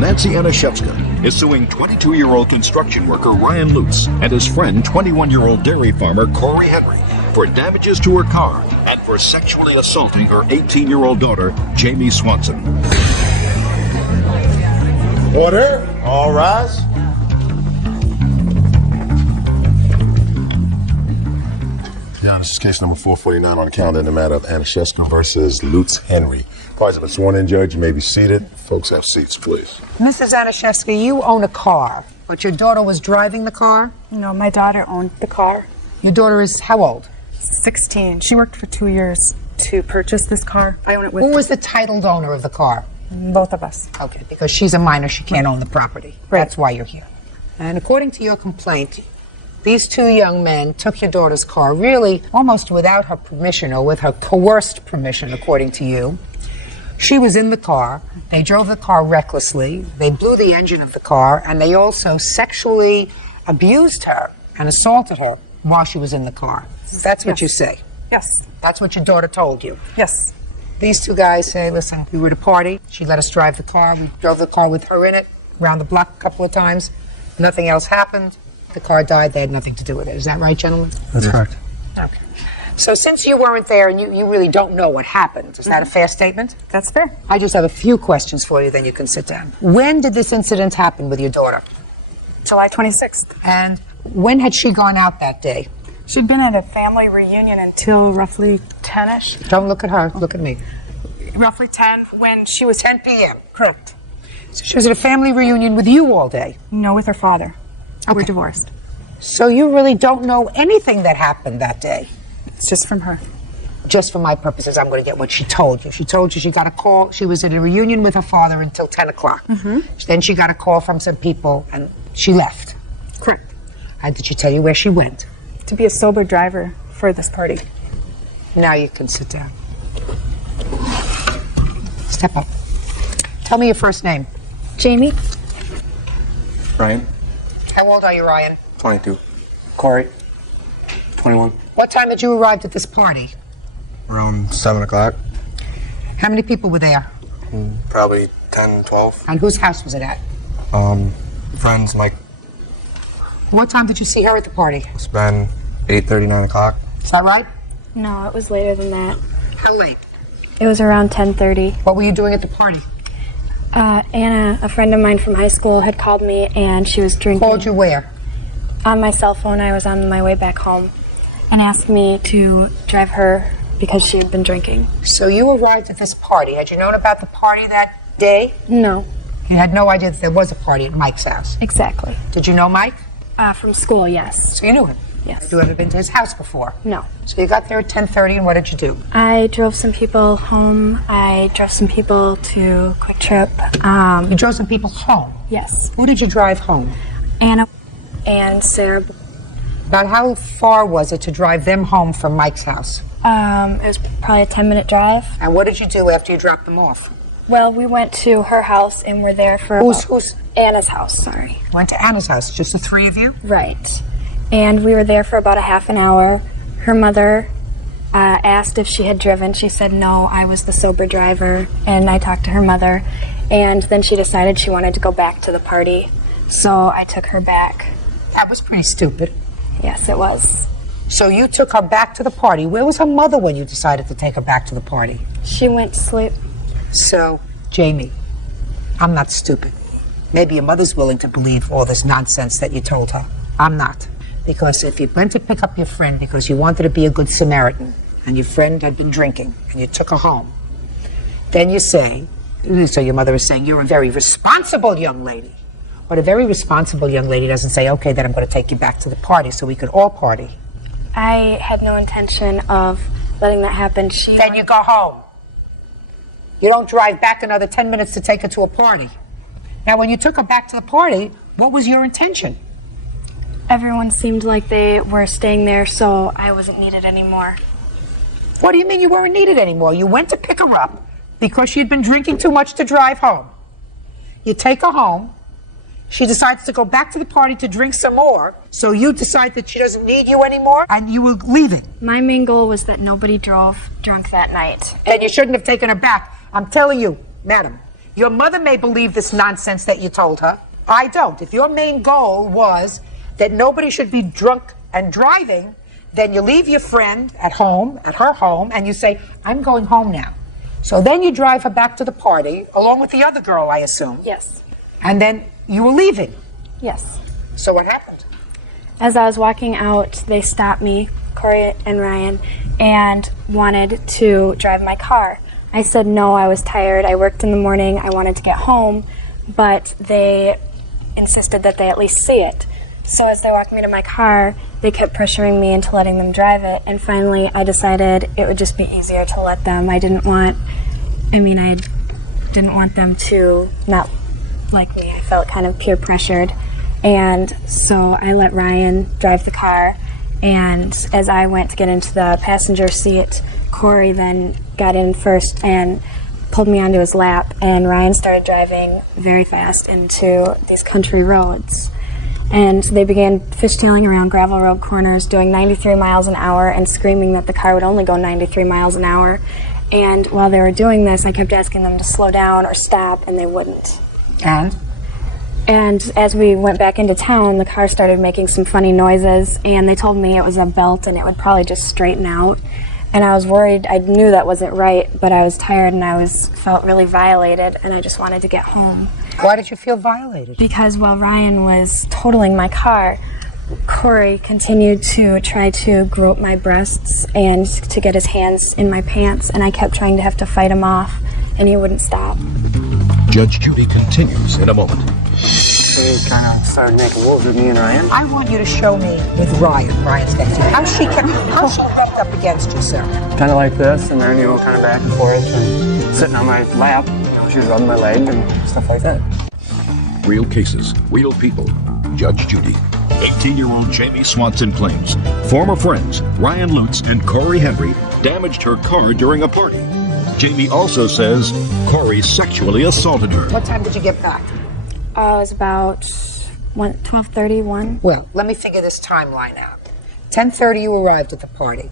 Nancy Anashevska is suing 22-year-old construction worker Ryan Lutz and his friend 21-year-old dairy farmer Corey Henry for damages to her car and for sexually assaulting her 18-year-old daughter Jamie Swanson. Order. All rise. Your Honor, this is case number 449 on the calendar in the matter of Anashevska versus Lutz Henry. Parties have been sworn in, Judge. You may be seated. Folks, have seats, please. Mrs. Anashevska, you own a car, but your daughter was driving the car? No, my daughter owned the car. Your daughter is how old? 16. She worked for 2 years to purchase this car. I own it with Who was the titled owner of the car? both of us. Okay, because she's a minor, she can't own the property. Right. That's why you're here. And according to your complaint, these two young men took your daughter's car, really almost without her permission or with her coerced permission, according to you. She was in the car. They drove the car recklessly. They blew the engine of the car, and they also sexually abused her and assaulted her while she was in the car. That's what you say. Yes. That's what your daughter told you. Yes. These two guys say, listen, we were at a party. She let us drive the car. We drove the car with her in it, around the block a couple of times. Nothing else happened. The car died. They had nothing to do with it. Is that right, gentlemen? That's correct. Okay. So since you weren't there and you really don't know what happened, is that a fair statement? That's fair. I just have a few questions for you, then you can sit down. When did this incident happen with your daughter? July 26th. And when had she gone out that day? She'd been at a family reunion until roughly 10-ish. Don't look at her, look at me. Roughly 10 when she was 10 p.m. Correct. So she was at a family reunion with you all day? No, with her father. Okay. We're divorced. So you really don't know anything that happened that day? It's just from her. Just for my purposes, I'm going to get what she told you. She told you she got a call. She was at a reunion with her father until 10 o'clock. Mm-hmm. Then she got a call from some people and she left. Correct. And did she tell you where she went? To be a sober driver for this party. Now you can sit down. Step up. Tell me your first name. Jamie. Ryan, How old are you, Ryan? 22. Corey, 21. What time did you arrive at this party? Around 7 o'clock. How many people were there? Probably 10, 12. And whose house was it at? Friends, Mike. What time did you see her at the party? It's been 8:30, 9 o'clock. Is that right? No, it was later than that. How late? It was around 10:30. What were you doing at the party? Anna, a friend of mine from high school, had called me and she was drinking. Called you where? On my cell phone. I was on my way back home and asked me to drive her because she had been drinking. So you arrived at this party. Had you known about the party that day? No. You had no idea that there was a party at Mike's house? Exactly. Did you know Mike? From school, yes. So you knew him? Yes. Had you ever been to his house before? No. So you got there at 10:30, and what did you do? I drove some people home. I drove some people to Quick Trip. You drove some people home? Yes. Who did you drive home? Anna and Sarah. About how far was it to drive them home from Mike's house? It was probably a 10-minute drive. And what did you do after you dropped them off? Well, we went to her house and were there for Who's? Anna's house, sorry. Went to Anna's house, just the three of you? Right. And we were there for about a half an hour. Her mother asked if she had driven. She said no, I was the sober driver. And I talked to her mother. And then she decided she wanted to go back to the party. So I took her back. That was pretty stupid. Yes, it was. So you took her back to the party. Where was her mother when you decided to take her back to the party? She went to sleep. So, Jamie, I'm not stupid. Maybe your mother's willing to believe all this nonsense that you told her. I'm not. Because if you went to pick up your friend because you wanted to be a good Samaritan and your friend had been drinking and you took her home, then you're saying, so your mother is saying you're a very responsible young lady. But a very responsible young lady doesn't say, okay, then I'm going to take you back to the party so we could all party. I had no intention of letting that happen. Then you go home. You don't drive back another 10 minutes to take her to a party. Now, when you took her back to the party, what was your intention? Everyone seemed like they were staying there, so I wasn't needed anymore. What do you mean you weren't needed anymore? You went to pick her up because she had been drinking too much to drive home. You take her home. She decides to go back to the party to drink some more, so you decide that she doesn't need you anymore, and you were leaving. My main goal was that nobody drove drunk that night. Then you shouldn't have taken her back. I'm telling you, madam, Your mother may believe this nonsense that you told her. I don't. If your main goal was that nobody should be drunk and driving, then you leave your friend at home, at her home, and you say, I'm going home now. So then you drive her back to the party, along with the other girl, I assume. Yes. And then you were leaving. Yes. So what happened? As I was walking out, they stopped me, Corey and Ryan, and wanted to drive my car. I said no, I was tired. I worked in the morning. I wanted to get home, but they insisted that they at least see it. So as they walked me to my car, they kept pressuring me into letting them drive it, and finally I decided it would just be easier to let them. I didn't want them to not like me. I felt kind of peer pressured, and so I let Ryan drive the car, and as I went to get into the passenger seat, Corey then got in first and pulled me onto his lap, and Ryan started driving very fast into these country roads. And they began fishtailing around gravel road corners, doing 93 miles an hour and screaming that the car would only go 93 miles an hour. And while they were doing this, I kept asking them to slow down or stop, and they wouldn't. And as we went back into town, the car started making some funny noises, and they told me it was a belt and it would probably just straighten out. And I was worried. I knew that wasn't right, but I was tired and I felt really violated, and I just wanted to get home. Why did you feel violated? Because while Ryan was totaling my car, Corey continued to try to grope my breasts and to get his hands in my pants, and I kept trying to have to fight him off, and he wouldn't stop. Judge Judy continues in a moment. They kind of started making moves with me and Ryan. I want you to show me with Ryan. Ryan's next to you. How's she kept up against you, sir? Kind of like this, and then, kind of back and forth, and sitting on my lap. She was rubbing my leg and stuff like that. Real cases, real people. Judge Judy. 18-year-old Jamie Swanson claims former friends Ryan Lutz and Corey Henry damaged her car during a party. Jamie also says Corey sexually assaulted her. What time did you get back? It was about 12:31. Well, let me figure this timeline out. 10:30 you arrived at the party.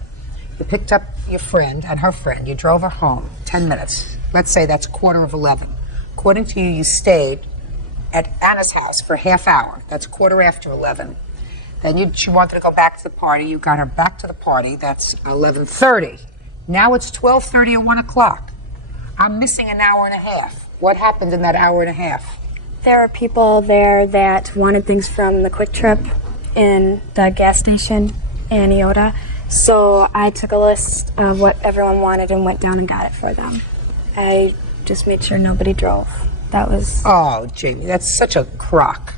You picked up your friend and her friend. You drove her home. 10 minutes. Let's say that's 11:15. According to you, you stayed at Anna's house for a half hour. That's 11:15. Then she wanted to go back to the party. You got her back to the party. That's 11:30. Now it's 12:30 or 1 o'clock. I'm missing an hour and a half. What happened in that hour and a half? There were people there that wanted things from the Quick Trip in the gas station in Iota. So I took a list of what everyone wanted and went down and got it for them. I just made sure nobody drove. That was... Oh, Jamie, that's such a crock.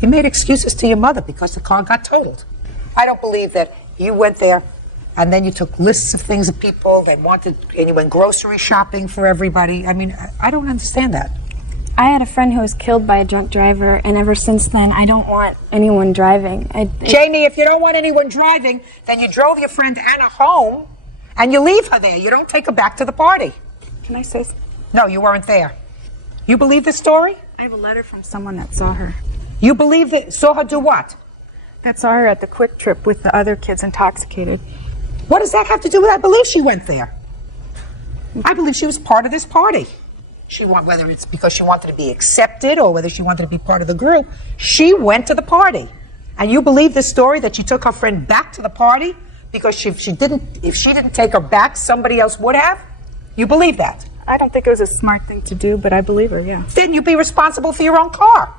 You made excuses to your mother because the car got totaled. I don't believe that you went there and then you took lists of things of people that wanted, and you went grocery shopping for everybody. I mean, I don't understand that. I had a friend who was killed by a drunk driver, and ever since then, I don't want anyone driving. Jamie, if you don't want anyone driving, then you drove your friend Anna home, and you leave her there. You don't take her back to the party. Can I say something? No, you weren't there. You believe this story? I have a letter from someone that saw her. You believe that? Saw her do what? That saw her at the Quick Trip with the other kids intoxicated. What does that have to do with? I believe she went there. I believe she was part of this party. Whether it's because she wanted to be accepted or whether she wanted to be part of the group, she went to the party. And you believe this story that she took her friend back to the party because if she didn't take her back, somebody else would have? You believe that? I don't think it was a smart thing to do, but I believe her, yeah. Then you be responsible for your own car.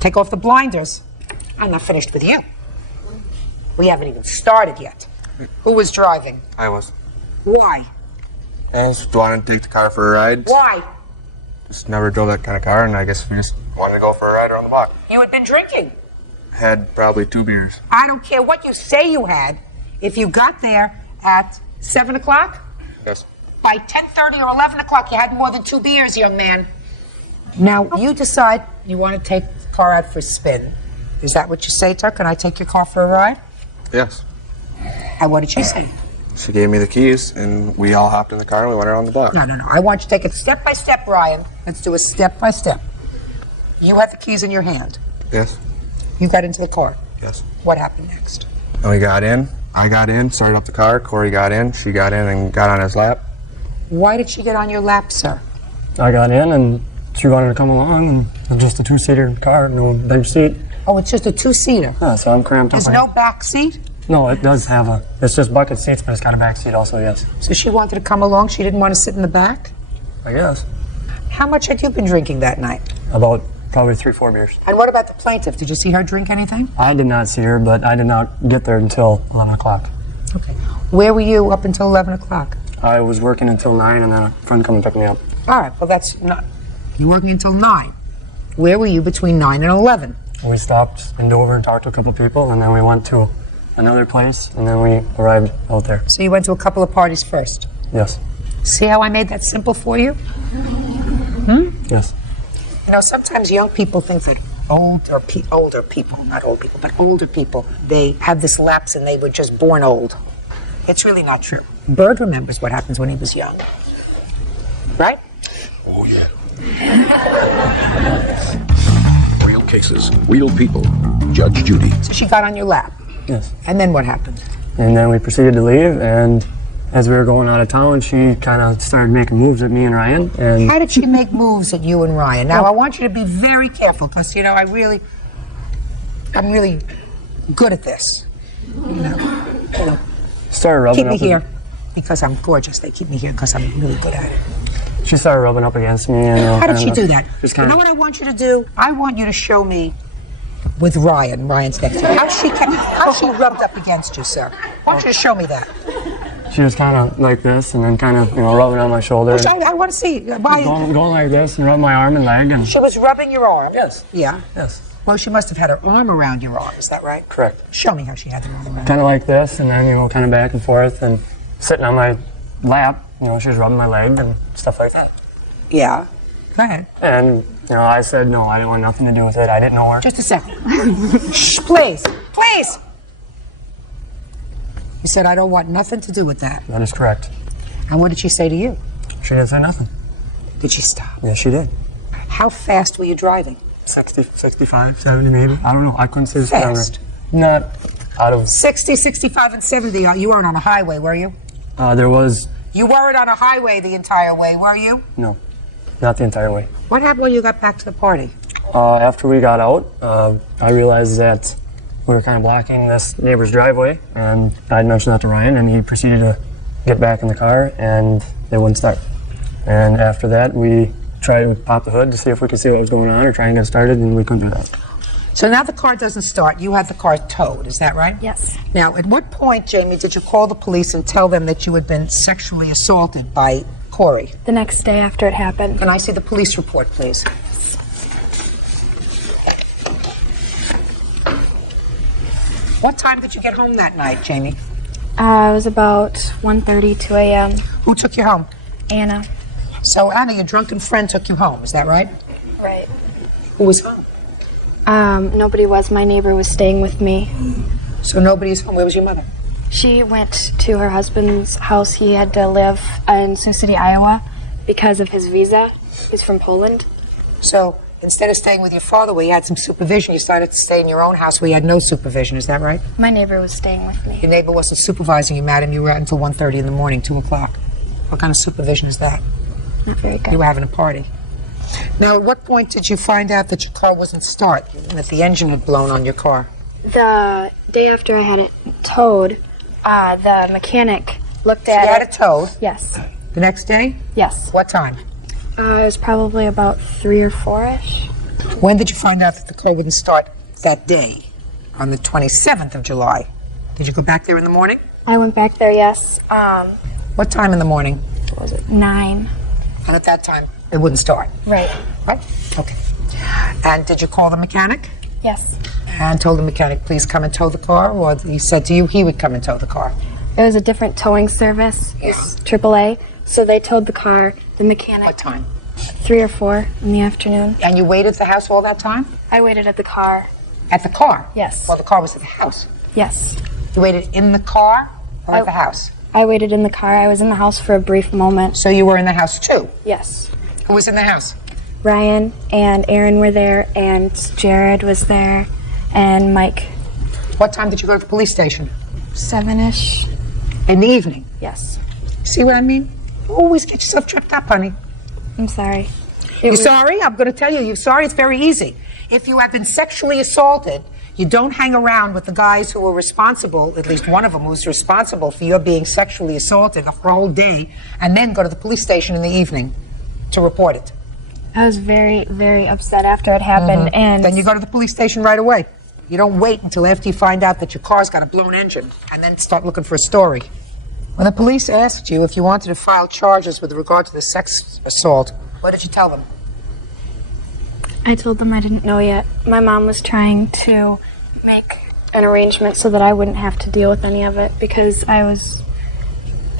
Take off the blinders. I'm not finished with you. We haven't even started yet. Who was driving? I was. Why? I just wanted to take the car for a ride. Why? Just never drove that kind of car, and I guess we just wanted to go for a ride around the block. You had been drinking. Had probably 2 beers. I don't care what you say you had. If you got there at 7 o'clock, Yes. by 10:30 or 11 o'clock, you had more than 2 beers, young man. Now, you decide you want to take the car out for a spin. Is that what you say to her? Can I take your car for a ride? Yes. And what did she say? She gave me the keys, and we all hopped in the car and we went around the block. No. I want you to take it step by step, Ryan. Let's do it step by step. You had the keys in your hand. Yes. You got into the car. Yes. What happened next? And we got in. I got in, started up the car. Corey got in. She got in and got on his lap. Why did she get on your lap, sir? I got in and she wanted to come along, and it was just a two-seater car, no bench seat. Oh, it's just a two-seater. Yeah, so I'm cramped up. There's no back seat? No, it does have it's just bucket seats, but it's got a back seat also, yes. So she wanted to come along, she didn't want to sit in the back? I guess. How much had you been drinking that night? About probably 3-4 beers. And what about the plaintiff? Did you see her drink anything? I did not see her, but I did not get there until 11 o'clock. Okay. Where were you up until 11 o'clock? I was working until 9, and then a friend come and pick me up. All right, well, that's not... You're working until 9. Where were you between 9 and 11? We stopped in Dover and talked to a couple people, and then we went to another place, and then we arrived out there. So you went to a couple of parties first? Yes. See how I made that simple for you? Yes. You know, sometimes young people think that older people, not old people, but older people, they have this lapse and they were just born old. It's really not true. Bird remembers what happens when he was young. Right? Oh, yeah. Real cases, real people. Judge Judy. So she got on your lap. Yes. And then what happened? And then we proceeded to leave, and as we were going out of town, she kind of started making moves at me and Ryan, and... How did she make moves at you and Ryan? Now, I want you to be very careful, because, you know, I'm really good at this. You know, started rubbing keep me up here, because I'm gorgeous. They keep me here because I'm really good at it. She started rubbing up against me, and... How did she do that? Just You kind know what I want you to do? I want you to show me with Ryan. Ryan's next to you. How she rubbed up against you, sir. I want you to show me that. She was kind of like this, and then kind of, rubbing on my shoulder. I want to see. Going like this, and rub my arm and leg, and... She was rubbing your arm? Yes. Yeah? Yes. Well, she must have had her arm around your arm. Is that right? Correct. Show me how she had her arm around. Kind of like this, and then, kind of back and forth, and sitting on my lap, she was rubbing my leg and stuff like that. Yeah. Go ahead. And, I said, no, I didn't want nothing to do with it. I didn't know her. Just a second. Shh, please. Please. You said, I don't want nothing to do with that. That is correct. And what did she say to you? She didn't say nothing. Did she stop? Yeah, she did. How fast were you driving? 60, 65, 70 maybe. I don't know. I couldn't say the Fast. Not out of... 60, 65, and 70. You weren't on a highway, were you? There was... You weren't on a highway the entire way, were you? No, not the entire way. What happened when you got back to the party? After we got out, I realized that we were kind of blocking this neighbor's driveway, and I had mentioned that to Ryan, and he proceeded to get back in the car, and they wouldn't start. And after that, we tried to pop the hood to see if we could see what was going on or try and get started, and we couldn't do that. So now the car doesn't start. You had the car towed, is that right? Yes. Now, at what point, Jamie, did you call the police and tell them that you had been sexually assaulted by Corey? The next day after it happened. Can I see the police report, please? What time did you get home that night, Jamie? It was about 1:30, 2 a.m. Who took you home? Anna. So, Anna, your drunken friend took you home, is that right? Right. Who was home? Nobody was. My neighbor was staying with me. So nobody's home. Where was your mother? She went to her husband's house. He had to live in Sioux City, Iowa, because of his visa. He's from Poland. So instead of staying with your father where you had some supervision, you started to stay in your own house where you had no supervision. Is that right? My neighbor was staying with me. Your neighbor wasn't supervising you, madam. You were out until 1:30 in the morning, 2 o'clock. What kind of supervision is that? Not very good. You were having a party. Now, at what point did you find out that your car wasn't start, and that the engine had blown on your car? The day after I had it towed, the mechanic looked at You it. had it towed. Yes. The next day? Yes. What time? It was probably about 3 or 4-ish. When did you find out that the car wouldn't start that day? On the 27th of July. Did you go back there in the morning? I went back there, yes. What time in the morning? What was it? 9. And at that time, it wouldn't start. Right. Right? Okay. And did you call the mechanic? Yes. And told the mechanic, please come and tow the car? Or he said to you he would come and tow the car? It was a different towing service. It's AAA. So they towed the car. The mechanic. What time? 3 or 4 in the afternoon. And you waited at the house all that time? I waited at the car. At the car? Yes. Well, the car was at the house. Yes. You waited in the car or at the house? I waited in the car. I was in the house for a brief moment. So you were in the house too? Yes. Who was in the house? Ryan and Aaron were there, and Jared was there, and Mike. What time did you go to the police station? 7-ish. In the evening? Yes. See what I mean? Always get yourself tripped up, honey. I'm sorry. You're sorry? I'm going to tell you, you're sorry. It's very easy. If you have been sexually assaulted, you don't hang around with the guys who are responsible, at least one of them who's responsible for your being sexually assaulted for a whole day, and then go to the police station in the evening to report it. I was very, very upset after it happened, and Then you go to the police station right away. You don't wait until after you find out that your car's got a blown engine, and then start looking for a story. When the police asked you if you wanted to file charges with regard to the sex assault, what did you tell them? I told them I didn't know yet. My mom was trying to make an arrangement so that I wouldn't have to deal with any of it because I was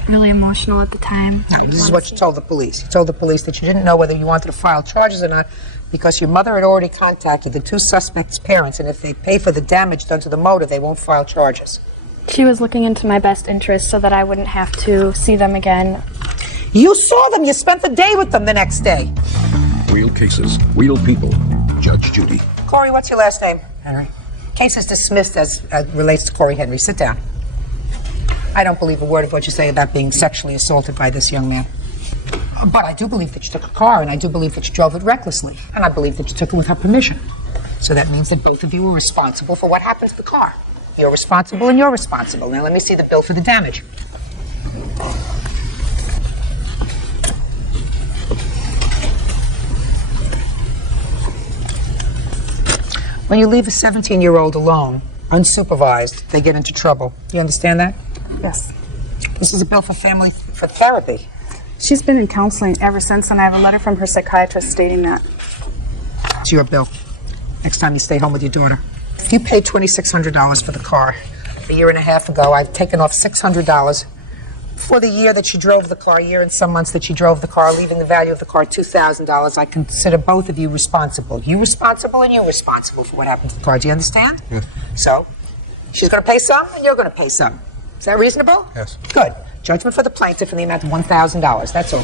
really emotional at the time. This is what you told the police. You told the police that you didn't know whether you wanted to file charges or not because your mother had already contacted the two suspects' parents, and if they pay for the damage done to the motor, they won't file charges. She was looking into my best interest so that I wouldn't have to see them again. You saw them. You spent the day with them the next day. Real cases, real people. Judge Judy. Corey, what's your last name? Henry. Case is dismissed as relates to Corey Henry. Sit down. I don't believe a word of what you say about being sexually assaulted by this young man. But I do believe that you took a car, and I do believe that you drove it recklessly, and I believe that you took it with her permission. So that means that both of you were responsible for what happened to the car. You're responsible and you're responsible. Now let me see the bill for the damage. When you leave a 17-year-old alone, unsupervised, they get into trouble. You understand that? Yes. This is a bill for therapy. She's been in counseling ever since, and I have a letter from her psychiatrist stating that. It's your bill. Next time you stay home with your daughter. You paid $2,600 for the car. A year and a half ago, I've taken off $600 for the year that she drove the car, year and some months that she drove the car, leaving the value of the car $2,000. I consider both of you responsible. You responsible and you responsible for what happened to the car. Do you understand? Yes. So, she's going to pay some and you're going to pay some. Is that reasonable? Yes. Good. Judgment for the plaintiff in the amount of $1,000. That's all.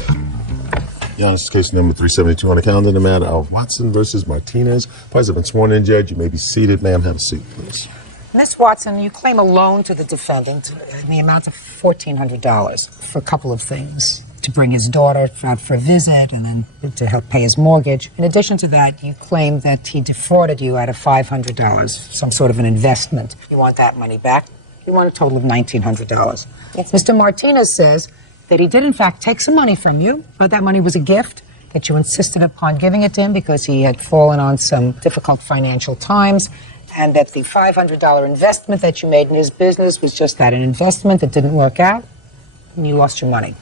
Your Honor, this is case number 372 on the calendar in the matter of Watson versus Martinez. Parties have been sworn in, Judge. You may be seated. Ma'am, have a seat, please. Miss Watson, you claim a loan to the defendant in the amount of $1,400 for a couple of things. To bring his daughter out for a visit and then to help pay his mortgage. In addition to that, you claim that he defrauded you out of $500, some sort of an investment. You want that money back? You want a total of $1,900. Yes. Mr. Martinez says that he did in fact take some money from you, but that money was a gift, that you insisted upon giving it to him because he had fallen on some difficult financial times, and that the $500 investment that you made in his business was just that, an investment that didn't work out, and you lost your money.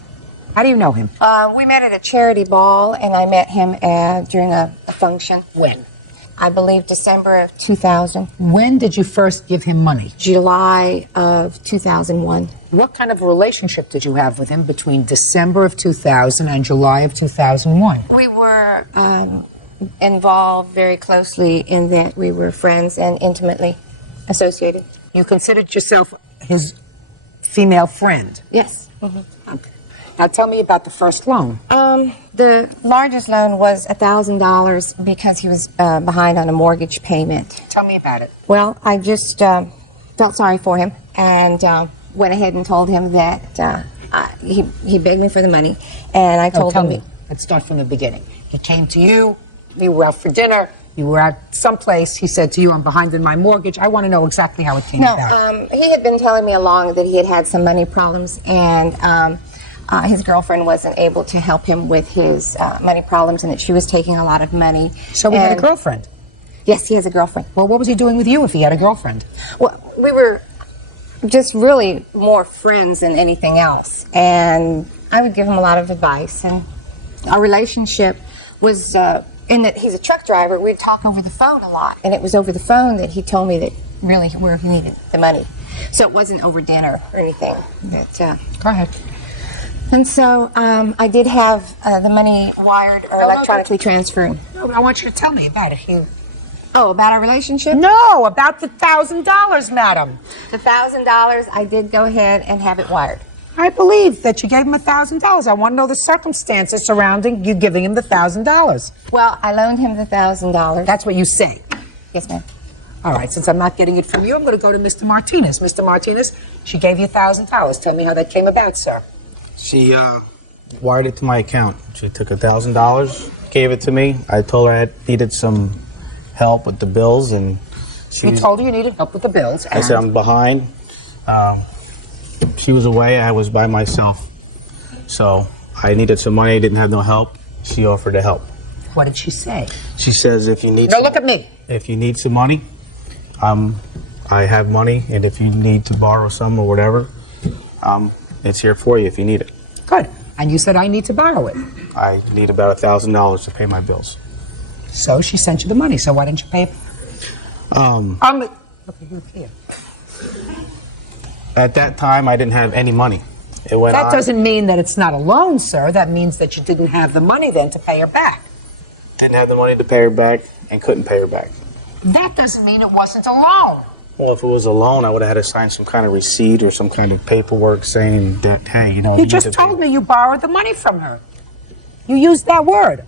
How do you know him? We met at a charity ball, and I met him during a function. When? I believe December of 2000. When did you first give him money? July of 2001. What kind of relationship did you have with him between December of 2000 and July of 2001? We were involved very closely in that we were friends and intimately associated. You considered yourself his female friend? Yes. Mm-hmm. Okay. Now tell me about the first loan. The largest loan was $1,000 because he was behind on a mortgage payment. Tell me about it. Well, I just felt sorry for him and went ahead and told him that he begged me for the money, and I told him. Let's start from the beginning. He came to you. You were out for dinner. You were at someplace. He said to you, "I'm behind in my mortgage." I want to know exactly how it came about. He had been telling me along that he had some money problems, and his girlfriend wasn't able to help him with his money problems, and that she was taking a lot of money. So he had a girlfriend? Yes, he has a girlfriend. Well, what was he doing with you if he had a girlfriend? Well, we were just really more friends than anything else, and I would give him a lot of advice, and our relationship was in that he's a truck driver. We'd talk over the phone a lot, and it was over the phone that he told me that really where he needed the money. So it wasn't over dinner or anything. But, Go ahead. And so I did have the money wired or electronically transferred. No, I want you to tell me about it. Oh, about our relationship? No, about the $1,000, madam. The $1,000, I did go ahead and have it wired. I believe that you gave him $1,000. I want to know the circumstances surrounding you giving him the $1,000. Well, I loaned him the $1,000. That's what you say. Yes, ma'am. All right, since I'm not getting it from you, I'm going to go to Mr. Martinez. Mr. Martinez, she gave you $1,000. Tell me how that came about, sir. She wired it to my account. She took $1,000, gave it to me. I told her I needed some help with the bills, and You told her you needed help with the bills. I said I'm behind. She was away. I was by myself, so I needed some money. I didn't have no help. She offered to help. What did she say? She says if you need No, look at me. if you need some money, I have money, and if you need to borrow some or whatever, it's here for you if you need it. Good. And you said I need to borrow it. I need about $1,000 to pay my bills. So she sent you the money. So why didn't you pay it? Okay, here. At that time, I didn't have any money. It went That on. doesn't mean that it's not a loan, sir. That means that you didn't have the money then to pay her back. Didn't have the money to pay her back and couldn't pay her back. That doesn't mean it wasn't a loan. Well, if it was a loan, I would have had to sign some kind of receipt or some kind of paperwork saying that, hey, you know. You just told me you borrowed the money from her. You used that word.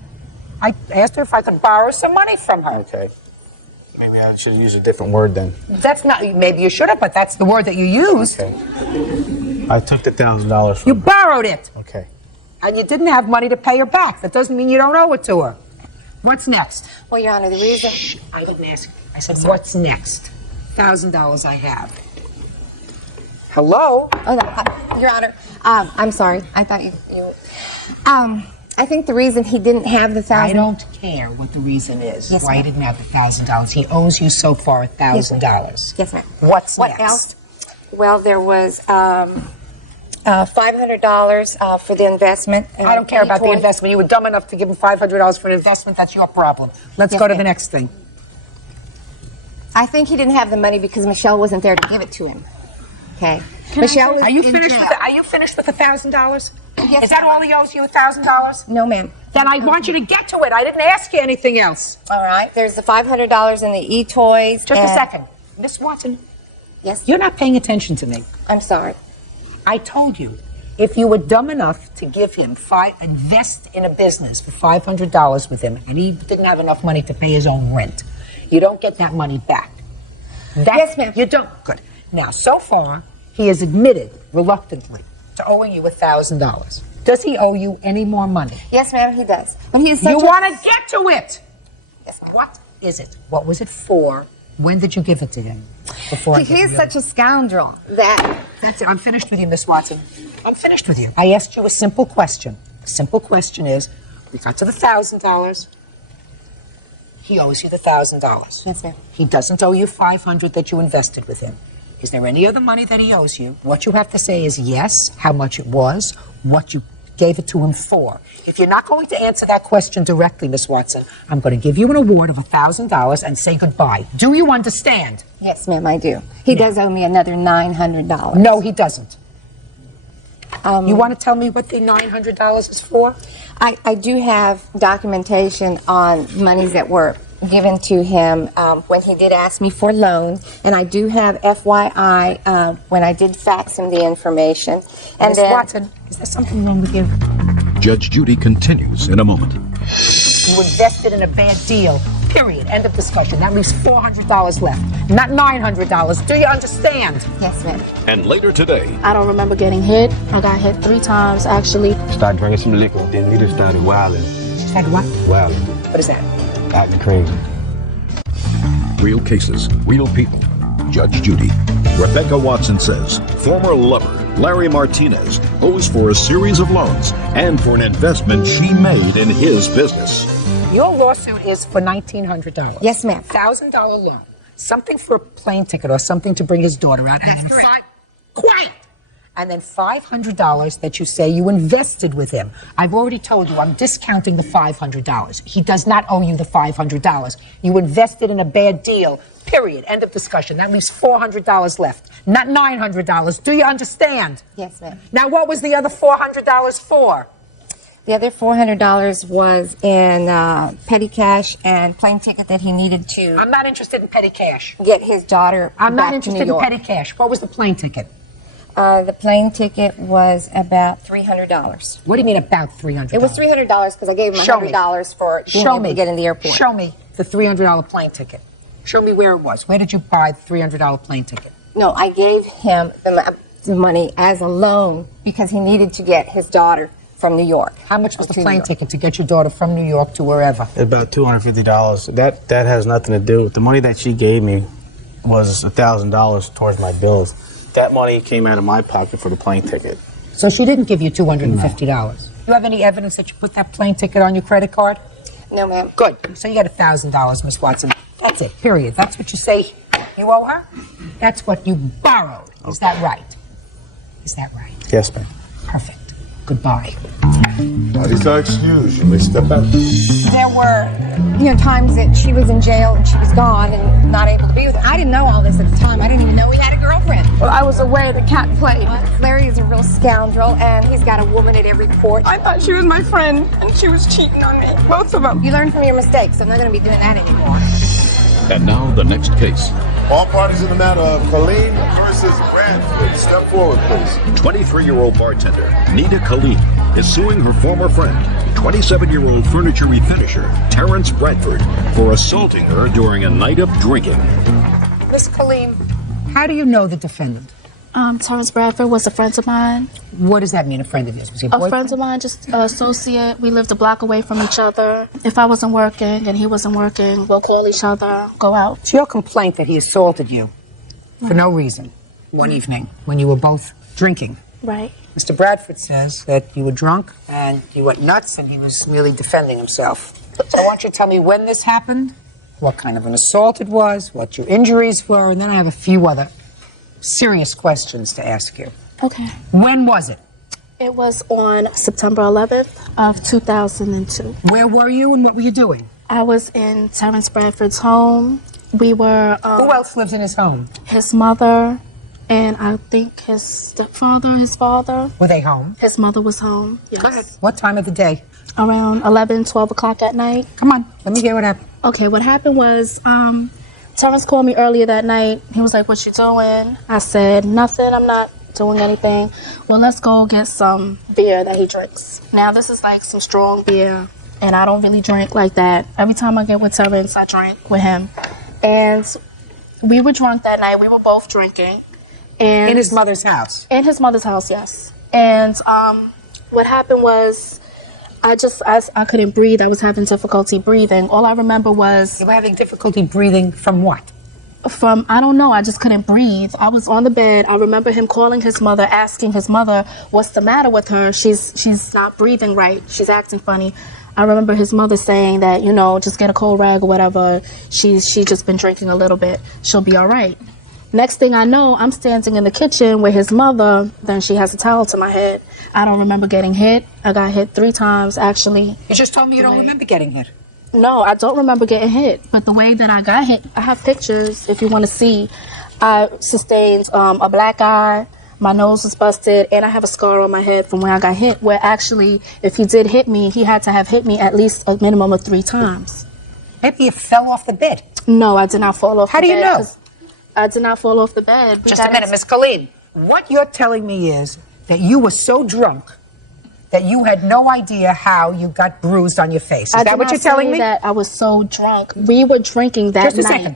I asked her if I could borrow some money from her. Okay. Maybe I should use a different word then. That's not, maybe you should have, but that's the word that you used. Okay. I took the $1,000 from You her. borrowed it. Okay. And you didn't have money to pay her back. That doesn't mean you don't owe it to her. What's next? Well, Your Honor, the reason... I didn't ask you. I said, what's next? $1,000 I have. Hello? Oh, no, Your Honor, I'm sorry. I thought you I think the reason he didn't have the I $1,000... don't care what the reason is. Yes, why he ma'am. didn't have the $1,000. He owes you so far $1,000. Yes, ma'am. What's What next? else? Well, there was $500 for the investment. I don't care about the investment. You were dumb enough to give him $500 for an investment. That's your problem. Let's Yes, go to the ma'am. next thing. I think he didn't have the money because Michelle wasn't there to give it to him. Okay. Michelle was Are you in finished? jail. Are you finished with the $1,000? Yes, Is that ma'am. all he owes you? $1,000? No, ma'am. Then I want you to get to it. I didn't ask you anything else. All right. There's the $500 in the e-toys. Just a and- second, Miss Watson. Yes. You're not paying attention to me. I'm sorry. I told you, if you were dumb enough to give him invest in a business for $500 with him, and he didn't have enough money to pay his own rent, you don't get that money back. Yes, ma'am. You don't. Good. Now, so far, he has admitted reluctantly to owing you $1,000. Does he owe you any more money? Yes, ma'am, he does. But he is such You a... want to get to it. Yes, ma'am. What is it? What was it for? When did you give it to him? Before I He get is real- such a scoundrel that... That's it. I'm finished with you, Miss Watson. I'm finished with you. I asked you a simple question. The simple question is, we got to the $1,000. He owes you the $1,000. Yes, ma'am. He doesn't owe you $500 that you invested with him. Is there any other money that he owes you? What you have to say is yes, how much it was, what you gave it to him for. If you're not going to answer that question directly, Miss Watson, I'm going to give you an award of $1,000 and say goodbye. Do you understand? Yes, ma'am, I do. He does owe me another $900. No, he doesn't. You want to tell me what the $900 is for? I do have documentation on monies that were given to him when he did ask me for loan, and I do have FYI when I did fax him the information. And Miss then, Watson, is there something wrong with you? Judge Judy continues in a moment. You invested in a bad deal. Period. End of discussion. That leaves $400 left, not $900. Do you understand? yes, ma'am. And later today, I don't remember getting hit. I got hit 3 times, actually. Started drinking some liquor, then we just started wilding. Said what? Wilding. What is that? Acting crazy. real cases, real people. Judge Judy. Rebecca Watson says former lover Larry Martinez owes for a series of loans and for an investment she made in his business. Your lawsuit is for $1,900. Yes, ma'am. $1,000 loan. Something for a plane ticket or something to bring his daughter out. That's and then correct. Quiet! And then $500 that you say you invested with him. I've already told you I'm discounting the $500. He does not owe you the $500. You invested in a bad deal. Period. End of discussion. That leaves $400 left, not $900. Do you understand? Yes, ma'am. Now, what was the other $400 for? The other $400 was in petty cash and plane ticket that he needed to I'm not interested in petty cash. get his daughter I'm back not to interested New in York. petty cash. What was the plane ticket? The plane ticket was about $300. What do you mean about $300? It was $300 because I gave him Show me. $100 for being able to get in the airport. Show me the $300 plane ticket. Show me where it was. Where did you buy the $300 plane ticket? No, I gave him the money as a loan because he needed to get his daughter from New York. How much was the To New plane York. ticket to get your daughter from New York to wherever? About $250. That has nothing to do with the money that she gave me. Was $1,000 towards my bills. That money came out of my pocket for the plane ticket. So she didn't give you $250. You have any evidence that you put that plane ticket on your credit card? No, ma'am. Good. So you got $1,000, Miss Watson. That's it, period. That's what you say you owe her? That's what you borrowed. Is that right? Is that right? Yes, ma'am. Perfect. Goodbye. Parties are excused. You may step out. There were, times that she was in jail and she was gone and not able to be with her. I didn't know all this at the time. I didn't even know he had a girlfriend. Well, I was away. The cat played. Larry is a real scoundrel, and he's got a woman at every port. I thought she was my friend, and she was cheating on me. Both of them. You learn from your mistakes. I'm not going to be doing that anymore. And now the next case. All parties in the matter of Colleen versus Bradford. Step forward, please. 23-year-old bartender Nita Colleen is suing her former friend, 27-year-old furniture refinisher Terrence Bradford, for assaulting her during a night of drinking. Miss Kaleem, how do you know the defendant? Terrence Bradford was a friend of mine. What does that mean, a friend of yours? Was he a A boyfriend? friend of mine, just an associate. We lived a block away from each other. If I wasn't working and he wasn't working, we'll call each other, go out. It's your complaint that he assaulted you for no reason one evening when you were both drinking. Right. Mr. Bradford says that you were drunk and you went nuts and he was merely defending himself. So I want you to tell me when this happened, what kind of an assault it was, what your injuries were, and then I have a few other serious questions to ask you. Okay. When was it? It was on September 11th of 2002. Where were you and what were you doing? I was in Terrence Bradford's home. We were... Who else lives in his home? His mother, and I think his stepfather, his father. Were they home? His mother was home, yes. Go ahead. What time of the day? Around 11, 12 o'clock at night. Come on, let me hear what happened. Okay, what happened was, Terrence called me earlier that night. He was like, "What you doing?" I said, "Nothing, I'm not doing anything." "Well, let's go get some beer that he drinks." Now, this is like some strong beer, and I don't really drink like that. Every time I get with Terrence, I drink with him. And we were drunk that night. We were both drinking. And In his mother's house? In his mother's house, yes. And what happened was, I couldn't breathe. I was having difficulty breathing. All I remember was... You were having difficulty breathing from what? From, I don't know, I just couldn't breathe. I was on the bed. I remember him calling his mother, asking his mother, what's the matter with her? She's not breathing right. She's acting funny. I remember his mother saying that, just get a cold rag or whatever. She's just been drinking a little bit. She'll be all right. Next thing I know, I'm standing in the kitchen with his mother. Then she has a towel to my head. I don't remember getting hit. I got hit 3 times, actually. You just told me you don't remember getting hit. No, I don't remember getting hit. But the way that I got hit, I have pictures if you want to see. I sustained a black eye. My nose was busted, and I have a scar on my head from where I got hit, where actually, if he did hit me, he had to have hit me at least a minimum of 3 times. Maybe you fell off the bed. No, I did not fall off the bed. How do you know? I did not fall off the bed. Just a minute, Miss Colleen. What you're telling me is that you were so drunk that you had no idea how you got bruised on your face. Is that what you're telling me? That I was so drunk. We were drinking that night. Just a second.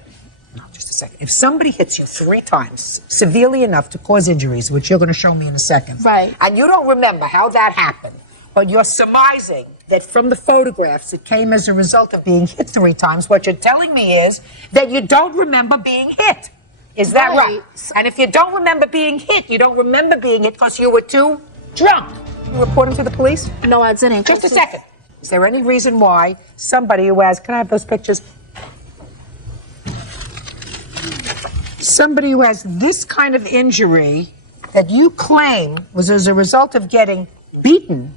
No, just a second. If somebody hits you 3 times, severely enough to cause injuries, which you're going to show me in a second, right, and you don't remember how that happened, but you're surmising that from the photographs it came as a result of being hit 3 times, what you're telling me is that you don't remember being hit. Is that right? And if you don't remember being hit, you don't remember being hit because you were too drunk. You reporting to the police? No, I didn't. Just a second. Is there any reason why somebody who has, can I have those pictures? Somebody who has this kind of injury that you claim was as a result of getting beaten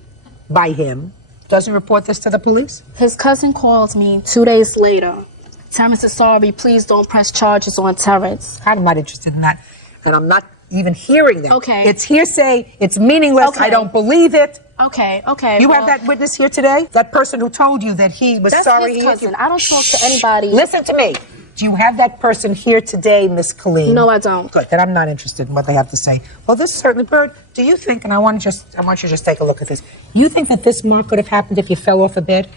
by him doesn't report this to the police? His cousin called me 2 days later. Terrence is sorry, please don't press charges on Terrence. I'm not interested in that, and I'm not even hearing that. Okay. It's hearsay, it's meaningless, Okay. I don't believe it. Okay. You have that witness here today? That person who told you that he was sorry his he hit cousin. you? I don't talk to anybody. Listen to me. Do you have that person here today, Miss Colleen? No, I don't. Good, then I'm not interested in what they have to say. Well, this certainly, Bird, do you think, and I want you to just take a look at this, you think that this mark could have happened if you fell off a bed?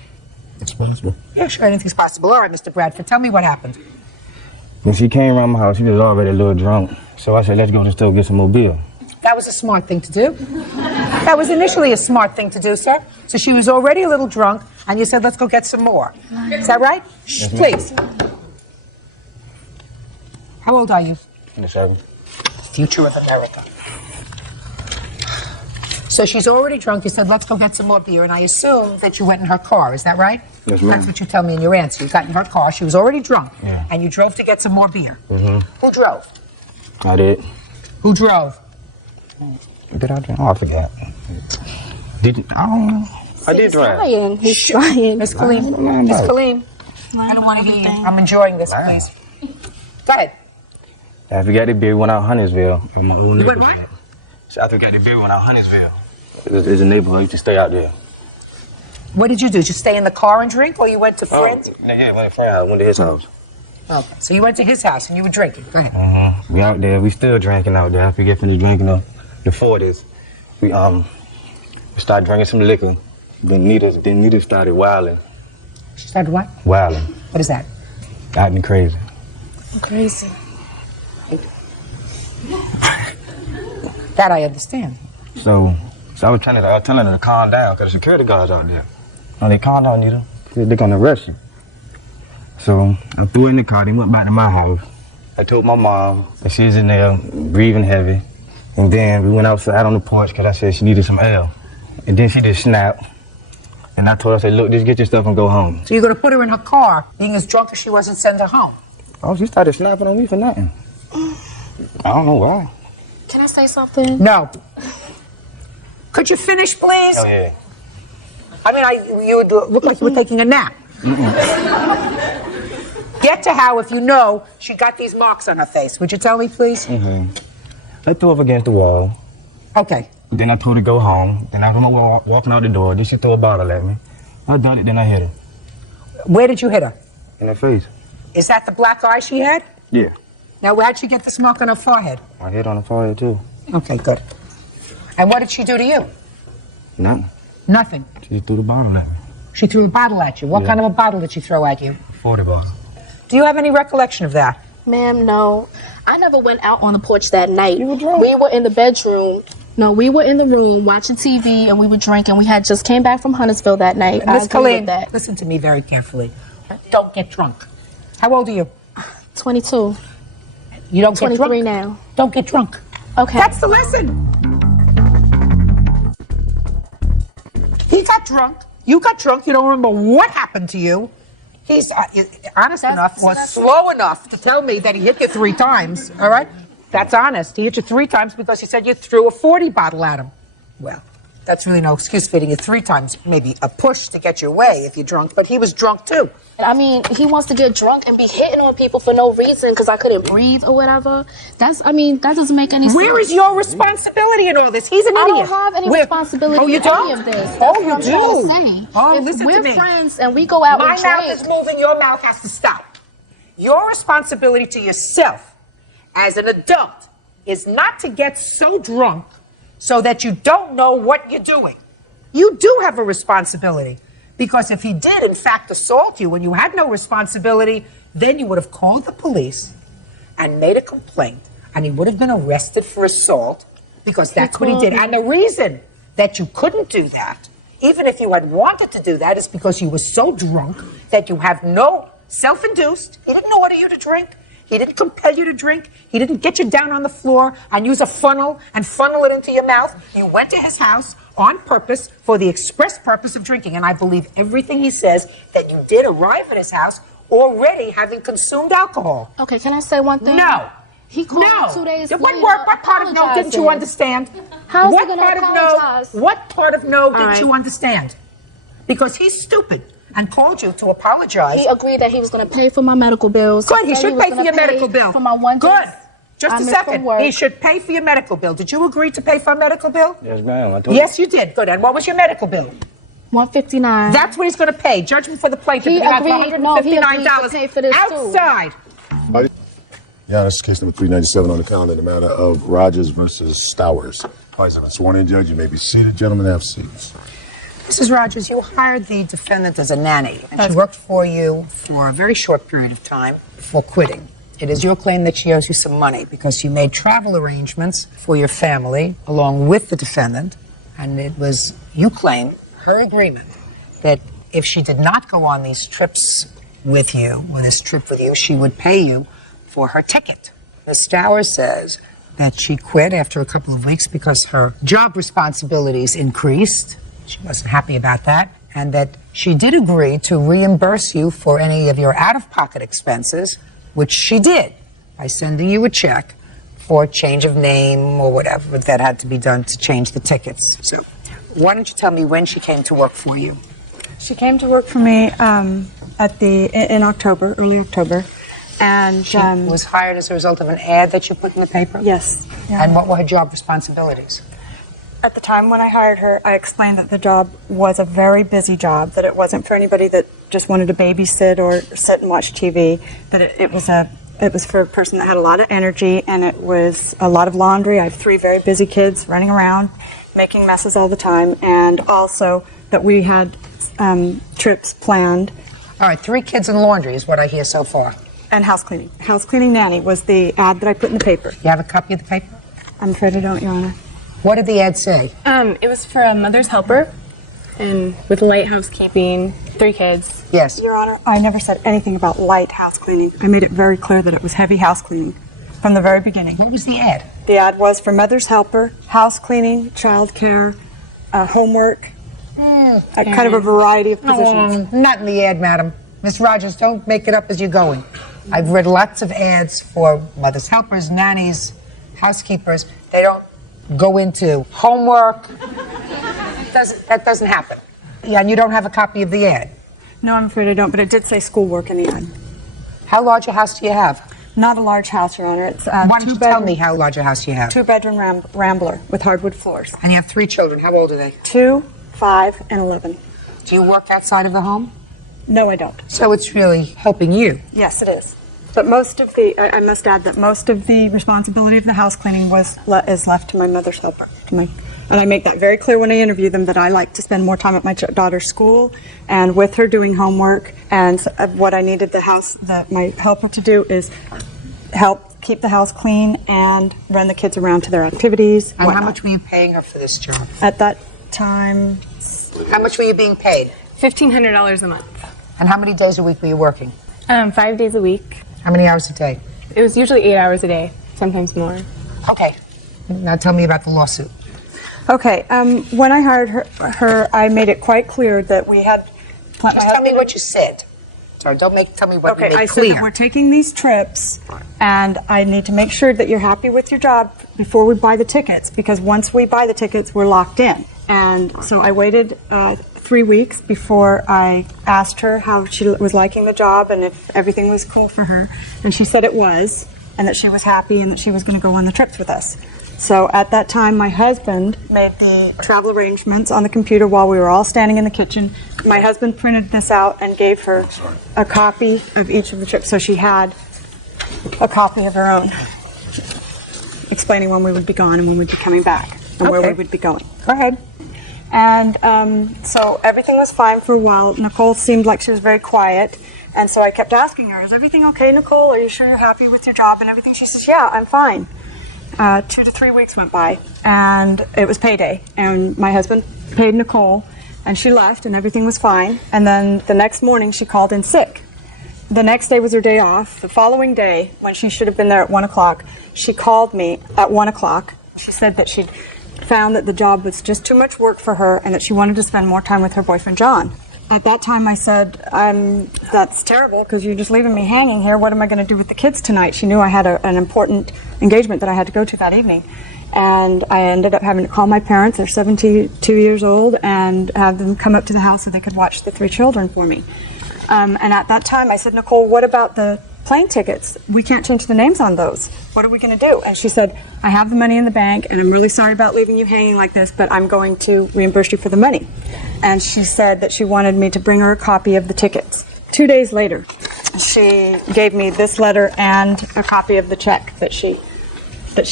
It's possible. Yeah, sure, anything's possible. All right, Mr. Bradford, tell me what happened. When she came around my house, she was already a little drunk. So I said, let's go to the store and get some more beer. That was a smart thing to do. That was initially a smart thing to do, sir. So she was already a little drunk, and you said, let's go get some more. Is that right? Shh, please. How old are you? 27. Future of America. So she's already drunk. You said, let's go get some more beer, and I assume that you went in her car. Is that right? Yes, ma'am. That's what you tell me in your answer. You got in her car. She was already drunk, Yeah. and you drove to get some more beer. Mm-hmm. Who drove? I did. Who drove? Did I drive? Oh, I forgot. I don't know. I did drive. Lying. He's lying. Miss Colleen. Miss Colleen. I don't want to hear you. I'm enjoying this, please. Go ahead. I forgot the beer went out Huntersville. My old You went neighborhood. So I forgot the beer went out Huntersville. It's a neighborhood. I used to stay out there. What did you do? Did you stay in the car and drink, or you went to friends? Yeah, went to friend house. Went to his house. Okay. So you went to his house and you were drinking. Go ahead. Mm-hmm. We out there. We still drinking out there. I forget from the drinking the 40s. We started drinking some liquor. Then Nita started wilding. She started what? Wilding. What is that? Acting crazy. Crazy. That I understand. So I was telling her to calm down because the security guards out there. No, they calm down, Nita. They're gonna arrest you. So I threw her in the car. They went back to my house. I told my mom that she's in there breathing heavy. And then we went outside on the porch because I said she needed some air. And then she just snapped. And I told her, I said, look, just get your stuff and go home. So you're going to put her in her car, being as drunk as she was, and send her home? Oh, she started snapping on me for nothing. I don't know why. Can I say something? No. Could you finish, please? Oh, yeah. I mean, you would look like you were taking a nap. Get to how, if you know, she got these marks on her face. Would you tell me, please? Mm-hmm. I threw her against the wall. Okay. Then I told her to go home. Then I was walking out the door. Then she threw a bottle at me. I done it, then I hit her. Where did you hit her? In the face. Is that the black eye she had? Yeah. Now, where'd she get this mark on her forehead? I hit on the forehead, too. Okay, good. And what did she do to you? Nothing. Nothing. She threw the bottle at me. She threw a bottle at you. What kind of a bottle did she throw at you? 40 bottle. Do you have any recollection of that? Ma'am, no. I never went out on the porch that night. You were drunk. We were in the bedroom. No, we were in the room watching TV and we were drinking. We had just came back from Huntersville that night. Miss Colleen, listen to me very carefully. Don't get drunk. How old are you? 22. You don't get 23 drunk? now. Don't get drunk. Okay. That's the lesson. He got drunk. You got drunk. You don't remember what happened to you. He's honest enough or slow enough to tell me that he hit you 3 times. All right? That's honest. He hit you 3 times because he said you threw a 40 bottle at him. Well, that's really no excuse for hitting you 3 times. Maybe a push to get your way if you're drunk, but he was drunk too. I mean, he wants to get drunk and be hitting on people for no reason because I couldn't breathe or whatever. That doesn't make any sense. Where is your responsibility in all this? He's an idiot. I don't have any responsibility in any of this. Oh, you do? Oh, listen to me. We're friends and we go out and drink. My mouth is moving, your mouth has to stop. Your responsibility to yourself as an adult is not to get so drunk so that you don't know what you're doing. You do have a responsibility. Because if he did, in fact, assault you when you had no responsibility, then you would have called the police and made a complaint, and he would have been arrested for assault, because that's what he did. And the reason that you couldn't do that, even if you had wanted to do that, is because you were so drunk that you have no self-induced. He didn't order you to drink. He didn't compel you to drink. He didn't get you down on the floor and use a funnel and funnel it into your mouth. You went to his house on purpose for the express purpose of drinking. And I believe everything he says, that you did arrive at his house already having consumed alcohol. Okay, can I say one thing? No. He called me 2 days later. What part of no didn't you understand? How is he going to apologize? What part of no didn't you understand? Because he's stupid and called you to apologize. He agreed that he was going to pay for my medical bills. Good, he should pay for your medical bill. For my one Good. day. Just a second. He should pay for your medical bill. Did you agree to pay for a medical bill? Yes, ma'am. Yes, you did. Good. And what was your medical bill? $159. That's what he's going to pay. Judgment for the plaintiff. He agreed to pay for this outside. Yeah, this is case number 397 on the calendar, the matter of Rogers versus Stowers. Parties have been sworn in, Judge. You may be seated. Gentlemen, have seats. Mrs. Rogers, you hired the defendant as a nanny. She worked for you for a very short period of time before quitting. It is your claim that she owes you some money because you made travel arrangements for your family along with the defendant, and it was, you claim, her agreement that if she did not go on these trips with you, or this trip with you, she would pay you for her ticket. Ms. Stower says that she quit after a couple of weeks because her job responsibilities increased. She wasn't happy about that. And that she did agree to reimburse you for any of your out-of-pocket expenses, which she did by sending you a check for change of name or whatever that had to be done to change the tickets. So why don't you tell me when she came to work for you? She came to work for me in October, early October, and She was hired as a result of an ad that you put in the paper? yes. Yeah. And what were her job responsibilities? At the time when I hired her, I explained that the job was a very busy job, that it wasn't for anybody that just wanted to babysit or sit and watch TV, that it was for a person that had a lot of energy, and it was a lot of laundry. I have 3 very busy kids running around, making messes all the time, and also that we had trips planned. All right, 3 kids and laundry is what I hear so far. And house cleaning. House cleaning nanny was the ad that I put in the paper. You have a copy of the paper? I'm afraid I don't, Your Honor. What did the ad say? It was for a mother's helper, and with light housekeeping, 3 kids. Yes. Your Honor, I never said anything about light house cleaning. I made it very clear that it was heavy house cleaning from the very beginning. What was the ad? The ad was for mother's helper, house cleaning, child care, homework, kind of a variety of positions. Not in the ad, madam. Miss Rogers, don't make it up as you're going. I've read lots of ads for mother's helpers, nannies, housekeepers. They don't go into homework. That doesn't happen. Yeah, and you don't have a copy of the ad. No, I'm afraid I don't, but it did say schoolwork in the ad. How large a house do you have? Not a large house, Your Honor. It's Why don't you tell me how large a house you have? 2-bedroom rambler with hardwood floors. And you have 3 children. How old are they? 2, 5, and 11. Do you work outside of the home? No, I don't. So it's really helping you. Yes, it is. But most of the, I must add that most of the responsibility of the house cleaning is left to my mother's helper. And I make that very clear when I interview them, that I like to spend more time at my daughter's school and with her doing homework. And what I needed my helper to do is help keep the house clean and run the kids around to their activities. And how much were you paying her for this job? At that time, How much were you being paid? $1,500 a month. And how many days a week were you working? 5 days a week. How many hours a day? It was usually 8 hours a day, sometimes more. Okay. Now tell me about the lawsuit. okay. When I hired her, I made it quite clear that we had. Just tell me what you said. Sorry, don't tell me what you Okay, made I clear. said that we're taking these trips, and I need to make sure that you're happy with your job before we buy the tickets, because once we buy the tickets, we're locked in. And so I waited 3 weeks before I asked her how she was liking the job and if everything was cool for her. And she said it was, and that she was happy and that she was going to go on the trips with us. So at that time, my husband made the travel arrangements on the computer while we were all standing in the kitchen. My husband printed this out and gave her a copy of each of the trips, so she had a copy of her own, explaining when we would be gone and when we'd be coming back and where we would be going. Go ahead. And so everything was fine for a while. Nicole seemed like she was very quiet, and so I kept asking her, is everything okay, Nicole? Are you sure you're happy with your job and everything? She says, yeah, I'm fine. 2 to 3 weeks went by, and it was payday, and my husband paid Nicole, and she left, and everything was fine. And then the next morning, she called in sick. The next day was her day off. The following day, when she should have been there at 1 o'clock, she called me at 1 o'clock. She said that she'd found that the job was just too much work for her and that she wanted to spend more time with her boyfriend, John. At that time, I said, that's terrible because you're just leaving me hanging here. What am I going to do with the kids tonight? She knew I had an important engagement that I had to go to that evening. And I ended up having to call my parents. They're 72 years old, and have them come up to the house so they could watch the 3 children for me. And at that time, I said, Nicole, what about the plane tickets? We can't change the names on those. What are we going to do? And she said, I have the money in the bank, and I'm really sorry about leaving you hanging like this, but I'm going to reimburse you for the money. And she said that she wanted me to bring her a copy of the tickets. 2 days later, she gave me this letter and a copy of the check that she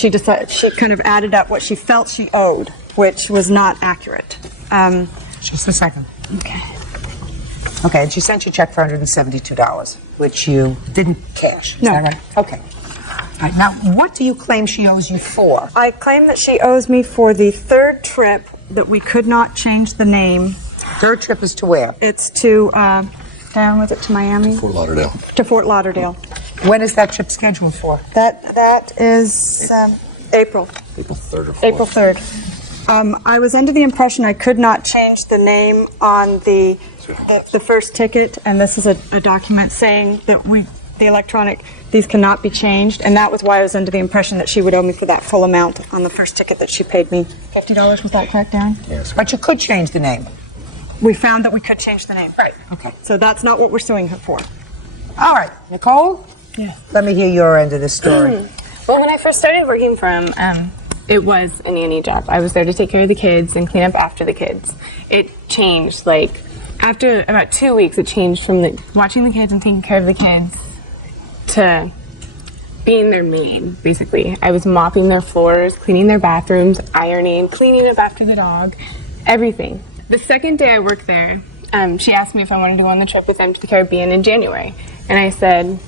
decided. She kind of added up what she felt she owed, which was not accurate. Just a second. Okay. Okay, and she sent you a check for $172, which you didn't cash. Is No. that right? Okay. All right, now, what do you claim she owes you for? I claim that she owes me for the third trip that we could not change the name. Third trip is to where? It's to, was it to Miami? Fort Lauderdale. To Fort Lauderdale. When is that trip scheduled for? That is April. April 3rd or 4th. April 3rd. I was under the impression I could not change the name on the first ticket, and this is a document saying that these cannot be changed, and that was why I was under the impression that she would owe me for that full amount on the first ticket that she paid me. $50, was that correct, Darren? Yes. But you could change the name. We found that we could change the name. Right, okay. So that's not what we're suing her for. All right, Nicole? Yeah. Let me hear your end of the story. Well, when I first started working for him, it was a nanny job. I was there to take care of the kids and clean up after the kids. It changed, like, after about 2 weeks, it changed from watching the kids and taking care of the kids to being their maid, basically. I was mopping their floors, cleaning their bathrooms, ironing, cleaning up after the dog, everything. The second day I worked there, she asked me if I wanted to go on the trip with them to the Caribbean in January. And I said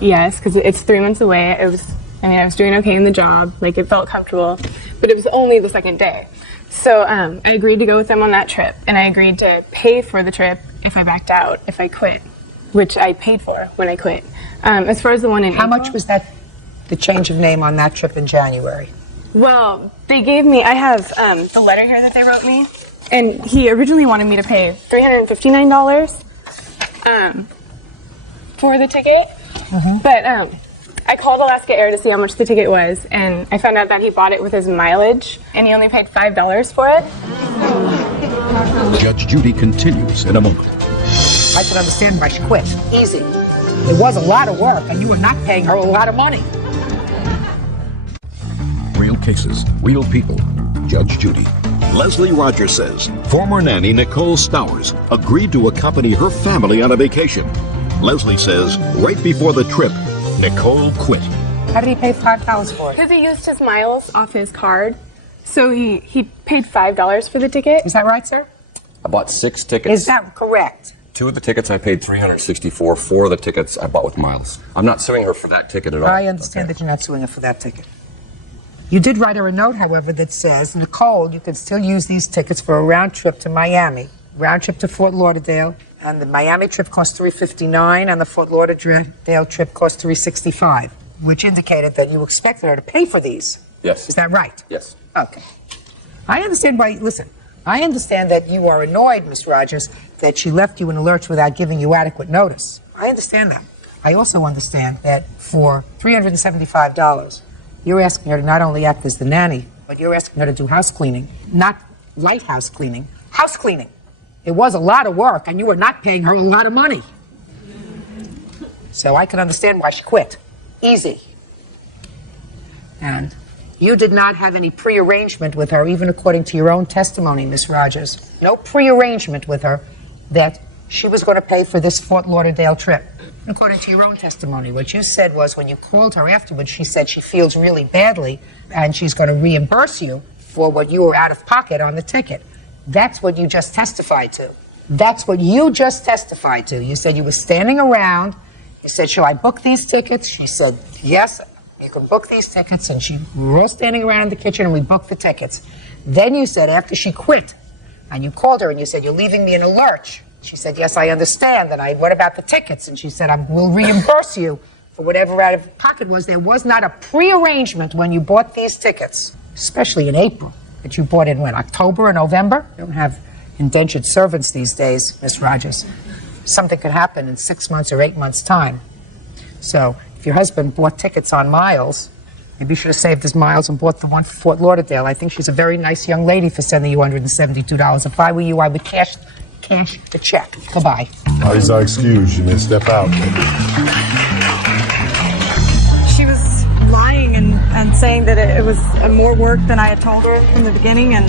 yes, because it's 3 months away. I was doing okay in the job, like it felt comfortable, but it was only the second day. So I agreed to go with them on that trip, and I agreed to pay for the trip if I backed out, if I quit, which I paid for when I quit. As far as the one in How April, much was that, the change of name on that trip in January? Well, they gave me, I have the letter here that they wrote me, and he originally wanted me to pay $359 for the ticket, but I called Alaska Air to see how much the ticket was, and I found out that he bought it with his mileage, and he only paid $5 for it. Judge Judy continues in a moment. I can understand why she quit. Easy. It was a lot of work, and you were not paying her a lot of money. Real cases, real people. Judge Judy. Leslie Rogers says former nanny Nicole Stowers agreed to accompany her family on a vacation. Leslie says right before the trip, Nicole quit. How did he pay $5 for it? Because he used his miles off his card, so he paid $5 for the ticket. Is that right, sir? I bought 6 tickets. Is that correct? 2 of the tickets I paid $364. 4 of the tickets I bought with miles. I'm not suing her for that ticket at all. I understand that you're not suing her for that ticket. You did write her a note, however, that says, Nicole, you can still use these tickets for a round trip to Miami, round trip to Fort Lauderdale, and the Miami trip cost $359, and the Fort Lauderdale trip cost $365, which indicated that you expected her to pay for these. Yes. Is that right? Yes. Okay. I understand why, listen, I understand that you are annoyed, Miss Rogers, that she left you in a lurch without giving you adequate notice. I understand that. I also understand that for $375, you're asking her to not only act as the nanny, but you're asking her to do house cleaning, not light house cleaning, house cleaning. It was a lot of work, and you were not paying her a lot of money. So I can understand why she quit. Easy. And you did not have any prearrangement with her, even according to your own testimony, Miss Rogers. No prearrangement with her that she was going to pay for this Fort Lauderdale trip. According to your own testimony, what you said was when you called her afterwards, she said she feels really badly and she's going to reimburse you for what you were out of pocket on the ticket. That's what you just testified to. That's what you just testified to. You said you were standing around. You said, shall I book these tickets? She said, yes, you can book these tickets. And we were all standing around in the kitchen and we booked the tickets. Then you said after she quit and you called her and you said, you're leaving me in a lurch. She said, yes, I understand. And what about the tickets? And she said, we'll reimburse you for whatever out of pocket was. There was not a prearrangement when you bought these tickets, especially in April, that you bought in when, October or November? You don't have indentured servants these days, Miss Rogers. Something could happen in 6 months or 8 months' time. So if your husband bought tickets on miles, maybe you should have saved his miles and bought the one for Fort Lauderdale. I think she's a very nice young lady for sending you $172. If I were you, I would cash the check. Goodbye. Parties are excused. You may step out. She was lying and saying that it was more work than I had told her from the beginning, and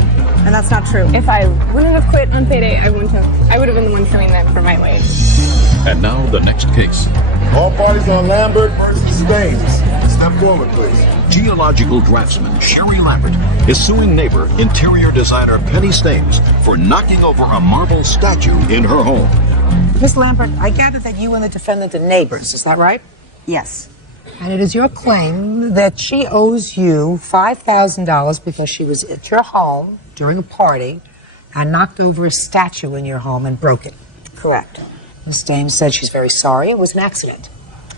that's not true. If I wouldn't have quit on payday, I would have been the one suing them for my wage. And now the next case. All parties on Lambert versus Staines. Step forward, please. Geological draftsman Sherry Lambert is suing neighbor interior designer Penny Staines for knocking over a marble statue in her home. Miss Lambert, I gather that you and the defendant are neighbors, is that right? Yes. And it is your claim that she owes you $5,000 because she was at your home during a party and knocked over a statue in your home and broke it. Correct. Miss Dames said she's very sorry. It was an accident.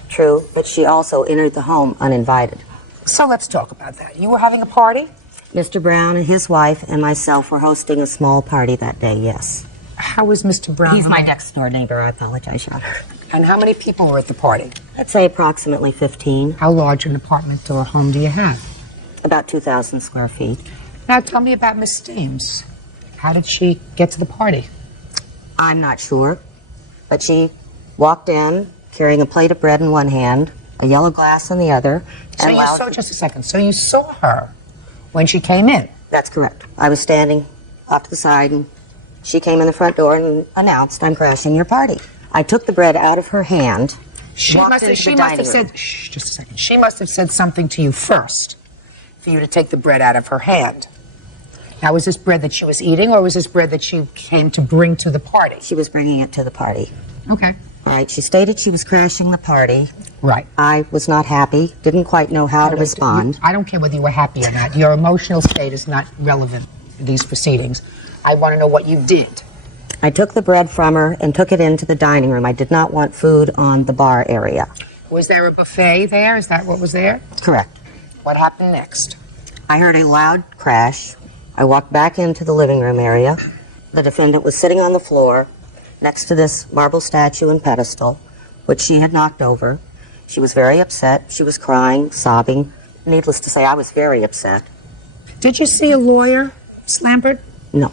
True, but she also entered the home uninvited. So let's talk about that. You were having a party? Mr. Brown and his wife and myself were hosting a small party that day, yes. How was Mr. Brown? He's my next-door neighbor. I apologize, Your Honor. And how many people were at the party? I'd say approximately 15. How large an apartment or home do you have? About 2,000 square feet. Now tell me about Miss Steams. How did she get to the party? I'm not sure, but she walked in carrying a plate of bread in one hand, a yellow glass in the other. So you saw, just a second, so you saw her when she came in? That's correct. I was standing off to the side and she came in the front door and announced, "I'm crashing your party." I took the bread out of her hand. She must have said, shh, just a second. She must have said something to you first for you to take the bread out of her hand. Now, was this bread that she was eating or was this bread that she came to bring to the party? She was bringing it to the party. Okay. Right. She stated she was crashing the party. Right. I was not happy, didn't quite know how to respond. I don't care whether you were happy or not. Your emotional state is not relevant in these proceedings. I want to know what you did. I took the bread from her and took it into the dining room. I did not want food on the bar area. Was there a buffet there? Is that what was there? Correct. What happened next? I heard a loud crash. I walked back into the living room area. The defendant was sitting on the floor next to this marble statue and pedestal, which she had knocked over. She was very upset. She was crying, sobbing. Needless to say, I was very upset. Did you see a lawyer, Miss Lambert? No.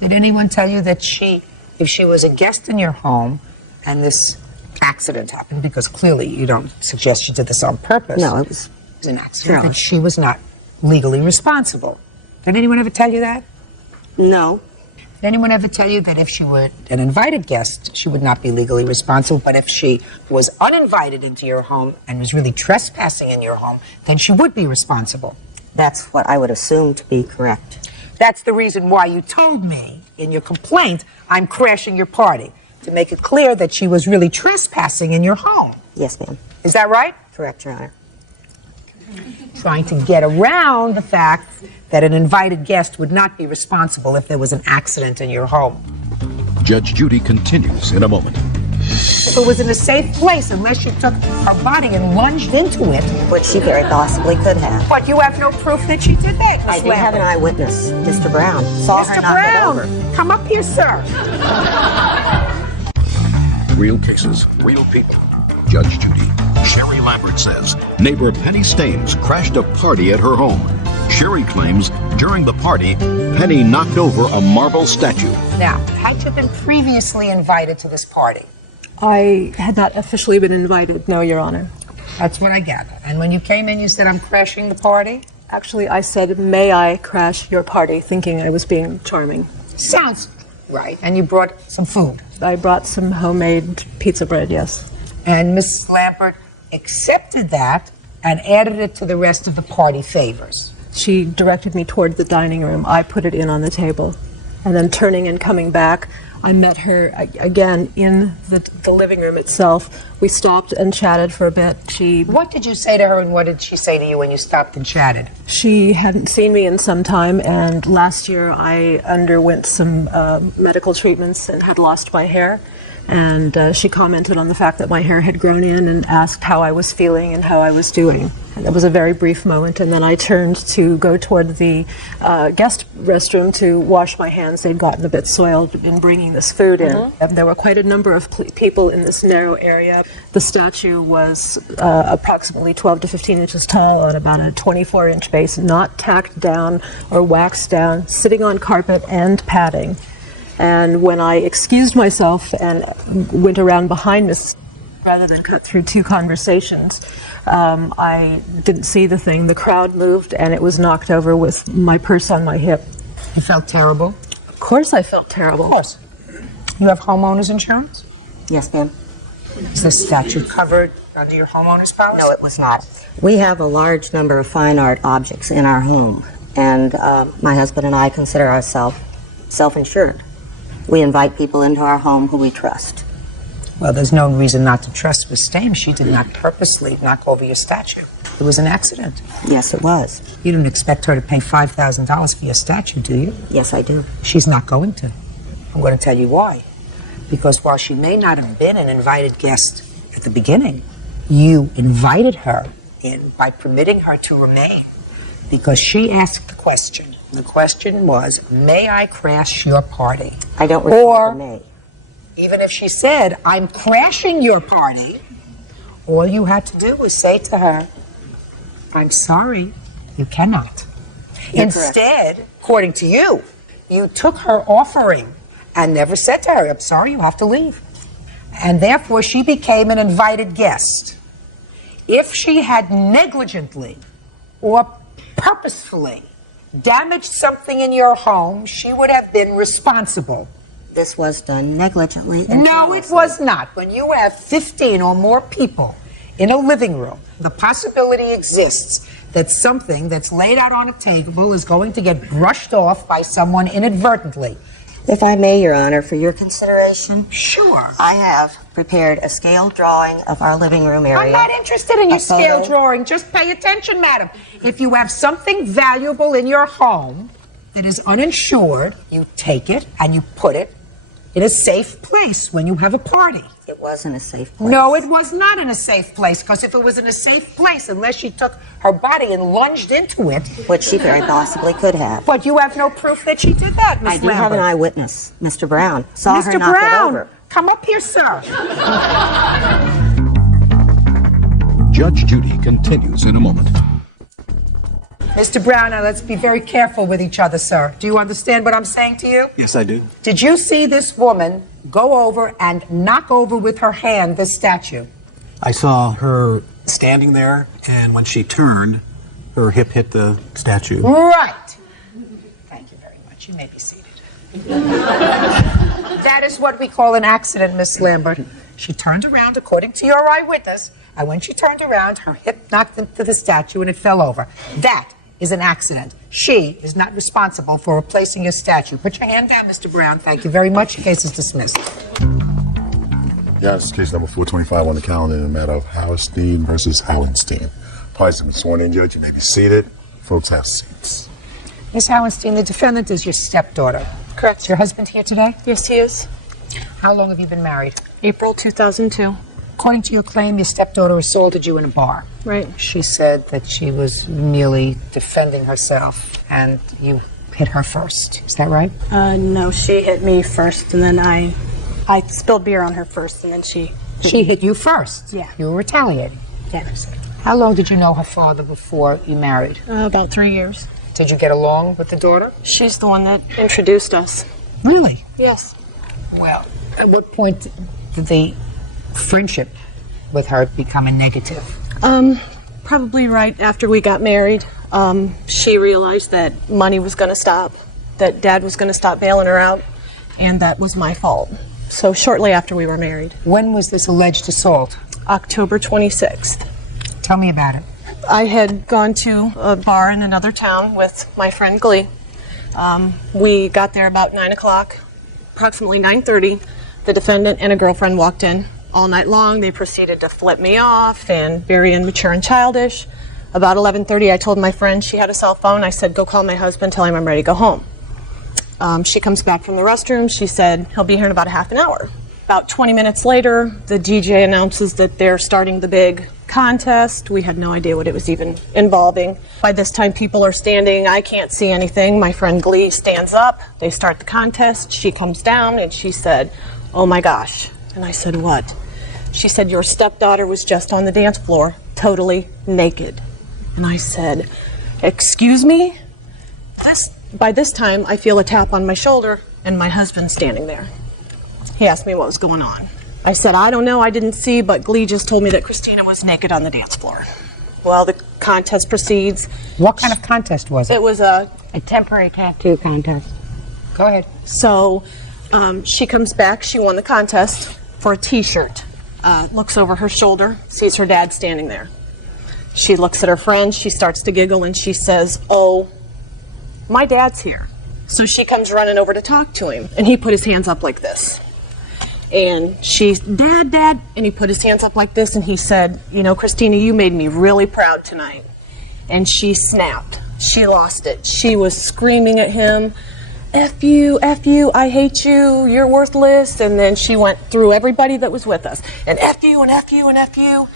Did anyone tell you that if she was a guest in your home and this accident happened, because clearly you don't suggest she did this on purpose. No, it was an accident, that she was not legally responsible. Did anyone ever tell you that? No. Did anyone ever tell you that if she were an invited guest, she would not be legally responsible, but if she was uninvited into your home and was really trespassing in your home, then she would be responsible? That's what I would assume to be correct. That's the reason why you told me in your complaint, "I'm crashing your party," to make it clear that she was really trespassing in your home. Yes, ma'am. Is that right? Correct, Your Honor. Trying to get around the fact that an invited guest would not be responsible if there was an accident in your home. Judge Judy continues in a moment. If it was in a safe place, unless you took her body and lunged into it. Which she very possibly could have. But you have no proof that she did that, Miss I do have an eyewitness, Mr. Brown. Saw her knock it over. Mr. Brown, come up here, sir. Real cases, real people. Judge Judy. Sherry Lambert says neighbor Penny Staines crashed a party at her home. Sherry claims during the party, Penny knocked over a marble statue. Now, had you been previously invited to this party? I had not officially been invited, no, Your Honor. That's what I gather. And when you came in, you said, "I'm crashing the party"? Actually, I said, "May I crash your party," thinking I was being charming. Sounds right. And you brought some food? I brought some homemade pizza bread, yes. And Miss Lambert accepted that and added it to the rest of the party favors. She directed me toward the dining room. I put it in on the table. And then turning and coming back, I met her again in the living room itself. We stopped and chatted for a bit. What did you say to her and what did she say to you when you stopped and chatted? She hadn't seen me in some time, and last year I underwent some medical treatments and had lost my hair. And she commented on the fact that my hair had grown in and asked how I was feeling and how I was doing. And it was a very brief moment, and then I turned to go toward the guest restroom to wash my hands. They'd gotten a bit soiled in bringing this food in. And there were quite a number of people in this narrow area. The statue was approximately 12 to 15 inches tall on about a 24-inch base, not tacked down or waxed down, sitting on carpet and padding. And when I excused myself and went around behind Miss, rather than cut through two conversations, I didn't see the thing. The crowd moved and it was knocked over with my purse on my hip. You felt terrible? Of course I felt terrible. Of course. You have homeowner's insurance? Yes, ma'am. Is this statue covered under your homeowner's policy? No, it was not. We have a large number of fine art objects in our home, and my husband and I consider ourselves self-insured. We invite people into our home who we trust. Well, there's no reason not to trust Miss Stame. She did not purposely knock over your statue. It was an accident. Yes, it was. You didn't expect her to pay $5,000 for your statue, do you? Yes, I do. She's not going to. I'm going to tell you why. Because while she may not have been an invited guest at the beginning, you invited her in by permitting her to remain. Because she asked the question. The question was, may I crash your party? I don't recall the may. Even if she said, I'm crashing your party, all you had to do was say to her, I'm sorry, you cannot. Instead, according to you, you took her offering and never said to her, I'm sorry, you have to leave. And therefore, she became an invited guest. If she had negligently or purposefully damaged something in your home, she would have been responsible. This was done negligently. No, it was not. When you have 15 or more people in a living room, the possibility exists that something that's laid out on a table is going to get brushed off by someone inadvertently. If I may, Your Honor, for your consideration. Sure. I have prepared a scale drawing of our living room area. I'm not interested in your scale drawing. Just pay attention, madam. If you have something valuable in your home that is uninsured, you take it and you put it in a safe place when you have a party. It wasn't a safe place. No, it was not in a safe place, because if it was in a safe place, unless she took her body and lunged into it. Which she very possibly could have. But you have no proof that she did that, Miss I do have an eyewitness, Mr. Brown. Saw her Mr. knock it Brown, over. come up here, sir. Judge Judy continues in a moment. Mr. Brown, now let's be very careful with each other, sir. Do you understand what I'm saying to you? Yes, I do. Did you see this woman go over and knock over with her hand this statue? I saw her standing there, and when she turned, her hip hit the statue. Right. Thank you very much. You may be seated. That is what we call an accident, Miss Lambert. She turned around, according to your eyewitness, and when she turned around, her hip knocked into the statue and it fell over. That is an accident. She is not responsible for replacing your statue. Put your hand down, Mr. Brown. Thank you very much. Your case is dismissed. Yeah, this is case number 425 on the calendar in the matter of Hauerstein versus Hallenstein. Parties have been sworn in, Judge. You may be seated. Folks have seats. Miss Hallenstein, the defendant is your stepdaughter. Correct. Is your husband here today? Yes, he is. How long have you been married? April 2002. According to your claim, your stepdaughter assaulted you in a bar. Right. She said that she was merely defending herself and you hit her first. Is that right? No, she hit me first, and then I spilled beer on her first, and then she hit you first? Yeah. You were retaliating? Yes. How long did you know her father before you married? About 3 years. Did you get along with the daughter? She's the one that introduced us. Really? Yes. Well, at what point did the friendship with her become a negative? Probably right after we got married. She realized that money was going to stop, that Dad was going to stop bailing her out, and that was my fault. So shortly after we were married. When was this alleged assault? October 26th. Tell me about it. I had gone to a bar in another town with my friend Glee. We got there about 9 o'clock. Approximately 9:30, the defendant and a girlfriend walked in. All night long, they proceeded to flip me off and very immature and childish. About 11:30, I told my friend she had a cell phone. I said, go call my husband, tell him I'm ready to go home. She comes back from the restroom. She said, he'll be here in about a half an hour. About 20 minutes later, the DJ announces that they're starting the big contest. We had no idea what it was even involving. By this time, people are standing. I can't see anything. My friend Glee stands up. They start the contest. She comes down and she said, oh my gosh. And I said, what? She said, your stepdaughter was just on the dance floor, totally naked. And I said, excuse me? By this time, I feel a tap on my shoulder and my husband's standing there. He asked me what was going on. I said, I don't know, I didn't see, but Glee just told me that Christina was naked on the dance floor. Well, the contest proceeds. What kind of contest was it? It was a temporary tattoo contest. Go ahead. So she comes back, she won the contest for a t-shirt. Looks over her shoulder, sees her dad standing there. She looks at her friend, she starts to giggle, and she says, oh, my dad's here. So she comes running over to talk to him, and he put his hands up like this. And she's, Dad, and he put his hands up like this and he said, you know, Christina, you made me really proud tonight. And she snapped. She lost it. She was screaming at him, F you, I hate you, you're worthless. And then she went through everybody that was with us. And F you, and F you, and F you.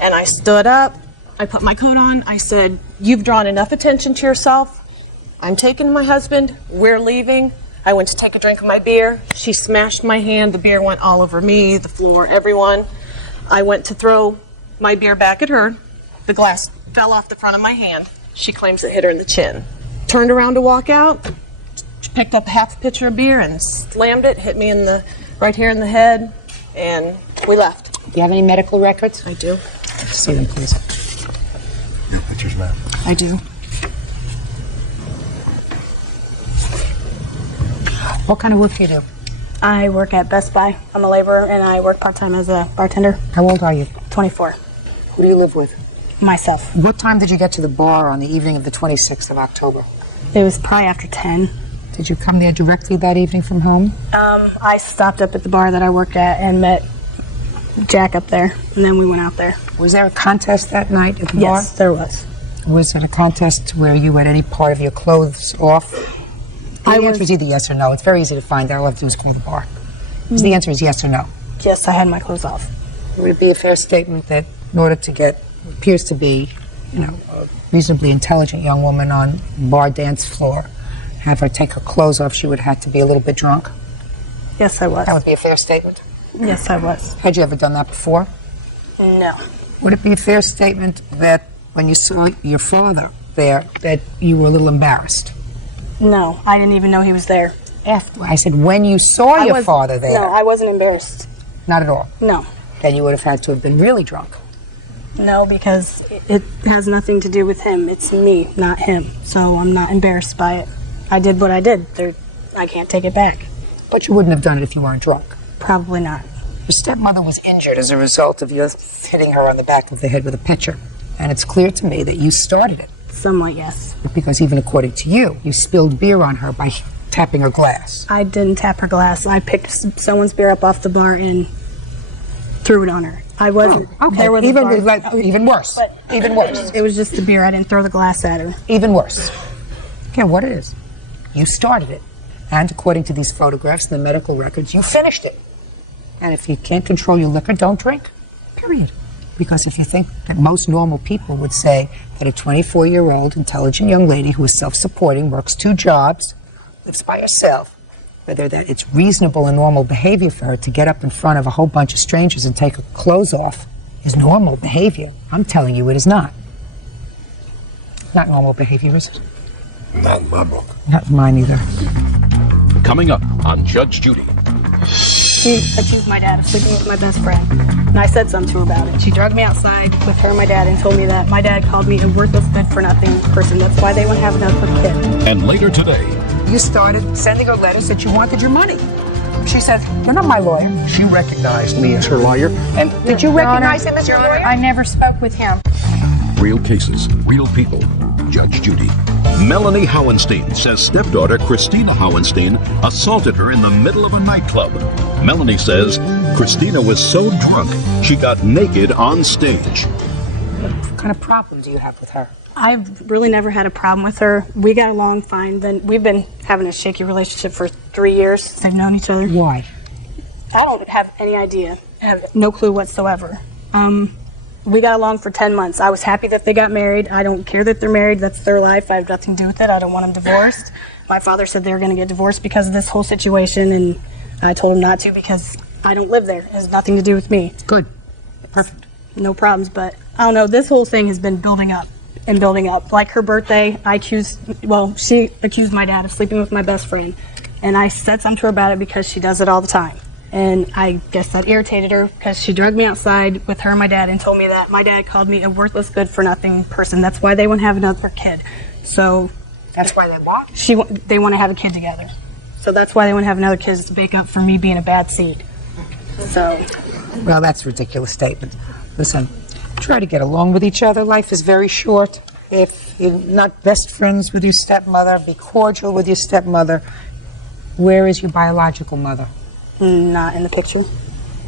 And I stood up. I put my coat on. I said, you've drawn enough attention to yourself. I'm taking my husband. We're leaving. I went to take a drink of my beer. She smashed my hand. The beer went all over me, the floor, everyone. I went to throw my beer back at her. The glass fell off the front of my hand. She claims it hit her in the chin. Turned around to walk out. She picked up half a pitcher of beer and slammed it, hit me in the right here in the head, and we left. Do you have any medical records? I do. See them, please. Your pictures, ma'am. I do. What kind of work do you do? I work at Best Buy. I'm a laborer, and I work part-time as a bartender. How old are you? 24. Who do you live with? Myself. What time did you get to the bar on the evening of the 26th of October? It was probably after 10. Did you come there directly that evening from home? I stopped up at the bar that I work at and met Jack up there, and then we went out there. Was there a contest that night at the bar? Yes, there was. Was it a contest where you had any part of your clothes off? The answer is either yes or no. It's very easy to find out. All I have to do is call the bar. So the answer is yes or no. Yes, I had my clothes off. Would it be a fair statement that in order to get what appears to be, a reasonably intelligent young woman on bar dance floor, have her take her clothes off, she would have to be a little bit drunk? Yes, I was. That would be a fair statement. Yes, I was. Had you ever done that before? No. Would it be a fair statement that when you saw your father there, that you were a little embarrassed? No, I didn't even know he was there. After I said when you saw your father there. No, I wasn't embarrassed. Not at all. No. Then you would have had to have been really drunk. No, because it has nothing to do with him. It's me, not him. So I'm not embarrassed by it. I did what I did. I can't take it back. But you wouldn't have done it if you weren't drunk. Probably not. Your stepmother was injured as a result of you hitting her on the back of the head with a pitcher. And it's clear to me that you started it. Somewhat, yes. Because even according to you, you spilled beer on her by tapping her glass. I didn't tap her glass. I picked someone's beer up off the bar and threw it on her. I wasn't. Okay. There was Even worse. Even worse. It was just the beer. I didn't throw the glass at her. Even worse. Yeah, what it is. You started it. And according to these photographs and the medical records, you finished it. And if you can't control your liquor, don't drink. Period. Because if you think that most normal people would say that a 24-year-old intelligent young lady who is self-supporting, works 2 jobs, lives by herself, whether that it's reasonable and normal behavior for her to get up in front of a whole bunch of strangers and take her clothes off is normal behavior. I'm telling you it is not. Not normal behavior, is it? Not in my book. Not mine either. Coming up on Judge Judy. She accused my dad of sleeping with my best friend. And I said something to her about it. She dragged me outside with her and my dad and told me that my dad called me a worthless, good-for-nothing person. That's why they won't have another kid. And later today, You started sending her letters that you wanted your money. She said, "You're not my lawyer." She recognized me as her lawyer. And did you recognize him as your lawyer? I never spoke with him. real cases, real people. Judge Judy. Melanie Howenstein says stepdaughter Christina Howenstein assaulted her in the middle of a nightclub. Melanie says Christina was so drunk she got naked on stage. What kind of problem do you have with her? I've really never had a problem with her. We got along fine. Then we've been having a shaky relationship for 3 years since I've known each other. Why? I don't have any idea. I have no clue whatsoever. We got along for 10 months. I was happy that they got married. I don't care that they're married. That's their life. I have nothing to do with it. I don't want them divorced. My father said they were going to get divorced because of this whole situation, and I told him not to because I don't live there. It has nothing to do with me. Good. Perfect. No problems, but I don't know. This whole thing has been building up and building up. Like her birthday, she accused my dad of sleeping with my best friend, and I said something to her about it because she does it all the time. And I guess that irritated her because she dragged me outside with her and my dad and told me that my dad called me a worthless, good-for-nothing person. That's why they won't have another kid. So that's why they what? They want to have a kid together. So that's why they want to have another kid, is to make up for me being a bad seed. So. Well, that's a ridiculous statement. Listen, try to get along with each other. Life is very short. If you're not best friends with your stepmother, be cordial with your stepmother. Where is your biological mother? Not in the picture.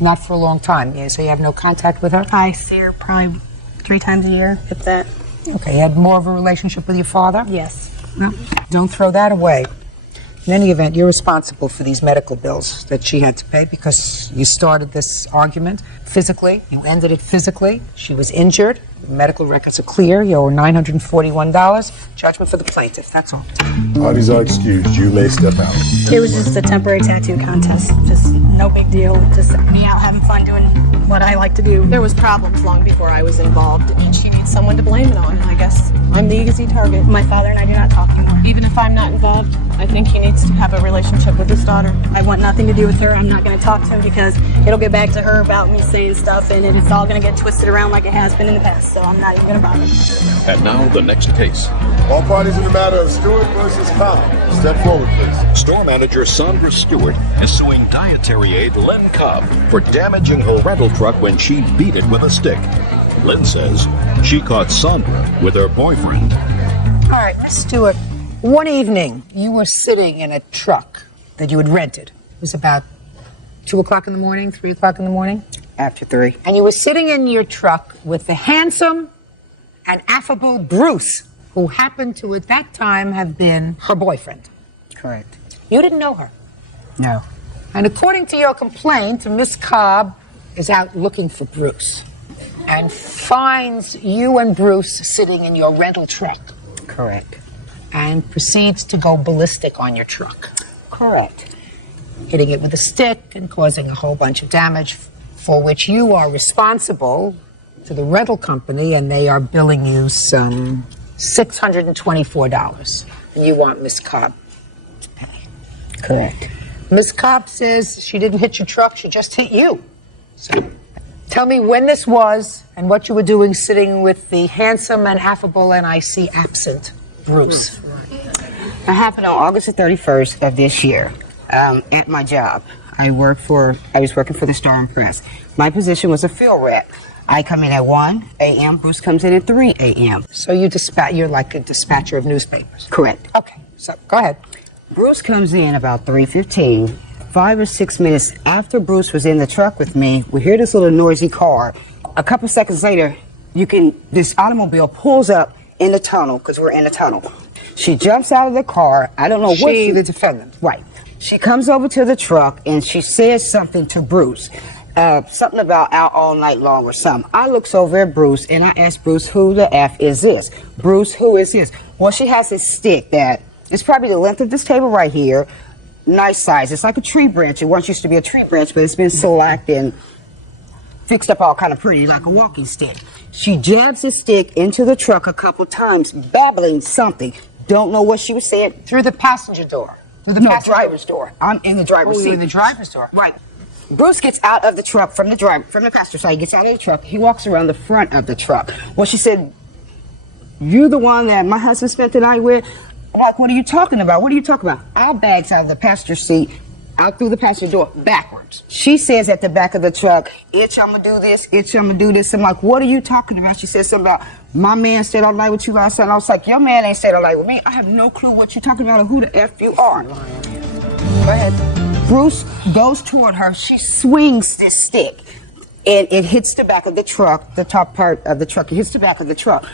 Not for a long time. Yeah, so you have no contact with her? I see her probably 3 times a year, if that. Okay, you had more of a relationship with your father? Yes. Well, don't throw that away. In any event, you're responsible for these medical bills that she had to pay because you started this argument physically. You ended it physically. She was injured. Medical records are clear. You owe $941. Judgment for the plaintiff. That's all. Parties are excused. You may step out. It was just a temporary tattoo contest. Just no big deal. Just me out having fun doing what I like to do. There was problems long before I was involved, and she needs someone to blame it on. And I guess I'm the easy target. My father and I do not talk anymore. Even if I'm not involved, I think he needs to have a relationship with his daughter. I want nothing to do with her. I'm not going to talk to him because it'll get back to her about me saying stuff, and it's all going to get twisted around like it has been in the past. So I'm not even going to bother. And now the next case. All parties in the matter of Stewart versus Cobb. Step forward, please. Store manager Sandra Stewart is suing dietary aide Lynn Cobb for damaging her rental truck when she beat it with a stick. Lynn says she caught Sandra with her boyfriend. All right, Miss Stewart, one evening you were sitting in a truck that you had rented. It was about 2 o'clock in the morning, 3 o'clock in the morning? After 3. And you were sitting in your truck with the handsome and affable Bruce, who happened to at that time have been her boyfriend. Correct. You didn't know her. No. And according to your complaint, Miss Cobb is out looking for Bruce and finds you and Bruce sitting in your rental truck. Correct. And proceeds to go ballistic on your truck. Correct. Hitting it with a stick and causing a whole bunch of damage for which you are responsible to the rental company, and they are billing you some $624. You want Miss Cobb to pay. Correct. Miss Cobb says she didn't hit your truck, she just hit you. So tell me when this was and what you were doing sitting with the handsome and affable and I see absent Bruce. It happened on August the 31st of this year at my job. I was working for the Star and Press. My position was a field rep. I come in at 1 a.m. Bruce comes in at 3 a.m. So you're like a dispatcher of newspapers? Correct. Okay, so go ahead. Bruce comes in about 3:15. 5 or 6 minutes after Bruce was in the truck with me, we hear this little noisy car. A couple seconds later, this automobile pulls up in the tunnel, because we're in a tunnel. She jumps out of the car. I don't know what she... the defendant. Right. She comes over to the truck and she says something to Bruce. Something about out all night long or something. I looks over at Bruce and I ask Bruce, who the F is this? Bruce, who is this? Well, she has this stick that is probably the length of this table right here. Nice size. It's like a tree branch. It once used to be a tree branch, but it's been shellacked and fixed up all kind of pretty, like a walking stick. She jabs the stick into the truck a couple times, babbling something. Don't know what she was saying. Through the passenger door? Driver's door. I'm in the driver's seat. You're in the driver's door. Right. Bruce gets out of the truck from the passenger side. He gets out of the truck. He walks around the front of the truck. Well, she said, "You the one that my husband spent the night with?" I'm like, "What are you talking about? What are you talking about?" Our bags out of the passenger seat, out through the passenger door, backwards. She says at the back of the truck, "Itch, I'm gonna do this. Itch, I'm gonna do this." I'm like, "What are you talking about?" She said something about, "My man stayed all night with you last night." I was like, "Your man ain't stayed all night with me. I have no clue what you're talking about or who the F you are." Go ahead. Bruce goes toward her. She swings this stick, and it hits the back of the truck, the top part of the truck. It hits the back of the truck.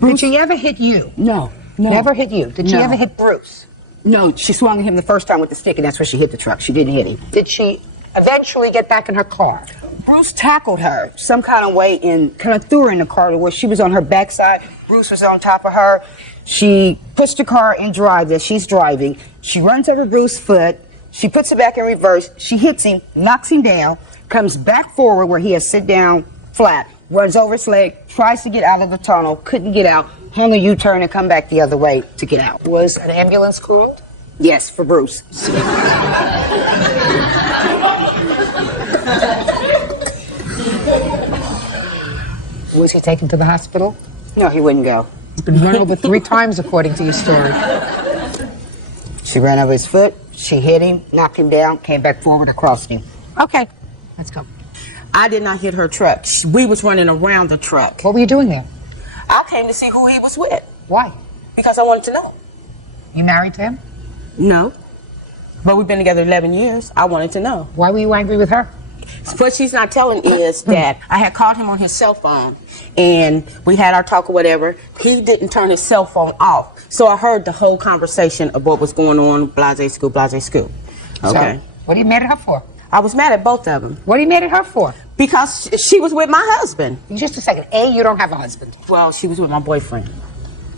Did she ever hit you? No. Never hit you. Did she ever hit Bruce? No, she swung at him the first time with the stick, and that's where she hit the truck. She didn't hit him. Did she eventually get back in her car? Bruce tackled her some kind of way and kind of threw her in the car to where she was on her backside. Bruce was on top of her. She puts the car in drive that she's driving. She runs over Bruce's foot. She puts it back in reverse. She hits him, knocks him down, comes back forward where he has sit down flat, runs over his leg, tries to get out of the tunnel, couldn't get out, hung a U-turn and come back the other way to get out. Was an ambulance called? Yes, for Bruce. Was he taken to the hospital? No, he wouldn't go. He's been run over 3 times according to your story. She ran over his foot, she hit him, knocked him down, came back forward across him. Okay, let's go. I did not hit her truck. We was running around the truck. What were you doing there? I came to see who he was with. Why? Because I wanted to know. You married to him? No. But we've been together 11 years. I wanted to know. Why were you angry with her? What she's not telling is that I had called him on his cell phone, and we had our talk or whatever. He didn't turn his cell phone off. So I heard the whole conversation of what was going on, blase school, blase school. Okay. So, what are you mad at her for? I was mad at both of them. What are you mad at her for? Because she was with my husband. Just a second. A, you don't have a husband. Well, she was with my boyfriend.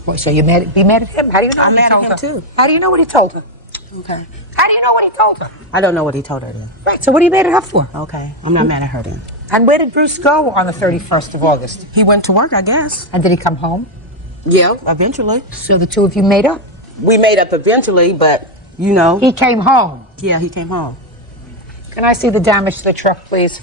Well, so you're be mad at him? How do you know I'm what he mad told at him her? too. How do you know what he told her? Okay. How do you know what he told her? I don't know what he told her then. Right, so what are you mad at her for? Okay, I'm not mad at her then. And where did Bruce go on the 31st of August? He went to work, I guess. And did he come home? Yeah, eventually. So the two of you made up? We made up eventually, but, you know. He came home? Yeah, he came home. Can I see the damage to the truck, please?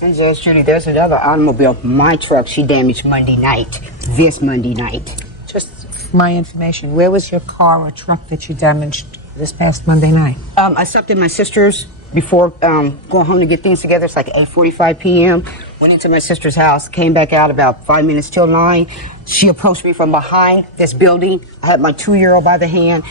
And Judge Judy, there's another automobile, my truck, she damaged Monday night. This Monday night. Just for my information, where was your car or truck that you damaged this past Monday night? I stopped at my sister's before going home to get things together. It's like 8:45 p.m. Went into my sister's house, came back out about 5 minutes till 9. She approached me from behind this building. I had my 2-year-old by the hand.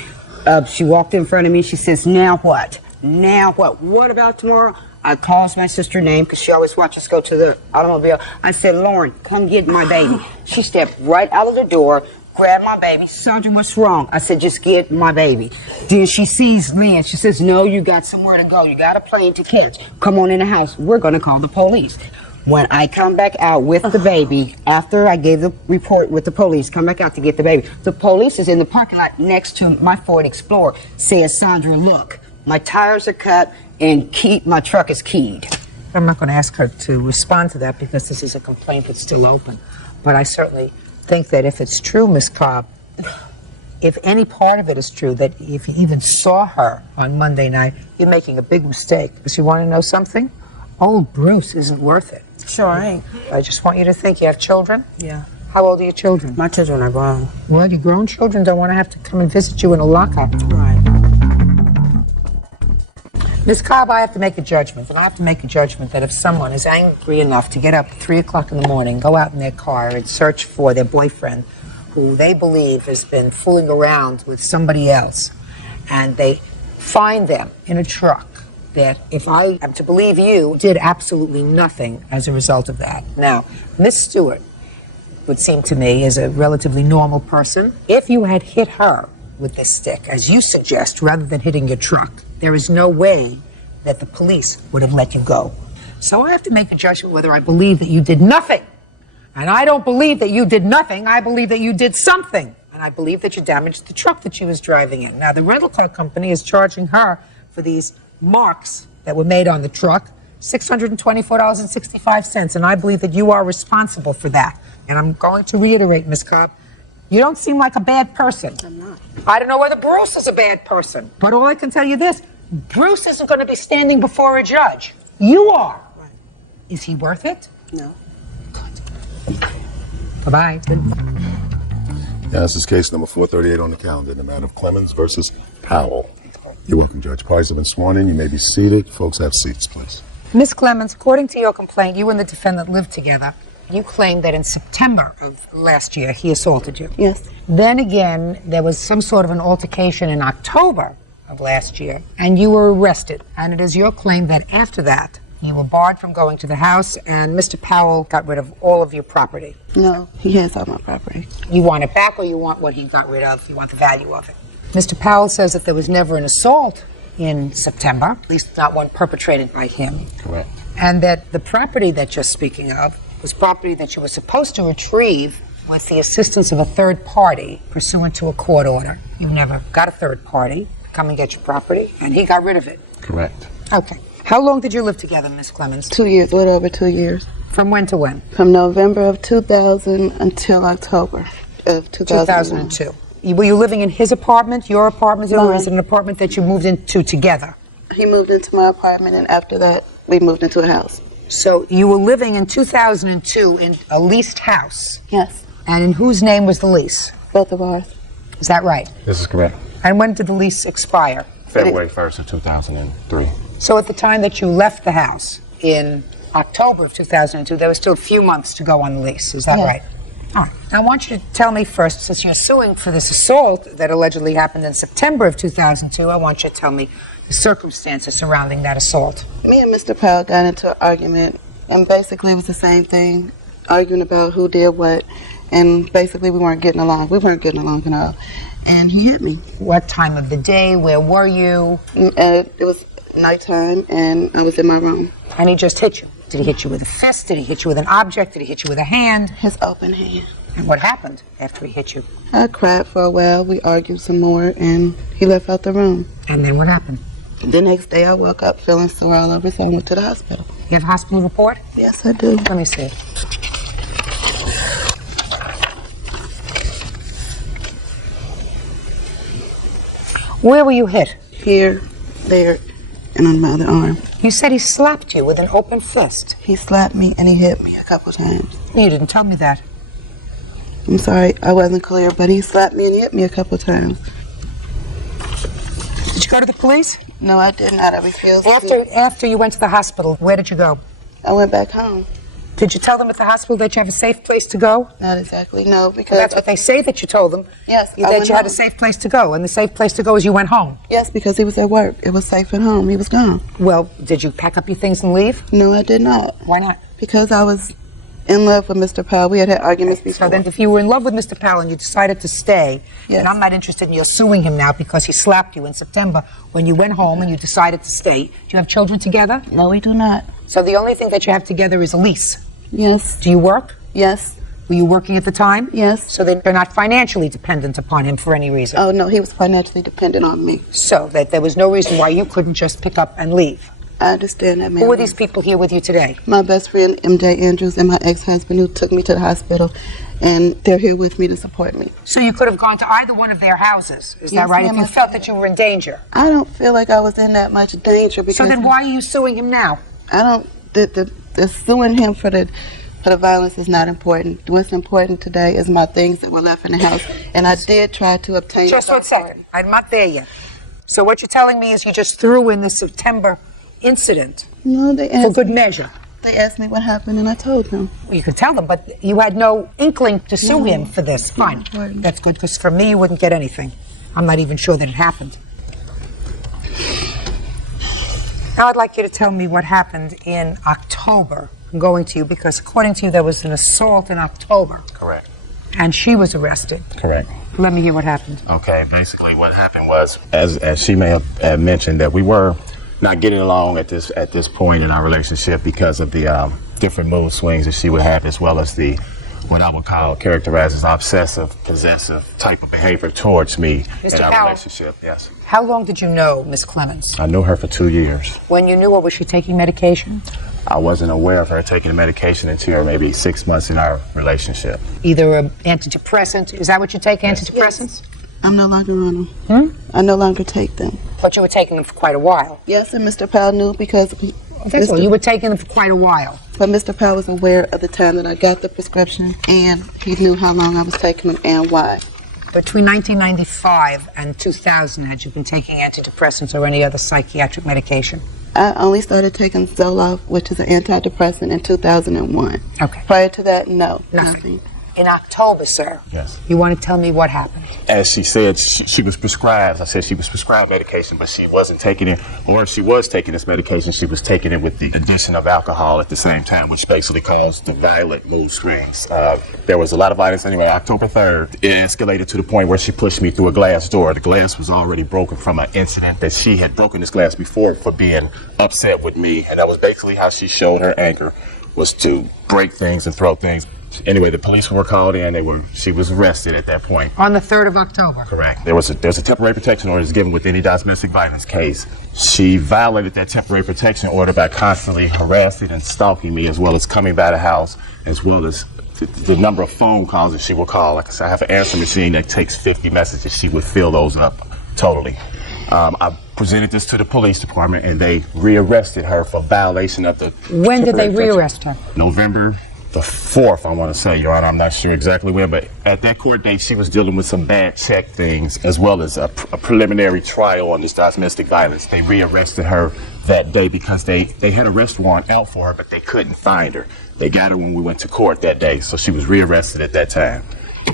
She walked in front of me. She says, now what? Now what? What about tomorrow? I called my sister's name because she always watches us go to the automobile. I said, Lauren, come get my baby. She stepped right out of the door, grabbed my baby. Sandra, what's wrong? I said, just get my baby. Then she sees me and she says, no, you got somewhere to go. You got a plane to catch. Come on in the house. We're going to call the police. When I come back out with the baby, after I gave the report with the police, come back out to get the baby, the police is in the parking lot next to my Ford Explorer. Says, Sandra, look, my tires are cut and my truck is keyed. I'm not going to ask her to respond to that because this is a complaint that's still open. But I certainly think that if it's true, Miss Cobb, if any part of it is true, that if you even saw her on Monday night, you're making a big mistake. Because you want to know something? Old Bruce isn't worth it. Sure ain't. I just want you to think. You have children? Yeah. How old are your children? My children are grown. Well, your grown children don't want to have to come and visit you in a lockup. Right. Miss Cobb, I have to make a judgment, and I have to make a judgment that if someone is angry enough to get up at 3 o'clock in the morning, go out in their car and search for their boyfriend, who they believe has been fooling around with somebody else, and they find them in a truck, that if I am to believe you, did absolutely nothing as a result of that. Now, Miss Stewart would seem to me is a relatively normal person. If you had hit her with this stick, as you suggest, rather than hitting your truck, there is no way that the police would have let you go. So I have to make a judgment whether I believe that you did nothing. And I don't believe that you did nothing. I believe that you did something. And I believe that you damaged the truck that she was driving in. Now, the rental car company is charging her for these marks that were made on the truck, $624.65. And I believe that you are responsible for that. And I'm going to reiterate, Ms. Cobb, you don't seem like a bad person. I'm not. I don't know whether Bruce is a bad person, but all I can tell you this, Bruce isn't going to be standing before a judge. You are. Right. Is he worth it? No. Good. Bye-bye. Yeah, this is case number 438 on the calendar in the matter of Clemens versus Powell. You're welcome, Judge. Parties have been sworn in. You may be seated. Folks, have seats, please. Miss Clemens, according to your complaint, you and the defendant lived together. You claimed that in September of last year, he assaulted you. Yes. Then again, there was some sort of an altercation in October of last year, and you were arrested. And it is your claim that after that, you were barred from going to the house, and Mr. Powell got rid of all of your property. No, he has all my property. You want it back, or you want what he got rid of? You want the value of it? Mr. Powell says that there was never an assault in September, at least not one perpetrated by him. Correct. And that the property that you're speaking of was property that you were supposed to retrieve with the assistance of a third party pursuant to a court order. You never got a third party to come and get your property, and he got rid of it. Correct. Okay. How long did you live together, Miss Clemens? 2 years, a little over 2 years. From when to when? From November of 2000 until October of 2002. Were you living in his apartment, your apartment, or was it an apartment that you moved into together? He moved into my apartment, and after that, we moved into a house. So you were living in 2002 in a leased house? Yes. And in whose name was the lease? Both of ours. Is that right? This is correct. And when did the lease expire? February 1st of 2003. So at the time that you left the house in October of 2002, there was still a few months to go on the lease. Is that right? All right. I want you to tell me first, since you're suing for this assault that allegedly happened in September of 2002, I want you to tell me the circumstances surrounding that assault. Me and Mr. Powell got into an argument, and basically it was the same thing, arguing about who did what, and basically we weren't getting along. We weren't getting along at all. And he hit me. What time of the day? Where were you? It was nighttime, and I was in my room. And he just hit you. Did he hit you with a fist? Did he hit you with an object? Did he hit you with a hand? His open hand. And what happened after he hit you? I cried for a while. We argued some more, and he left out the room. And then what happened? The next day, I woke up feeling sore all over, so I went to the hospital. You have a hospital report? Yes, I do. Let me see it. Where were you hit? Here, there, and on my other arm. You said he slapped you with an open fist. He slapped me and he hit me a couple times. You didn't tell me that. I'm sorry, I wasn't clear, but he slapped me and hit me a couple times. Did you go to the police? No, I did not. I refused After you went to the hospital, where did you go? I went back home. Did you tell them at the hospital that you have a safe place to go? Not exactly, no, because... Well, that's what they say that you told them. Yes, that you had a safe place to go, and the safe place to go is you went home. Yes, because he was at work. It was safe at home. He was gone. Well, did you pack up your things and leave? No, I did not. Why not? Because I was in love with Mr. Powell. We had arguments before. So then if you were in love with Mr. Powell and you decided to stay, yes. And I'm not interested in you suing him now because he slapped you in September, when you went home and you decided to stay, do you have children together? No, we do not. So the only thing that you have together is a lease? Yes. Do you work? Yes. Were you working at the time? Yes. So then you're not financially dependent upon him for any reason? Oh, no, he was financially dependent on me. So that there was no reason why you couldn't just pick up and leave? I understand that, ma'am. Who are these people here with you today? My best friend, MJ Andrews, and my ex-husband who took me to the hospital, and they're here with me to support me. So you could have gone to either one of their houses, is that right, if you felt that you were in danger? I don't feel like I was in that much danger because... So then why are you suing him now? I don't... The suing him for the violence is not important. What's important today is my things that were left in the house, and I did try to obtain... Just 1 second. I'm not there yet. So what you're telling me is you just threw in the September incident. No, they asked... For good measure. They asked me what happened, and I told them. Well, you could tell them, but you had no inkling to sue him for this. Fine. That's good, because for me, you wouldn't get anything. I'm not even sure that it happened. Now I'd like you to tell me what happened in October. I'm going to you because according to you, there was an assault in October. Correct. And she was arrested. Correct. Let me hear what happened. Okay, basically what happened was, as she may have mentioned, that we were not getting along at this point in our relationship because of the different mood swings that she would have, as well as the what I would characterize as obsessive, possessive type of behavior towards me in our relationship. Yes. How long did you know Miss Clemens? I knew her for 2 years. When you knew her, was she taking medication? I wasn't aware of her taking the medication until maybe 6 months in our relationship. Either an antidepressant. Is that what you take, antidepressants? Yes. I'm no longer on them. I no longer take them. But you were taking them for quite a while. Yes, and Mr. Powell knew because... That's all. You were taking them for quite a while. But Mr. Powell was aware of the time that I got the prescription, and he knew how long I was taking them and why. Between 1995 and 2000, had you been taking antidepressants or any other psychiatric medication? I only started taking Zoloft, which is an antidepressant, in 2001. Okay. Prior to that, no. Nothing. In October, sir. Yes. You want to tell me what happened? As she said, she was prescribed. I said she was prescribed medication, but she wasn't taking it, or if she was taking this medication, she was taking it with the addition of alcohol at the same time, which basically caused the violent mood swings. There was a lot of violence anyway. October 3rd, it escalated to the point where she pushed me through a glass door. The glass was already broken from an incident that she had broken this glass before for being upset with me, and that was basically how she showed her anger, was to break things and throw things. Anyway, the police were called in. She was arrested at that point. On the 3rd of October? Correct. There's a temporary protection order that's given with any domestic violence case. She violated that temporary protection order by constantly harassing and stalking me, as well as coming by the house, as well as the number of phone calls that she will call. Like I said, I have an answer machine that takes 50 messages. She would fill those up totally. I presented this to the police department, and they rearrested her for violation of the... When did they rearrest her? November the 4th, I want to say, Your Honor. I'm not sure exactly when, but at that court date, she was dealing with some bad check things, as well as a preliminary trial on this domestic violence. They rearrested her that day because they had a arrest warrant out for her, but they couldn't find her. They got her when we went to court that day, so she was rearrested at that time.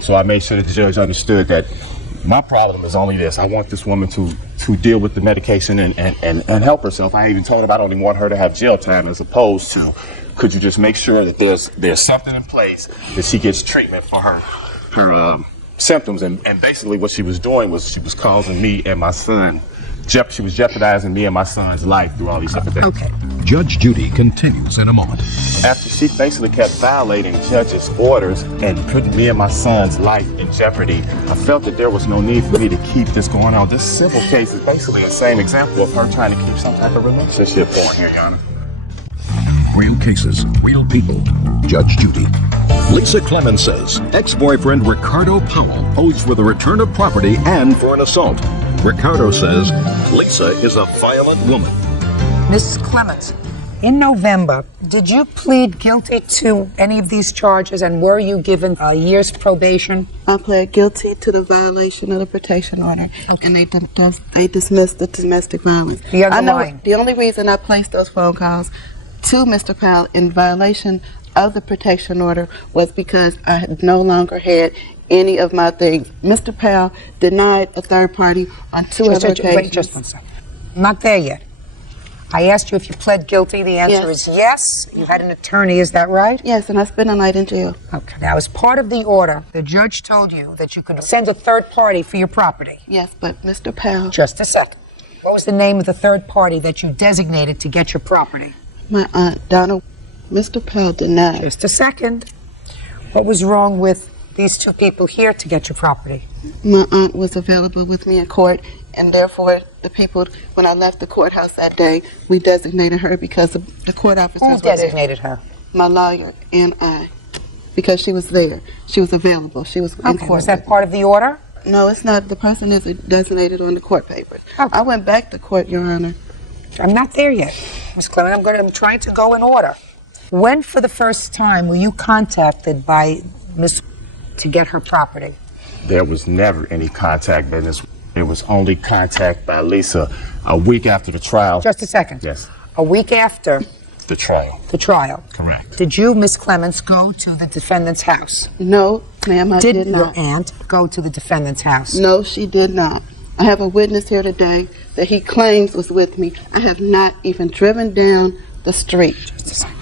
So I made sure that the judge understood that my problem is only this. I want this woman to deal with the medication and help herself. I even told her I don't even want her to have jail time, as opposed to, could you just make sure that there's something in place that she gets treatment for her symptoms. And basically what she was doing was she was causing me and my son, she was jeopardizing me and my son's life through all these different things. Okay. Judge Judy continues in a moment. After she basically kept violating judge's orders and putting me and my son's life in jeopardy, I felt that there was no need for me to keep this going on. This civil case is basically the same example of her trying to keep some type of relationship going here, Your Honor. Real cases, real people. Judge Judy. Lisa Clemens says ex-boyfriend Ricardo Powell owes for the return of property and for an assault. Ricardo says Lisa is a violent woman. Mrs. Clemens, in November, did you plead guilty to any of these charges, and were you given a year's probation? I pled guilty to the violation of the protection order, and they dismissed the domestic violence. The underlying. The only reason I placed those phone calls to Mr. Powell in violation of the protection order was because I had no longer had any of my things. Mr. Powell denied a third party on two other occasions. Wait just one second. I'm not there yet. I asked you if you pled guilty. The answer is yes. You had an attorney, is that right? Yes, and I spent a night in jail. Okay. Now, as part of the order, the judge told you that you could send a third party for your property. Yes, but Mr. Powell... Just a second. What was the name of the third party that you designated to get your property? My aunt, Donna. Mr. Powell denied. Just a second. What was wrong with these two people here to get your property? My aunt was available with me in court, and therefore the people, when I left the courthouse that day, we designated her because the court officers Who designated her? My lawyer and I, because she was there. She was available. She was in court. Was that part of the order? No, it's not. The person is designated on the court papers. Okay. I went back to court, Your Honor. I'm not there yet, Ms. Clement. I'm trying to go in order. When, for the first time, were you contacted by Ms. to get her property? There was never any contact business. It was only contact by Lisa a week after the trial. Just a second. Yes. A week after the trial. The trial. Correct. Did you, Ms. Clements, go to the defendant's house? No, ma'am, I did not. Did your aunt go to the defendant's house? No, she did not. I have a witness here today that he claims was with me. I have not even driven down the street. Just a second.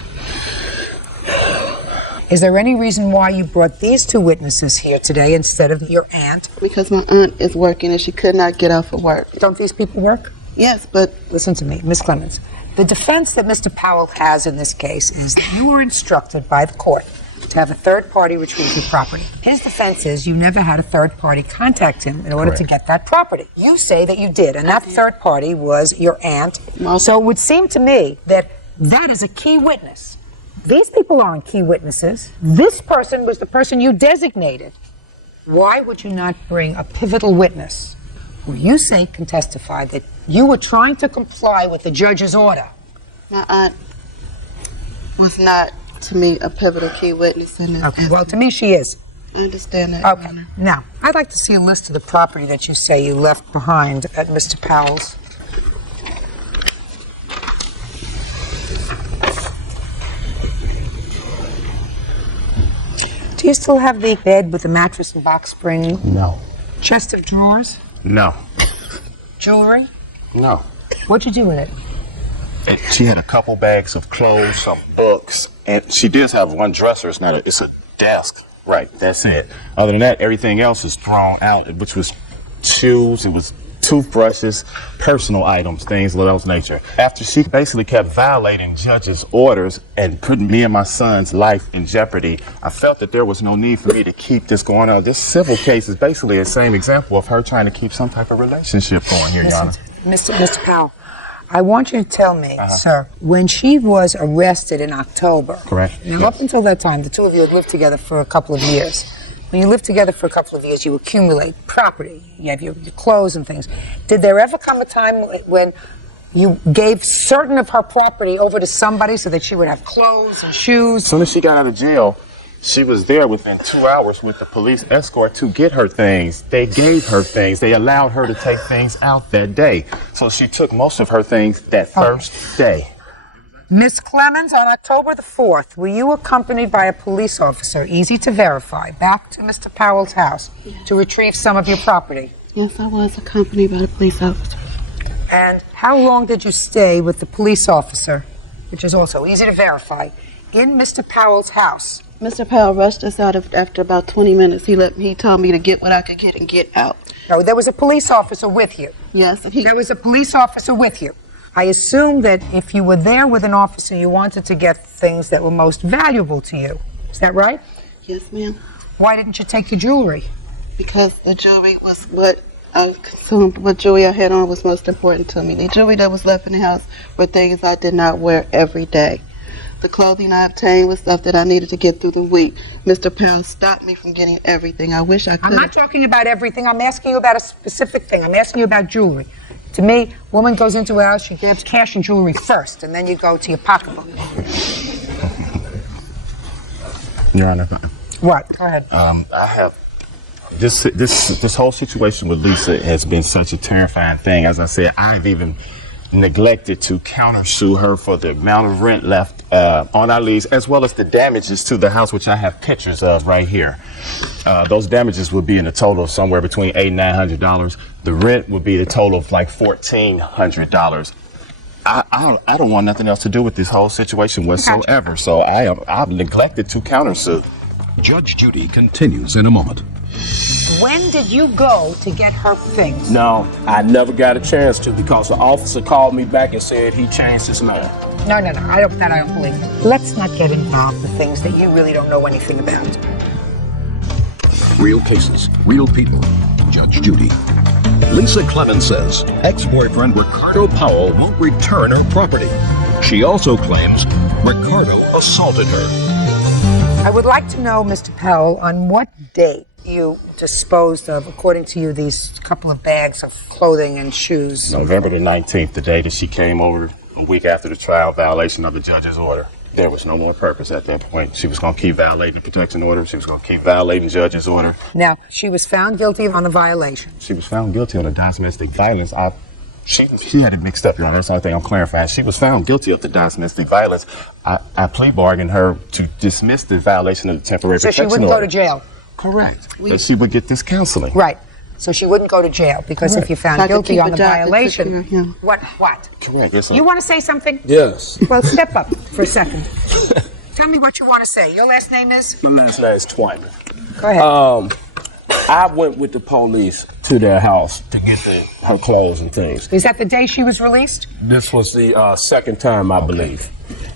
Is there any reason why you brought these two witnesses here today instead of your aunt? Because my aunt is working and she could not get off of work. Don't these people work? Yes, but... Listen to me, Ms. Clemens. The defense that Mr. Powell has in this case is that you were instructed by the court to have a third party retrieve your property. His defense is you never had a third party contact him in order to get that property. You say that you did, and that third party was your aunt. So it would seem to me that that is a key witness. These people aren't key witnesses. This person was the person you designated. Why would you not bring a pivotal witness who you say can testify that you were trying to comply with the judge's order? My aunt was not, to me, a pivotal key witness in this. Okay, well, to me she is. I understand that. Okay, now, I'd like to see a list of the property that you say you left behind at Mr. Powell's. Do you still have the bed with the mattress and box spring? No. Chest of drawers? No. Jewelry? No. What'd you do with it? She had a couple bags of clothes, some books, and she does have one dresser. It's a desk. Right, that's it. Other than that, everything else is thrown out, which was shoes, it was toothbrushes, personal items, things of that nature. After she basically kept violating judge's orders and putting me and my son's life in jeopardy, I felt that there was no need for me to keep this going on. This civil case is basically the same example of her trying to keep some type of relationship going here, Your Honor. Mr. Powell, I want you to tell me, sir, when she was arrested in October. Correct. Now, up until that time, the two of you had lived together for a couple of years. When you live together for a couple of years, you accumulate property. You have your clothes and things. Did there ever come a time when You gave certain of her property over to somebody so that she would have clothes and shoes. As soon as she got out of jail, she was there within 2 hours with the police escort to get her things. They gave her things. They allowed her to take things out that day. So she took most of her things that first day. Miss Clemens, on October the 4th, were you accompanied by a police officer, easy to verify, back to Mr. Powell's house to retrieve some of your property? Yes, I was accompanied by the police officer. And how long did you stay with the police officer, which is also easy to verify, in Mr. Powell's house? Mr. Powell rushed us out after about 20 minutes. He told me to get what I could get and get out. No, there was a police officer with you. Yes. There was a police officer with you. I assume that if you were there with an officer, you wanted to get things that were most valuable to you. Is that right? Yes, ma'am. Why didn't you take your jewelry? Because the jewelry was what I consumed. What jewelry I had on was most important to me. The jewelry that was left in the house were things I did not wear every day. The clothing I obtained was stuff that I needed to get through the week. Mr. Powell stopped me from getting everything. I wish I could. I'm not talking about everything. I'm asking you about a specific thing. I'm asking you about jewelry. To me, woman goes into a house, she grabs cash and jewelry first, and then you go to your pocketbook. Your Honor. What? Go ahead. I have this whole situation with Lisa has been such a terrifying thing. As I said, I've even neglected to countersue her for the amount of rent left on our lease, as well as the damages to the house, which I have pictures of right here. Those damages would be in a total of somewhere between $800 and $900. The rent would be the total of like $1,400. I don't want nothing else to do with this whole situation whatsoever, so I've neglected to countersue. Judge Judy continues in a moment. When did you go to get her things? No, I never got a chance to because the officer called me back and said he changed his mind. No, I don't believe it. Let's not get involved with things that you really don't know anything about. Real cases, real people. Judge Judy. Lisa Clemens says ex-boyfriend Ricardo Powell won't return her property. She also claims Ricardo assaulted her. I would like to know, Mr. Powell, on what date you disposed of, according to you, these couple of bags of clothing and shoes. November the 19th, the day that she came over, a week after the trial, violation of the judge's order. There was no more purpose at that point. She was going to keep violating the protection order. She was going to keep violating the judge's order. Now, she was found guilty on the violation. She was found guilty on the domestic violence. She had it mixed up, Your Honor. That's the only thing I'm clarifying. She was found guilty of the domestic violence. I plea bargained her to dismiss the violation of the temporary protection order. So she wouldn't go to jail? Correct. That she would get this counseling. Right. So she wouldn't go to jail because if you're found guilty on the violation, what? Correct. Yes, sir. You want to say something? Yes. Well, step up for a second. Tell me what you want to say. Your last name is? My last name is Twyman. Go ahead. I went with the police to their house to get her clothes and things. Is that the day she was released? This was the second time, I believe.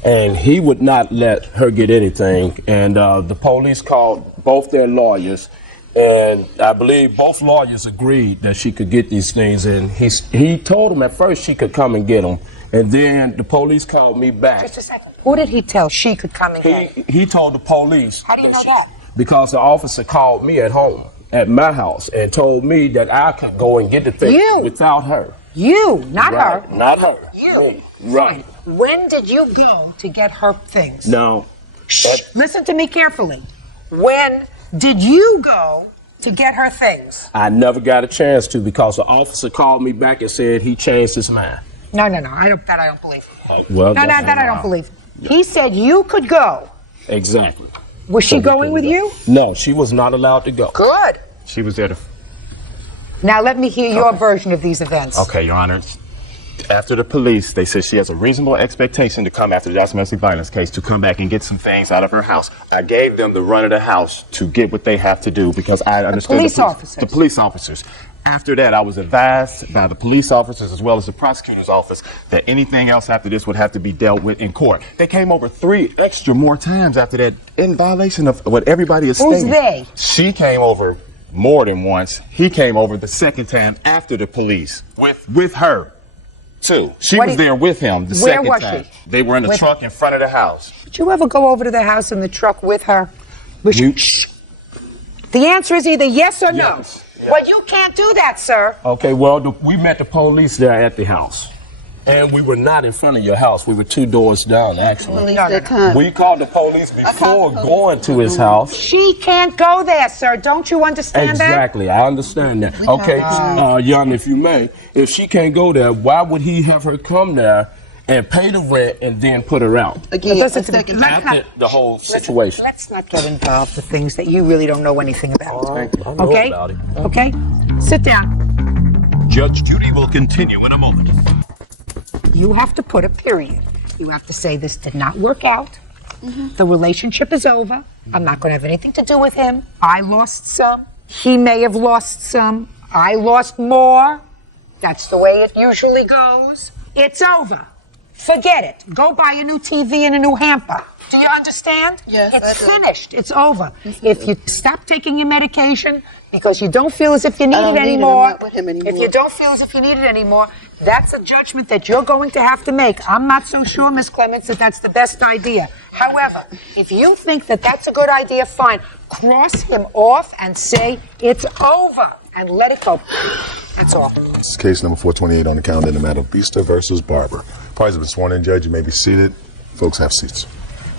And he would not let her get anything. And the police called both their lawyers. And I believe both lawyers agreed that she could get these things. And he told them at first she could come and get them. And then the police called me back. Just a second. Who did he tell she could come and get? He told the police. How do you know that? Because the officer called me at home, at my house, and told me that I could go and get the things without her. You, not right. her. Not her. You. Right. When did you go to get her things? No. Shh. Listen to me carefully. When did you go to get her things? I never got a chance to because the officer called me back and said he changed his mind. No. I don't believe it. Well, that I don't believe. He said you could go. Exactly. Was she going with you? No, she was not allowed to go. Good. She was there to... Now let me hear your version of these events. Okay, Your Honor. After the police, they said she has a reasonable expectation to come after the domestic violence case to come back and get some things out of her house. I gave them the run of the house to get what they have to do because I understood the police officers. After that, I was advised by the police officers as well as the prosecutor's office that anything else after this would have to be dealt with in court. They came over 3 extra more times after that in violation of what everybody is stating. Who's they? She came over more than once. He came over the second time after the police with her too. She was there with him the second time. Where was she? They were in the truck in front of the house. Did you ever go over to the house in the truck with her? The answer is either yes or no. Yes. Well, you can't do that, sir. Okay, well, we met the police there at the house. And we were not in front of your house. We were 2 doors down, actually. We called the police before going to his house. She can't go there, sir. Don't you understand that? Exactly, I understand that. Okay, Young, if you may, if she can't go there, why would he have her come there and pay the rent and then put her out? Again, after the whole situation. Let's not get involved with things that you really don't know anything about. I know Okay? about it. Okay? Sit down. Judge Judy will continue in a moment. You have to put a period. You have to say this did not work out. The relationship is over. I'm not going to have anything to do with him. I lost some. He may have lost some. I lost more. That's the way it usually goes. It's over. Forget it. Go buy a new TV and a new hamper. Do you understand? Yes, It's I do. finished. It's over. If you stop taking your medication because you don't feel as if you need don't it need it. I'm anymore, not with him anymore. if you don't feel as if you need it anymore, that's a judgment that you're going to have to make. I'm not so sure, Miss Clements, that that's the best idea. However, if you think that that's a good idea, fine. Cross him off and say it's over and let it go. That's all. This is case number 428 on the calendar in the matter of Beaster versus Barber. Parties have been sworn in, Judge. You may be seated. Folks, have seats.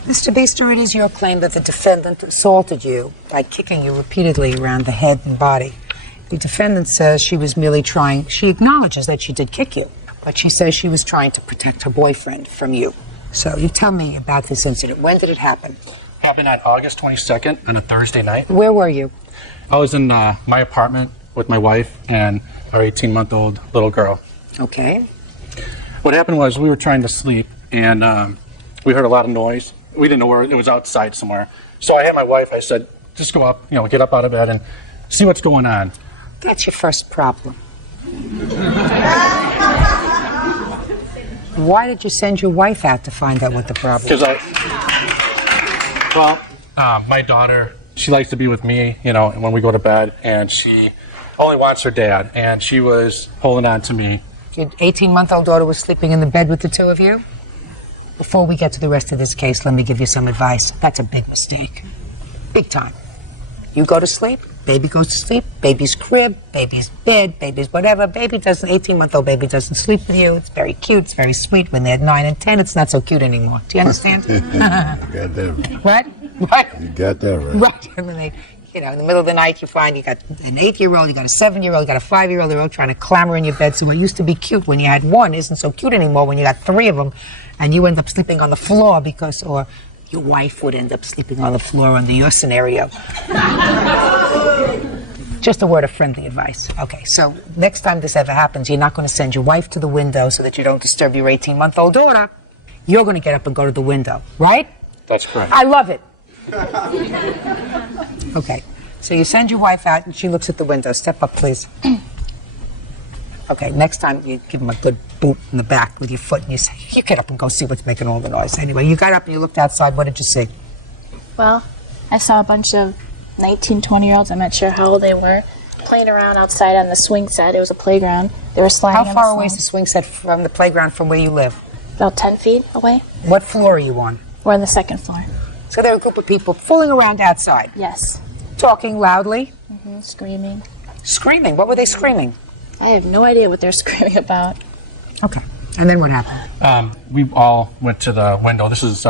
Mr. Beaster, it is your claim that the defendant assaulted you by kicking you repeatedly around the head and body. The defendant says she was merely trying, she acknowledges that she did kick you, but she says she was trying to protect her boyfriend from you. So you tell me about this incident. When did it happen? Happened on August 22nd on a Thursday night. Where were you? I was in my apartment with my wife and our 18-month-old little girl. Okay. What happened was we were trying to sleep and we heard a lot of noise. We didn't know where it was, outside somewhere. So I had my wife, I said, just go up, get up out of bed and see what's going on. That's your first problem. Why did you send your wife out to find out what the problem was? Because my daughter, she likes to be with me, when we go to bed, and she only wants her dad, and she was holding on to me. Your 18-month-old daughter was sleeping in the bed with the two of you? Before we get to the rest of this case, let me give you some advice. That's a big mistake. Big time. You go to sleep, baby goes to sleep, baby's crib, baby's bed, baby's whatever. 18-month-old baby doesn't sleep with you. It's very cute, it's very sweet. When they're 9 and 10, it's not so cute anymore. Do you understand? You got that What? right. What? You got that right. Right. And then in the middle of the night, you find you got an 8-year-old, you got a 7-year-old, you got a 5-year-old. They're all trying to clamber in your bed. So what used to be cute when you had one isn't so cute anymore when you got 3 of them, and you end up sleeping on the floor or your wife would end up sleeping on the floor under your scenario. Just a word of friendly advice. Okay, so next time this ever happens, you're not going to send your wife to the window so that you don't disturb your 18-month-old daughter. You're going to get up and go to the window, right? That's correct. I love it. Okay, so you send your wife out and she looks at the window. Step up, please. Okay, next time you give him a good boot in the back with your foot and you say, you get up and go see what's making all the noise. Anyway, you got up and you looked outside. What did you see? Well, I saw a bunch of 19, 20-year-olds, I'm not sure how old they were, playing around outside on the swing set. It was a playground. They were sliding. How far away is the swing set from the playground from where you live? About 10 feet away. What floor are you on? We're on the 2nd floor. So there are a group of people fooling around outside? Yes. Talking loudly? Screaming. Screaming? What were they screaming? I have no idea what they're screaming about. Okay. And then what happened? We all went to the window. This is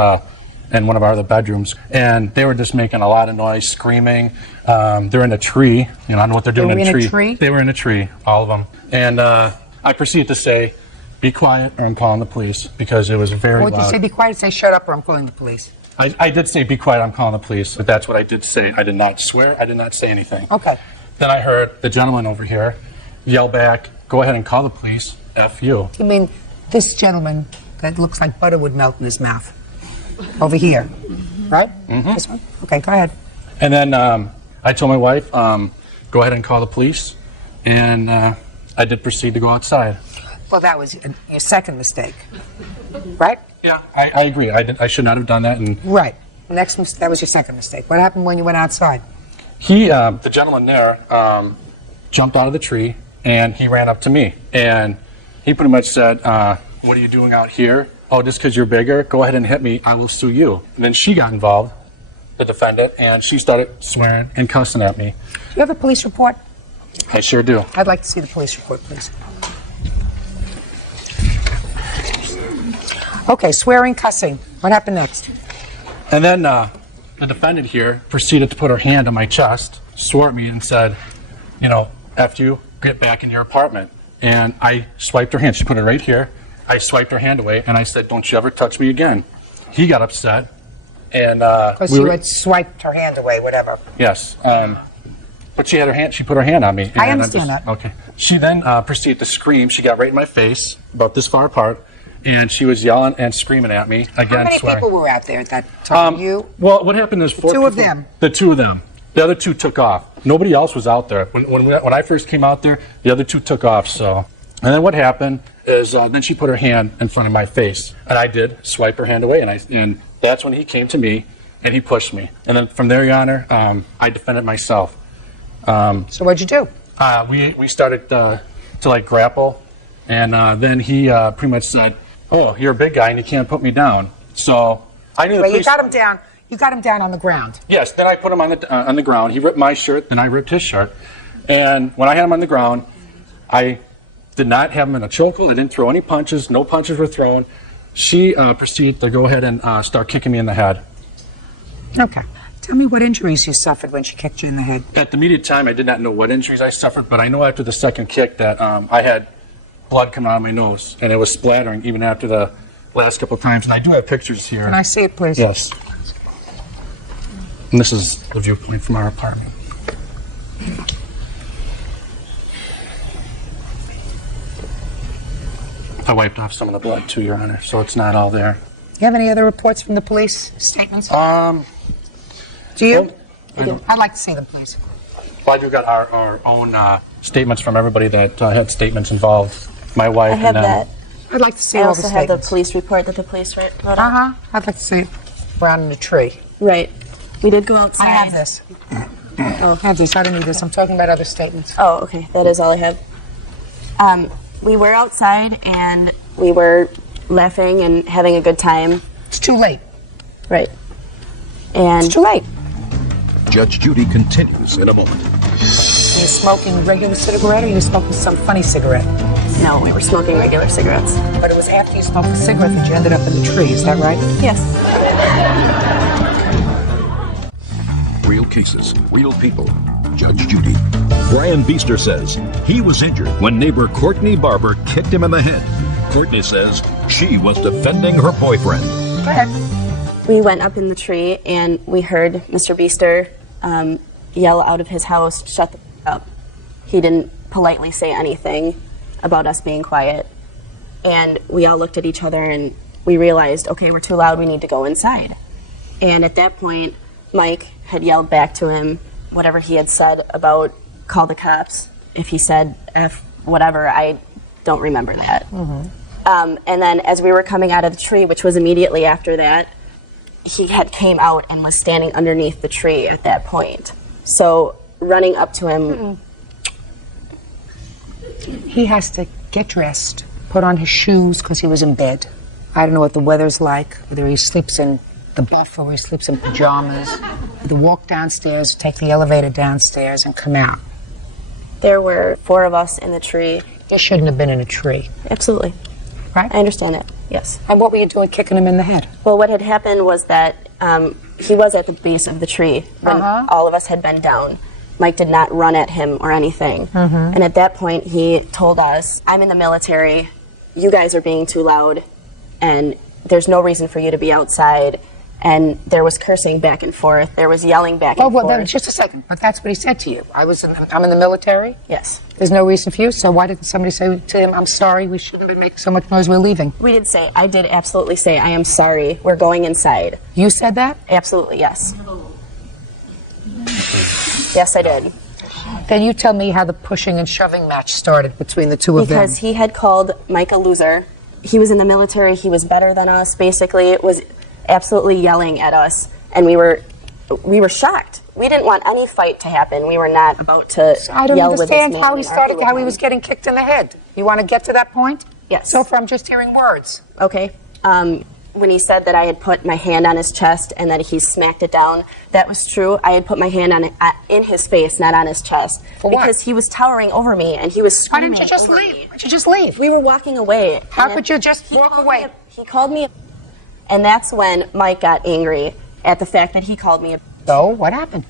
in one of our other bedrooms, and they were just making a lot of noise, screaming. They're in a tree. I don't know what they're doing in a tree. A tree. They were in a tree, all of them. And I proceeded to say, be quiet or I'm calling the police, because it was very What did you loud. say? Be quiet. Say shut up or I'm calling the police. I did say, be quiet, I'm calling the police, but that's what I did say. I did not swear. I did not say anything. Okay. Then I heard the gentleman over here yell back, go ahead and call the police, F you. You mean this gentleman that looks like butter would melt in his mouth? Over here, right? Mm-hmm. This one? Okay, go ahead. And then I told my wife, go ahead and call the police, and I did proceed to go outside. Well, that was your second mistake, right? Yeah, I agree. I should not have done that. And Right. That was your second mistake. What happened when you went outside? the gentleman there, jumped out of the tree, and he ran up to me. And he pretty much said, what are you doing out here? Oh, just because you're bigger? Go ahead and hit me. I will sue you. And then she got involved, the defendant, and she started swearing and cussing at me. You have a police report? I sure do. I'd like to see the police report, please. Okay, swearing, cussing. What happened next? And then the defendant here proceeded to put her hand on my chest, swore at me, and said, you know, after you get back in your apartment. And I swiped her hand. She put it right here. I swiped her hand away, and I said, don't you ever touch me again. He got upset. And Because you had swiped her hand away, whatever. Yes. But she had her hand. She put her hand on me. I understand that. Okay. She then proceeded to scream. She got right in my face, about this far apart, and she was yelling and screaming at me again. How many swearing. people were out there at that time? You? Well, what happened is four two of people- them. The two of them. The other two took off. Nobody else was out there. When I first came out there, the other two took off. So, and then what happened is then she put her hand in front of my face, and I did swipe her hand away, and that's when he came to me and he pushed me. And then from there, Your Honor, I defended myself. So what'd you do? We started to like grapple, and then he pretty much said, "Oh, you're a big guy and you can't put me down." So I knew the Well, you police. got him down. You got him down on the ground. Yes, then I put him on the ground. He ripped my shirt, then I ripped his shirt. And when I had him on the ground, I did not have him in a chokehold. I didn't throw any punches. No punches were thrown. She proceeded to go ahead and start kicking me in the head. Okay. Tell me what injuries you suffered when she kicked you in the head. At the immediate time, I did not know what injuries I suffered, but I know after the second kick that I had blood coming out of my nose, and it was splattering even after the last couple of times. And I do have pictures here. Can I see it, please? Yes. And this is the viewpoint from our apartment. I wiped off some of the blood too, Your Honor, so it's not all there. You have any other reports from the police statements? Do you? I'd like to see them, please. Well, I do got our own statements from everybody that had statements involved. My wife I have and that. I'd like to see I all also the have the statements. police report that the police wrote up. I'd like to see it around in the tree. Right. We did go outside. I have this. Oh, I have this. I don't need this. I'm talking about other statements. Oh, okay. That is all I have. We were outside and we were laughing and having a good time. It's too late. Right. And It's too late. Judge Judy continues in a moment. Are you smoking regular cigarette or are you smoking some funny cigarette? No, we were smoking regular cigarettes. But it was after you smoked the cigarette that you ended up in the tree, is that right? Yes. Real cases, real people. Judge Judy. Brian Beaster says he was injured when neighbor Courtney Barber kicked him in the head. Courtney says she was defending her boyfriend. Go ahead. We went up in the tree and we heard Mr. Beaster yell out of his house, "Shut the f*** up." He didn't politely say anything about us being quiet. And we all looked at each other and we realized, okay, we're too loud, we need to go inside. And at that point, Mike had yelled back to him whatever he had said about call the cops. If he said F whatever, I don't remember that. And then as we were coming out of the tree, which was immediately after that, he had came out and was standing underneath the tree at that point. So running up to him, He has to get dressed, put on his shoes because he was in bed. I don't know what the weather's like, whether he sleeps in the buff or he sleeps in pajamas. To walk downstairs, take the elevator downstairs, and come out. there were 4 of us in the tree. You shouldn't have been in a tree. Absolutely. Right? I understand it, yes. And what were you doing kicking him in the head? Well, what had happened was that he was at the base of the tree when all of us had been down. Mike did not run at him or anything. And at that point, he told us, I'm in the military, you guys are being too loud, and there's no reason for you to be outside. And there was cursing back and forth. There was yelling back and Well, forth. then, just a second. But that's what he said to you. I'm in the military? Yes. There's no reason for you, so why didn't somebody say to him, I'm sorry, we shouldn't be making so much noise, we're leaving? I did absolutely say, I am sorry, we're going inside. You said that? Absolutely, yes. Yes, I did. Then you tell me how the pushing and shoving match started between the two of them. Because he had called Mike a loser. He was in the military, he was better than us, basically. It was absolutely yelling at us, and we were shocked. We didn't want any fight to happen. We were not about to I don't yell with this understand man how he and started, argue with how he him. was getting kicked in the head. You want to get to that point? Yes. So far, I'm just hearing words. Okay. When he said that I had put my hand on his chest and that he smacked it down, that was true. I had put my hand on it in his face, not on his chest. For what? Because he was towering over me and he was Why screaming. didn't you just leave? Why didn't you just leave? We were walking away. How could you just walk away? He called me, and that's when Mike got angry at the fact that he called me. So, what happened?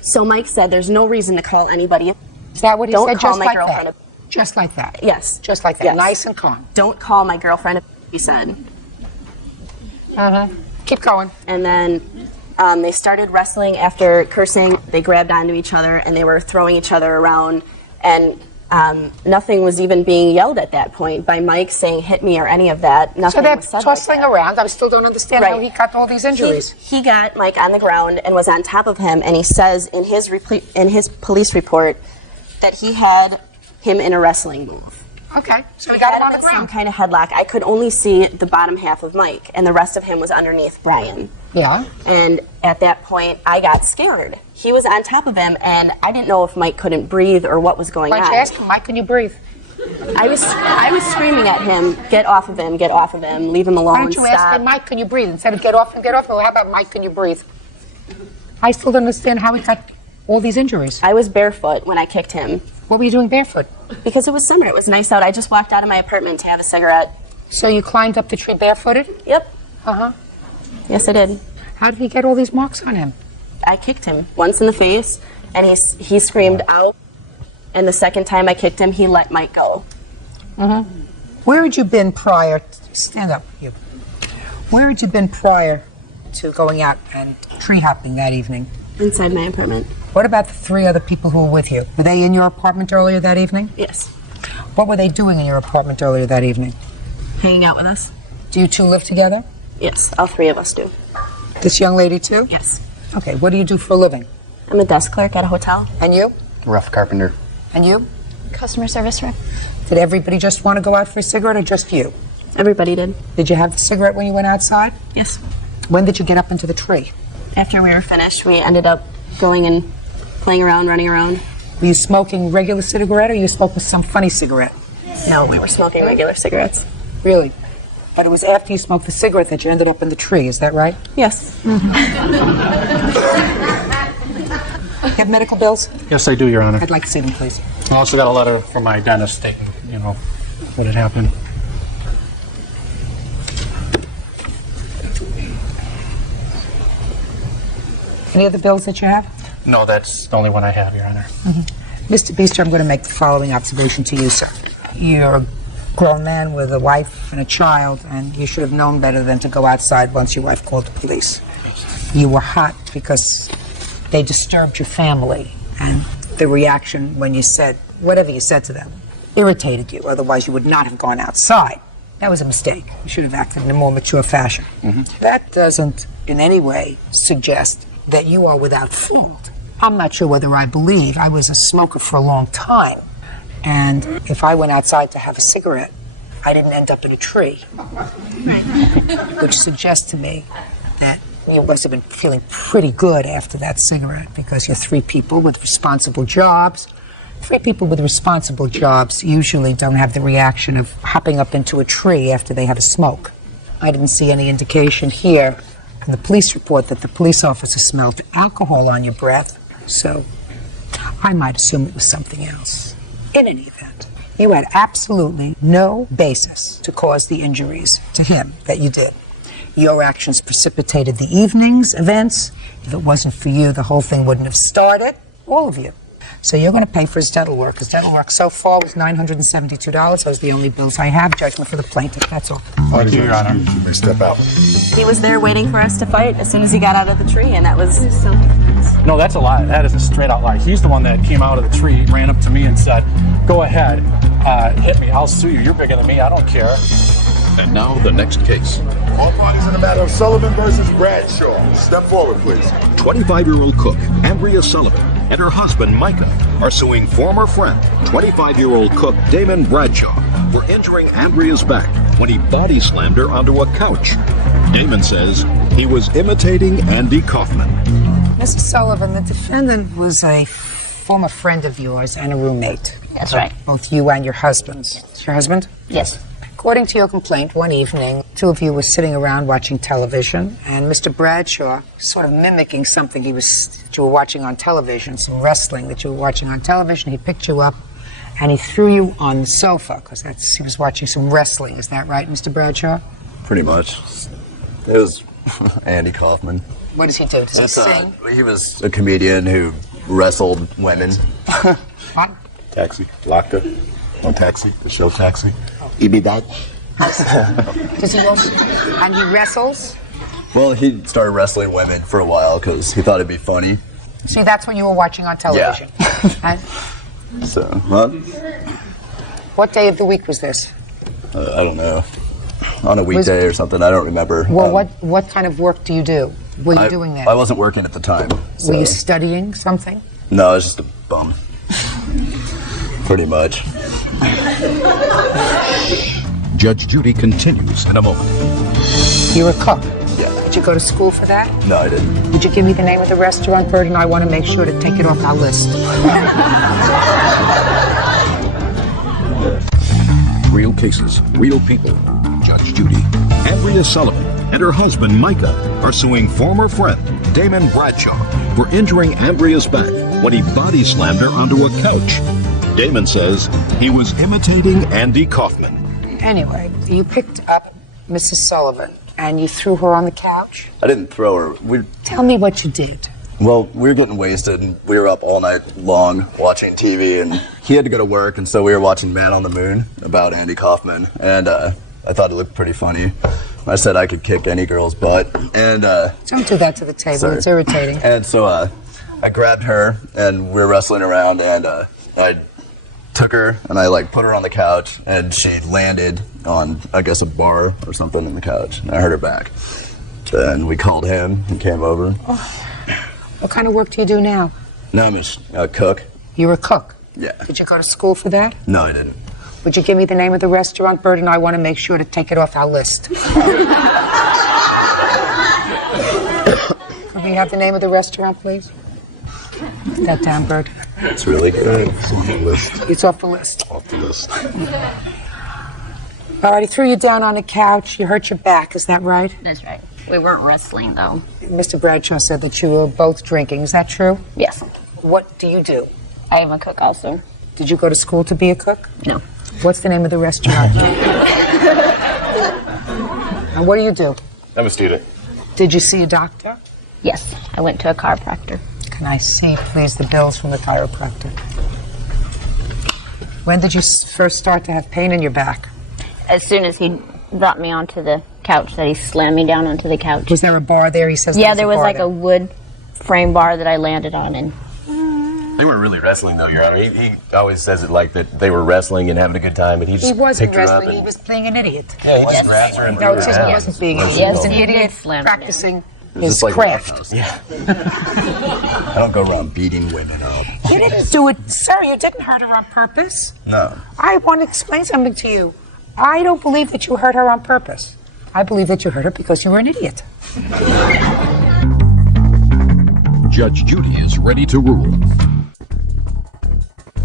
So Mike said there's no reason to call anybody. Is that what he Don't said? call Just my like girlfriend that? Just like that? Yes. Just like that? Yes. Nice and calm? Don't call my girlfriend, he said. Keep going. And then they started wrestling after cursing. They grabbed onto each other, and they were throwing each other around. And nothing was even being yelled at that point by Mike saying hit me or any of that. Nothing So they're was said tussling around. I still don't understand how he got all these injuries. He got Mike on the ground and was on top of him, and he says in his police report that he had him in a wrestling move. Okay, so he got him on the Some ground. kind of headlock. I could only see the bottom half of Mike, and the rest of him was underneath Brian. Yeah. And at that point, I got scared. He was on top of him, and I didn't know if Mike couldn't breathe or what was going Why on. don't you ask him, Mike, can you breathe? I was screaming at him, get off of him, leave him alone, Why don't you ask him, Mike, can you breathe? Instead of get off him, or how about Mike, can you breathe? I still don't understand how he got all these injuries. I was barefoot when I kicked him. What were you doing barefoot? Because it was summer. It was nice out. I just walked out of my apartment to have a cigarette. So you climbed up the tree barefooted? Yep. Uh-huh. Yes, I did. How did he get all these marks on him? I kicked him once in the face, and he screamed out. And the second time I kicked him, he let Mike go. Where had you been prior? Stand up, you. Where had you been prior to going out and tree hopping that evening? Inside my apartment. What about the three other people who were with you? Were they in your apartment earlier that evening? Yes. What were they doing in your apartment earlier that evening? Hanging out with us. Do you two live together? Yes, all three of us do. This young lady too? Yes. Okay, what do you do for a living? I'm a desk clerk at a hotel. And you? Rough carpenter. And you? Customer service rep. Did everybody just want to go out for a cigarette or just you? Everybody did. Did you have the cigarette when you went outside? Yes. When did you get up into the tree? After we were finished, we ended up going and playing around, running around. Were you smoking regular cigarette or you smoking some funny cigarette? No, we were smoking regular cigarettes. Really? But it was after you smoked the cigarette that you ended up in the tree, is that right? Yes. You have medical bills? Yes, I do, Your Honor. I'd like to see them, please. I also got a letter from my dentist stating, what had happened. Any other bills that you have? No, that's the only one I have, Your Honor. Mr. Beaster, I'm going to make the following observation to you, sir. You're a grown man with a wife and a child, and you should have known better than to go outside once your wife called the police. You were hot because they disturbed your family, and the reaction when you said whatever you said to them irritated you. Otherwise, you would not have gone outside. That was a mistake. You should have acted in a more mature fashion. That doesn't in any way suggest that you are without fault. I'm not sure whether I believe. I was a smoker for a long time. And if I went outside to have a cigarette, I didn't end up in a tree. Which suggests to me that you must have been feeling pretty good after that cigarette because you're three people with responsible jobs. Three people with responsible jobs usually don't have the reaction of hopping up into a tree after they have a smoke. I didn't see any indication here in the police report that the police officer smelled alcohol on your breath, so I might assume it was something else. In any event, you had absolutely no basis to cause the injuries to him that you did. Your actions precipitated the evening's events. If it wasn't for you, the whole thing wouldn't have started. All of you. So you're going to pay for his dental work. His dental work so far was $972. Those are the only bills I have. Judgment for the plaintiff. That's all. Thank you, Your Honor. You may step out. He was there waiting for us to fight as soon as he got out of the tree, and that was No, that's a lie. That is a straight out lie. He's the one that came out of the tree, ran up to me and said, go ahead, hit me. I'll sue you. You're bigger than me. I don't care. And now the next case. All parties in the matter of Sullivan versus Bradshaw. Step forward, please. 25-year-old cook Andrea Sullivan and her husband Micah are suing former friend 25-year-old cook Damon Bradshaw for injuring Andrea's back when he body slammed her onto a couch. Damon says he was imitating Andy Kaufman. Mrs. Sullivan, the defendant was a former friend of yours and a roommate. That's right. Both you and your husband's. It's your husband? Yes. According to your complaint, one evening, two of you were sitting around watching television, and Mr. Bradshaw, sort of mimicking something that you were watching on television, some wrestling that you were watching on television, he picked you up and he threw you on the sofa, because he was watching some wrestling. Is that right, Mr. Bradshaw? pretty much. It was Andy Kaufman. What does he do? Does he sing? He was a comedian who wrestled women. What? Taxi. Locker. On Taxi. The show Taxi. He be back. Does he also, and he wrestles? Well, he started wrestling women for a while because he thought it'd be funny. See, that's when you were watching on television. And So, huh? what day of the week was this? I don't know. On a weekday or something. I don't remember. Well, what kind of work do you do? Were you doing that? I wasn't working at the time. So. Were you studying something? No, I was just a bum. Pretty much. Judge Judy continues in a moment. You're a cook. Yeah. Did you go to school for that? No, I didn't. Would you give me the name of the restaurant, Bert, and I want to make sure to take it off our list. Real cases, real people. Judge Judy. Andrea Sullivan and her husband, Micah, are suing former friend Damon Bradshaw for injuring Andrea's back when he body slammed her onto a couch. Damon says he was imitating Andy Kaufman. Anyway, you picked up Mrs. Sullivan and you threw her on the couch? I didn't throw her. Tell me what you did. Well, we were getting wasted, and we were up all night long watching TV, and he had to go to work, and so we were watching Man on the Moon about Andy Kaufman, and I thought it looked pretty funny. I said I could kick any girl's butt, and... Don't do that to the table, sorry. It's irritating. And so I grabbed her, and we were wrestling around, and I took her, and I put her on the couch, and she landed on, I guess, a bar or something in the couch, and I hurt her back. And we called him, he came over. Oh. What kind of work do you do now? Now I'm a cook. You're a cook? Yeah. Did you go to school for that? No, I didn't. Would you give me the name of the restaurant, Bert, and I want to make sure to take it off our list. Could we have the name of the restaurant, please? Put that down, Bert. It's really good. It's off the list. It's off the list. Off the list. All right, he threw you down on the couch. You hurt your back, is that right? That's right. We weren't wrestling, though. Mr. Bradshaw said that you were both drinking. Is that true? Yes. What do you do? I am a cook also. Did you go to school to be a cook? No. What's the name of the restaurant? And what do you do? I'm a student. Did you see a doctor? Yes. I went to a chiropractor. Can I see, please, the bills from the chiropractor? When did you first start to have pain in your back? As soon as he brought me onto the couch, that he slammed me down onto the couch. Was there a bar there? He says yeah, there was a a wood frame bar that I landed on, and They weren't really wrestling, though, Your Honor. He always says it like that they were wrestling and having a good time, and he just He wasn't picked her up wrestling, he and... was playing an idiot. Yeah, he just grabbed her and No, threw her he down. wasn't being an idiot. Yes, He was an he idiot did slam me practicing It was his just like craft. House. Yeah. I don't go around beating women up. You didn't do it, sir. You didn't hurt her on purpose. No. I want to explain something to you. I don't believe that you hurt her on purpose. I believe that you hurt her because you were an idiot. Judge Judy is ready to rule.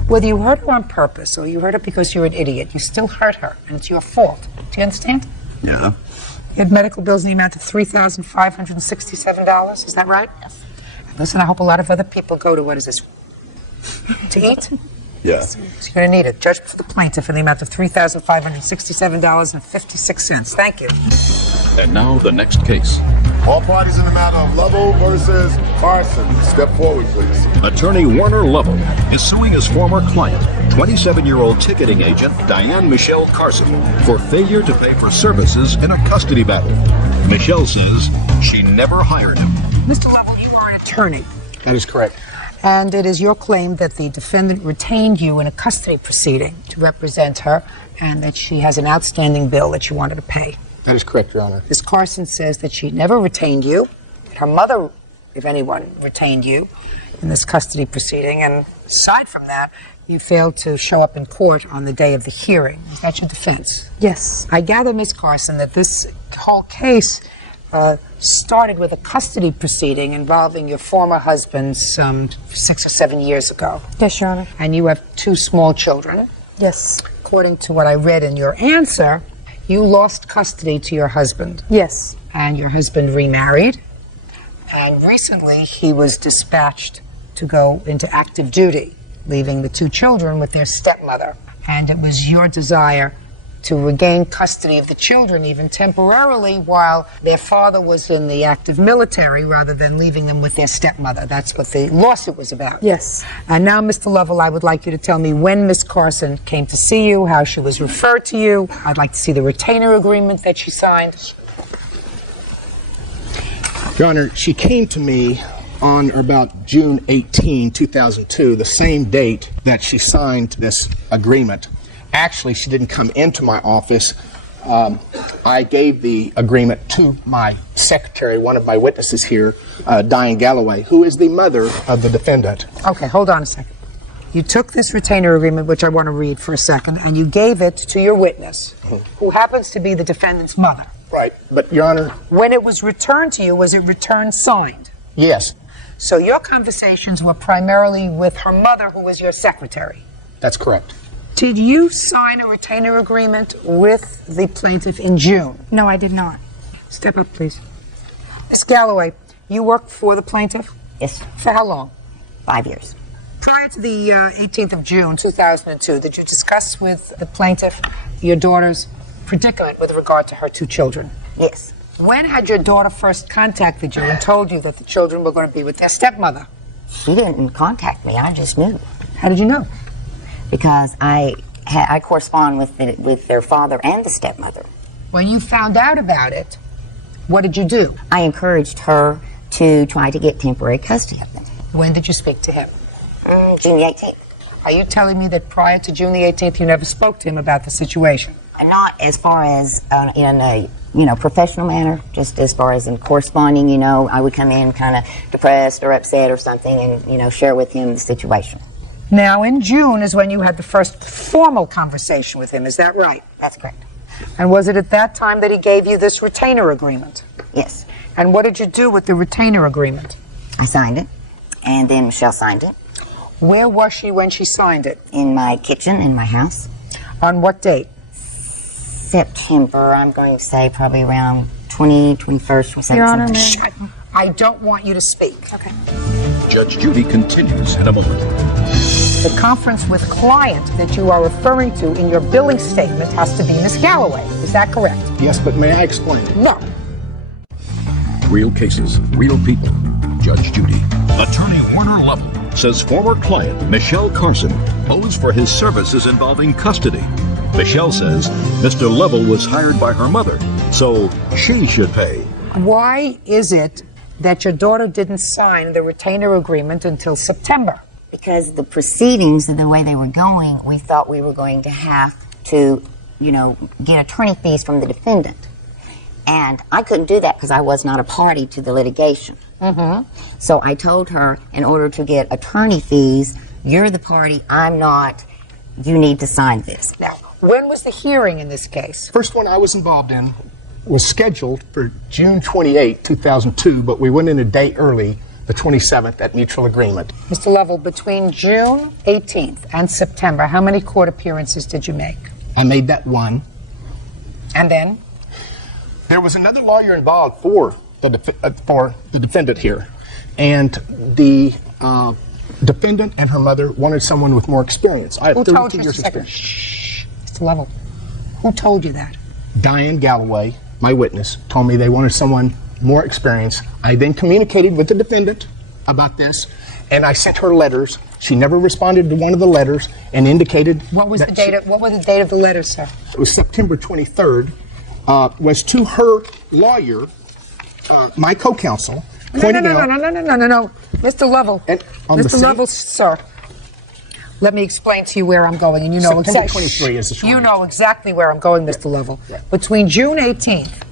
Whether you hurt her on purpose or you hurt her because you're an idiot, you still hurt her, and it's your fault. Do you understand? Yeah. You had medical bills in the amount of $3,567. Is that right? Yes. Listen, I hope a lot of other people go to, what is this, to eat? Yeah. So you're going to need it. Judgment for the plaintiff in the amount of $3,567.56. Thank you. And now the next case. All parties in the matter of Lovell versus Carson. Step forward, please. Attorney Warner Lovell is suing his former client, 27-year-old ticketing agent Diane Michelle Carson, for failure to pay for services in a custody battle. Michelle says she never hired him. Mr. Lovell, you are an attorney. That is correct. And it is your claim that the defendant retained you in a custody proceeding to represent her and that she has an outstanding bill that you wanted to pay. That is correct, Your Honor. Ms. Carson says that she never retained you, that her mother, if anyone, retained you in this custody proceeding, and aside from that, you failed to show up in court on the day of the hearing. Is that your defense? Yes. I gather, Ms. Carson, that this whole case started with a custody proceeding involving your former husband some 6 or 7 years ago. Yes, Your Honor. And you have 2 small children. Yes. According to what I read in your answer, you lost custody to your husband. Yes. And your husband remarried. And recently he was dispatched to go into active duty, leaving the 2 children with their stepmother. And it was your desire to regain custody of the children, even temporarily, while their father was in the active military, rather than leaving them with their stepmother. That's what the lawsuit was about. Yes. And now, Mr. Lovell, I would like you to tell me when Miss Carson came to see you, how she was referred to you. I'd like to see the retainer agreement that she signed. Your Honor, she came to me on or about June 18, 2002, the same date that she signed this agreement. Actually, she didn't come into my office. I gave the agreement to my secretary, one of my witnesses here, Diane Galloway, who is the mother of the defendant. Okay, hold on a second. You took this retainer agreement, which I want to read for a second, and you gave it to your witness, who happens to be the defendant's mother. Right, but Your Honor... When it was returned to you, was it returned signed? Yes. So your conversations were primarily with her mother, who was your secretary? That's correct. Did you sign a retainer agreement with the plaintiff in June? No, I did not. Step up, please. Ms. Galloway, you worked for the plaintiff? Yes. For how long? 5 years. Prior to the 18th of June, 2002, did you discuss with the plaintiff your daughter's predicament with regard to her 2 children? Yes. When had your daughter first contacted you and told you that the children were going to be with their stepmother? She didn't contact me. I just knew. How did you know? Because I correspond with their father and the stepmother. When you found out about it, what did you do? I encouraged her to try to get temporary custody of them. When did you speak to him? June the 18th. Are you telling me that prior to June the 18th you never spoke to him about the situation? Not as far as in a professional manner, just as far as in corresponding, I would come in kind of depressed or upset or something and, share with him the situation. Now, in June is when you had the first formal conversation with him, is that right? That's correct. And was it at that time that he gave you this retainer agreement? Yes. And what did you do with the retainer agreement? I signed it, and then Michelle signed it. Where was she when she signed it? In my kitchen, in my house. On what date? September, I'm going to say probably around 21st, 27th. Your Honor, I don't want you to speak. Okay. Judge Judy continues in a moment. The conference with client that you are referring to in your billing statement has to be Miss Galloway. Is that correct? Yes, but may I explain? No. Real cases, real people. Judge Judy. Attorney Warner Lovell says former client Michelle Carson owes for his services involving custody. Michelle says Mr. Lovell was hired by her mother, so she should pay. Why is it that your daughter didn't sign the retainer agreement until September? Because the proceedings and the way they were going, we thought we were going to have to, get attorney fees from the defendant. And I couldn't do that because I was not a party to the litigation. Mm-hmm. So I told her, in order to get attorney fees, you're the party, I'm not, you need to sign this. Now, when was the hearing in this case? First one I was involved in was scheduled for June 28, 2002, but we went in a day early, the 27th, at mutual agreement. Mr. Lovell, between June 18th and September, how many court appearances did you make? I made that one. And then? There was another lawyer involved for the defendant here, and the defendant and her mother wanted someone with more experience. I have 32 years experience. Shh, Mr. Lovell, who told you that? Diane Galloway, my witness, told me they wanted someone more experienced. I then communicated with the defendant about this, and I sent her letters. She never responded to one of the letters and indicated what was the date of the letter, sir? It was September 23rd. Was to her lawyer, my co-counsel. No. Mr. Lovell. Mr. Lovell, sir. Let me explain to you where I'm going, and you know September exactly. 23 is the short. You know exactly where I'm going, Mr. Lovell. Between June 18th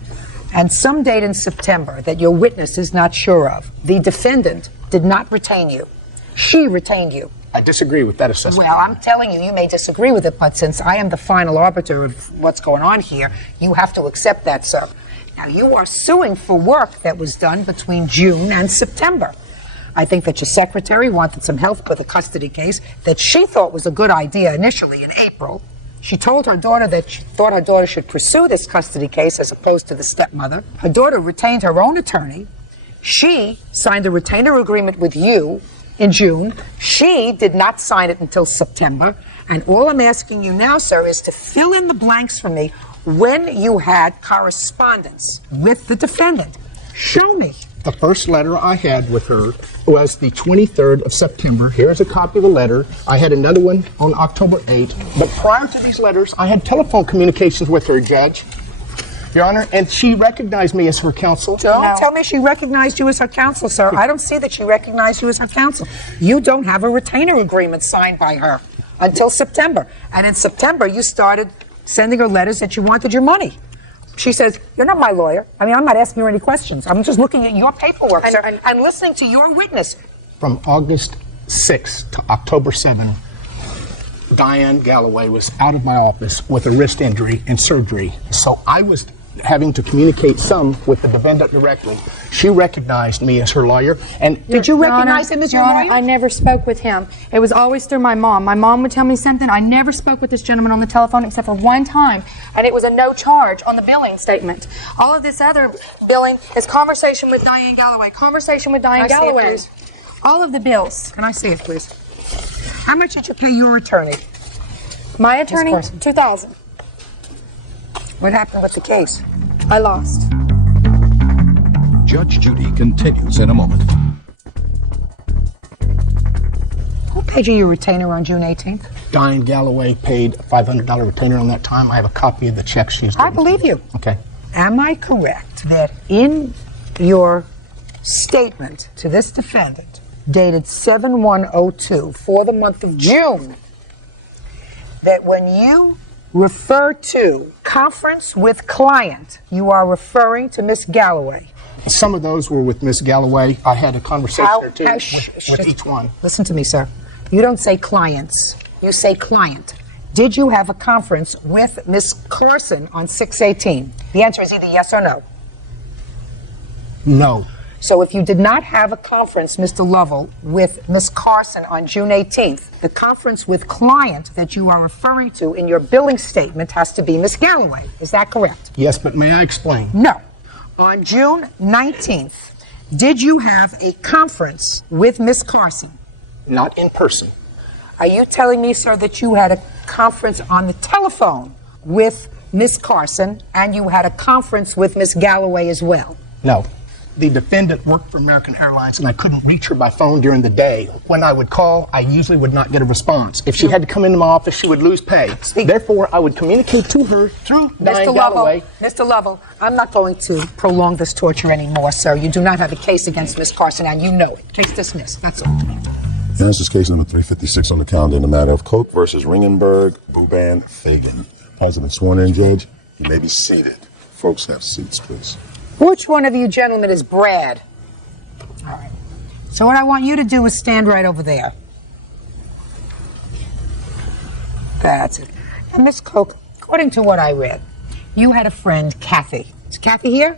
and some date in September that your witness is not sure of, the defendant did not retain you. She retained you. I disagree with that assessment. Well, I'm telling you, you may disagree with it, but since I am the final arbiter of what's going on here, you have to accept that, sir. Now, you are suing for work that was done between June and September. I think that your secretary wanted some help with a custody case that she thought was a good idea initially in April. She told her daughter that she thought her daughter should pursue this custody case as opposed to the stepmother. Her daughter retained her own attorney. She signed a retainer agreement with you in June. She did not sign it until September. And all I'm asking you now, sir, is to fill in the blanks for me when you had correspondence with the defendant. Show me. The first letter I had with her was the 23rd of September. Here's a copy of the letter. I had another one on October 8th. But prior to these letters, I had telephone communications with her, Judge, Your Honor, and she recognized me as her counsel. Don't tell me she recognized you as her counsel, sir. I don't see that she recognized you as her counsel. You don't have a retainer agreement signed by her until September. And in September, you started sending her letters that you wanted your money. She says, you're not my lawyer. I mean, I'm not asking you any questions. I'm just looking at your paperwork, sir, and listening to your witness. From August 6th to October 7th, Diane Galloway was out of my office with a wrist injury and surgery. So I was having to communicate some with the defendant directly. She recognized me as her lawyer. And did you recognize him as your lawyer? I never spoke with him. It was always through my mom. My mom would tell me something. I never spoke with this gentleman on the telephone except for one time, and it was a no charge on the billing statement. All of this other billing is conversation with Diane Galloway, conversation with Diane Galloway. All of the bills. Can I see it, please? How much did you pay your attorney? My attorney, $2,000. What happened with the case? I lost. Judge Judy continues in a moment. Who paid you your retainer on June 18th? Diane Galloway paid a $500 retainer on that time. I have a copy of the check she's given. I believe you. Okay. Am I correct that in your statement to this defendant, dated 7/1/02 for the month of June, that when you refer to conference with client, you are referring to Miss Galloway? Some of those were with Miss Galloway. I had a conversation or two with each one. Listen to me, sir. You don't say clients. You say client. Did you have a conference with Miss Carson on 6/18? The answer is either yes or no. No. So if you did not have a conference, Mr. Lovell, with Miss Carson on June 18th, the conference with client that you are referring to in your billing statement has to be Miss Galloway. Is that correct? Yes, but may I explain? No. On June 19th, did you have a conference with Miss Carson? Not in person. Are you telling me, sir, that you had a conference on the telephone with Miss Carson and you had a conference with Miss Galloway as well? No. The defendant worked for American Airlines and I couldn't reach her by phone during the day. When I would call, I usually would not get a response. If she had to come into my office, she would lose pay. Therefore, I would communicate to her through Diane Galloway. Mr. Lovell, I'm not going to prolong this torture anymore, sir. You do not have a case against Miss Carson and you know it. Case dismissed. That's all. This is case number 356 on the calendar in the matter of Koch versus Ringenberg, Buban, Fagan. Has been sworn in, Judge. You may be seated. Folks, have seats, please. Which one of you gentlemen is Brad? All right. So what I want you to do is stand right over there. That's it. And Miss Koch, according to what I read, you had a friend, Kathy. Is Kathy here?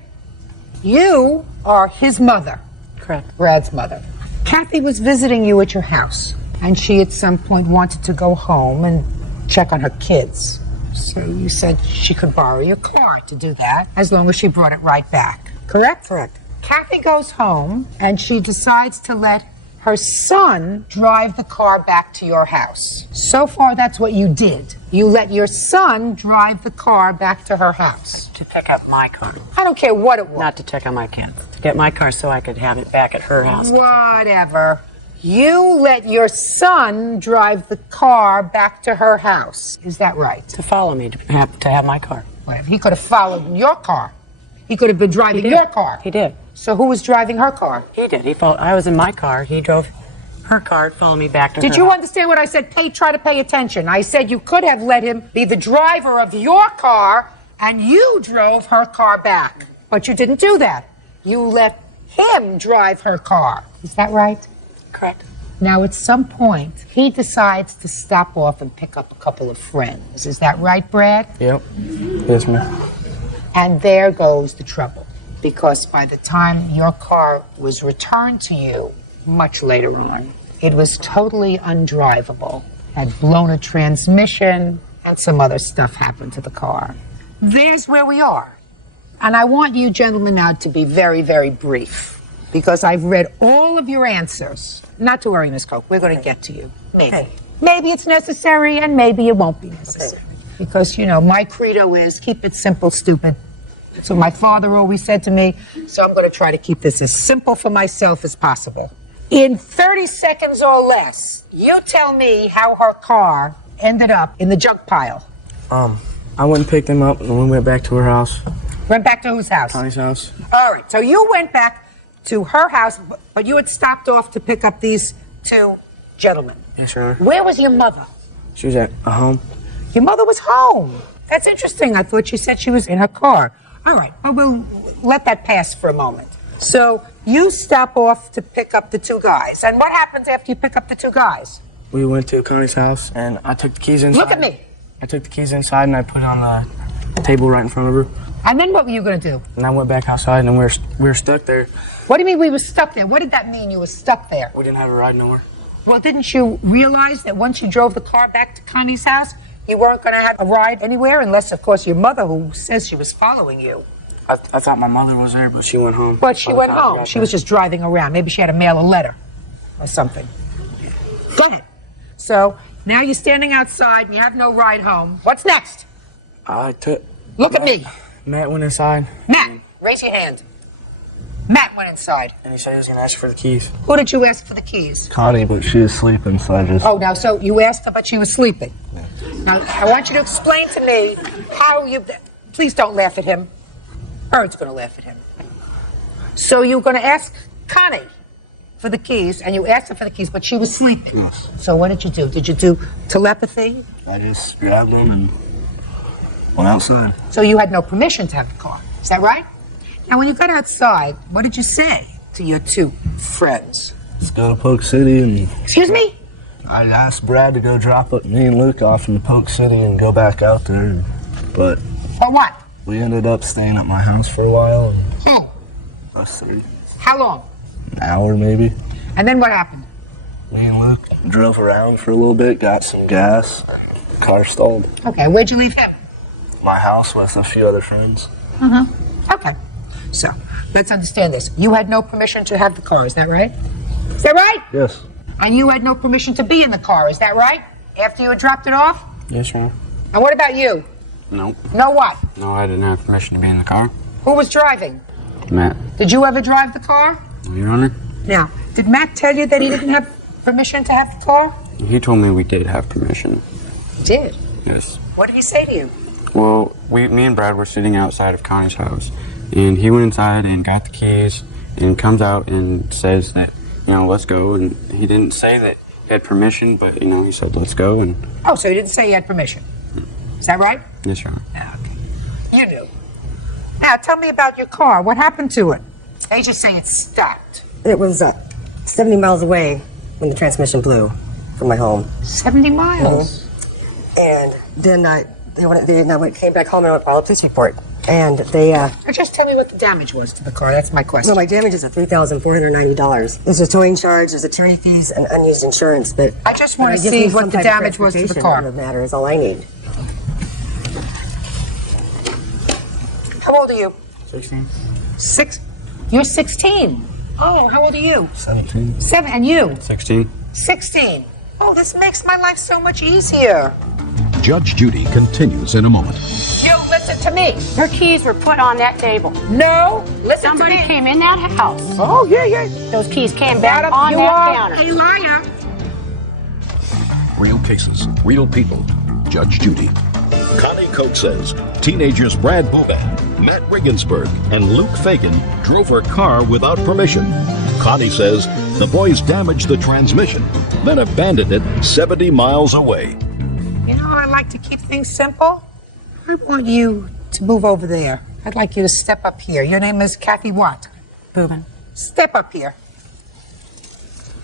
You are his mother. Correct. Brad's mother. Kathy was visiting you at your house, and she at some point wanted to go home and check on her kids. So you said she could borrow your car to do that, as long as she brought it right back. Correct? Correct. Kathy goes home, and she decides to let her son drive the car back to your house. So far, that's what you did. You let your son drive the car back to her house. To pick up my car. I don't care what it was. Not to check on my kids. To get my car so I could have it back at her house. Whatever. You let your son drive the car back to her house. Is that right? To follow me, to have my car. Whatever. He could have followed your car. He could have been driving your car. He did. So who was driving her car? He did. I was in my car. He drove her car, followed me back to her Did you house. understand what I said? Try to pay attention. I said you could have let him be the driver of your car and you drove her car back. But you didn't do that. You let him drive her car. Is that right? Correct. Now, at some point, he decides to stop off and pick up a couple of friends. Is that right, Brad? Yep. Yes, ma'am. And there goes the trouble. Because by the time your car was returned to you, much later on, it was totally undrivable, had blown a transmission, and some other stuff happened to the car. There's where we are. And I want you gentlemen now to be very, very brief. because I've read all of your answers. Not to worry, Miss Coke, we're going to get to you. Maybe. Okay. Maybe it's necessary and maybe it won't be necessary. Okay. Because, you know, my credo is keep it simple, stupid. That's what my father always said to me, so I'm going to try to keep this as simple for myself as possible. In 30 seconds or less, you tell me how her car ended up in the junk pile. I went and picked them up and we went back to her house. Went back to whose house? Connie's house. All right, so you went back to her house, but you had stopped off to pick up these two gentlemen. Yes, Your Honor. Where was your mother? She was at home. Your mother was home. That's interesting. I thought you said she was in her car. All right, well, we'll let that pass for a moment. So you stop off to pick up the two guys. And what happens after you pick up the two guys? We went to Connie's house and I took the keys inside. Look at me. I took the keys inside and I put it on the table right in front of her. And then what were you going to do? And I went back outside and we were stuck there. What do you mean we were stuck there? What did that mean, you were stuck there? We didn't have a ride nowhere. Well, didn't you realize that once you drove the car back to Connie's house, you weren't going to have a ride anywhere unless, of course, your mother, who says she was following you. I thought my mother was there, but she went home. But she went home. She was just driving around. Maybe she had to mail a letter or something. Go ahead. So now you're standing outside and you have no ride home. What's next? Look at me. Matt went inside. Matt, raise your hand. Matt went inside. And he said he was going to ask for the keys. Who did you ask for the keys? Connie, but she was sleeping, so I just... Oh, now, so you asked her, but she was sleeping. Now, I want you to explain to me how you... Please don't laugh at him. Bird's going to laugh at him. So you were going to ask Connie for the keys, and you asked her for the keys, but she was sleeping. Yes. So what did you do? Did you do telepathy? I just grabbed them and went outside. So you had no permission to have the car. Is that right? Now, when you got outside, what did you say to your two friends? Let's go to Polk City and... Excuse me? I asked Brad to go drop me and Luke off in Polk City and go back out there, but... For what? We ended up staying at my house for a while. Who? Us three. How long? An hour, maybe. And then what happened? Me and Luke drove around for a little bit, got some gas, car stalled. Okay, where'd you leave him? My house with a few other friends. Okay. So, let's understand this. You had no permission to have the car, is that right? Is that right? Yes. And you had no permission to be in the car, is that right? After you had dropped it off? Yes, Your Honor. And what about you? Nope. No what? No, I didn't have permission to be in the car. Who was driving? Matt. Did you ever drive the car? Your Honor? Now, did Matt tell you that he didn't have permission to have the car? He told me we did have permission. Did? Yes. What did he say to you? Well, me and Brad were sitting outside of Connie's house, and he went inside and got the keys, and comes out and says that, you know, let's go. And he didn't say that he had permission, but, you know, he said, let's go. And Oh, so he didn't say he had permission. Is that right? yes, Your Honor. Okay. You knew. Now, tell me about your car. What happened to it? They just say it stopped. It was 70 miles away when the transmission blew from my home. 70 miles? And then I came back home and I went to file a police report. And they... Just tell me what the damage was to the car. That's my question. No, my damage is $3,490. There's a towing charge, there's attorney fees, and unused insurance, but... I just want to see what the damage was to the car. The matter is all I need. How old are you? 16. You're 16. Oh, how old are you? 17. 7. And you? 16. 16. Oh, this makes my life so much easier. Judge Judy continues in a moment. You listen to me. Her keys were put on that table. No, listen Somebody to me. came in that house. Oh, yeah. Those keys came back Madam, on you that are counter. a liar. Real cases, real people. Judge Judy. Connie Coke says teenagers Brad Boban, Matt Regensburg, and Luke Fagan drove her car without permission. Connie says the boys damaged the transmission, then abandoned it 70 miles away. You know, I like to keep things simple. I want you to move over there. I'd like you to step up here. Your name is Kathy what? Boobin. Step up here.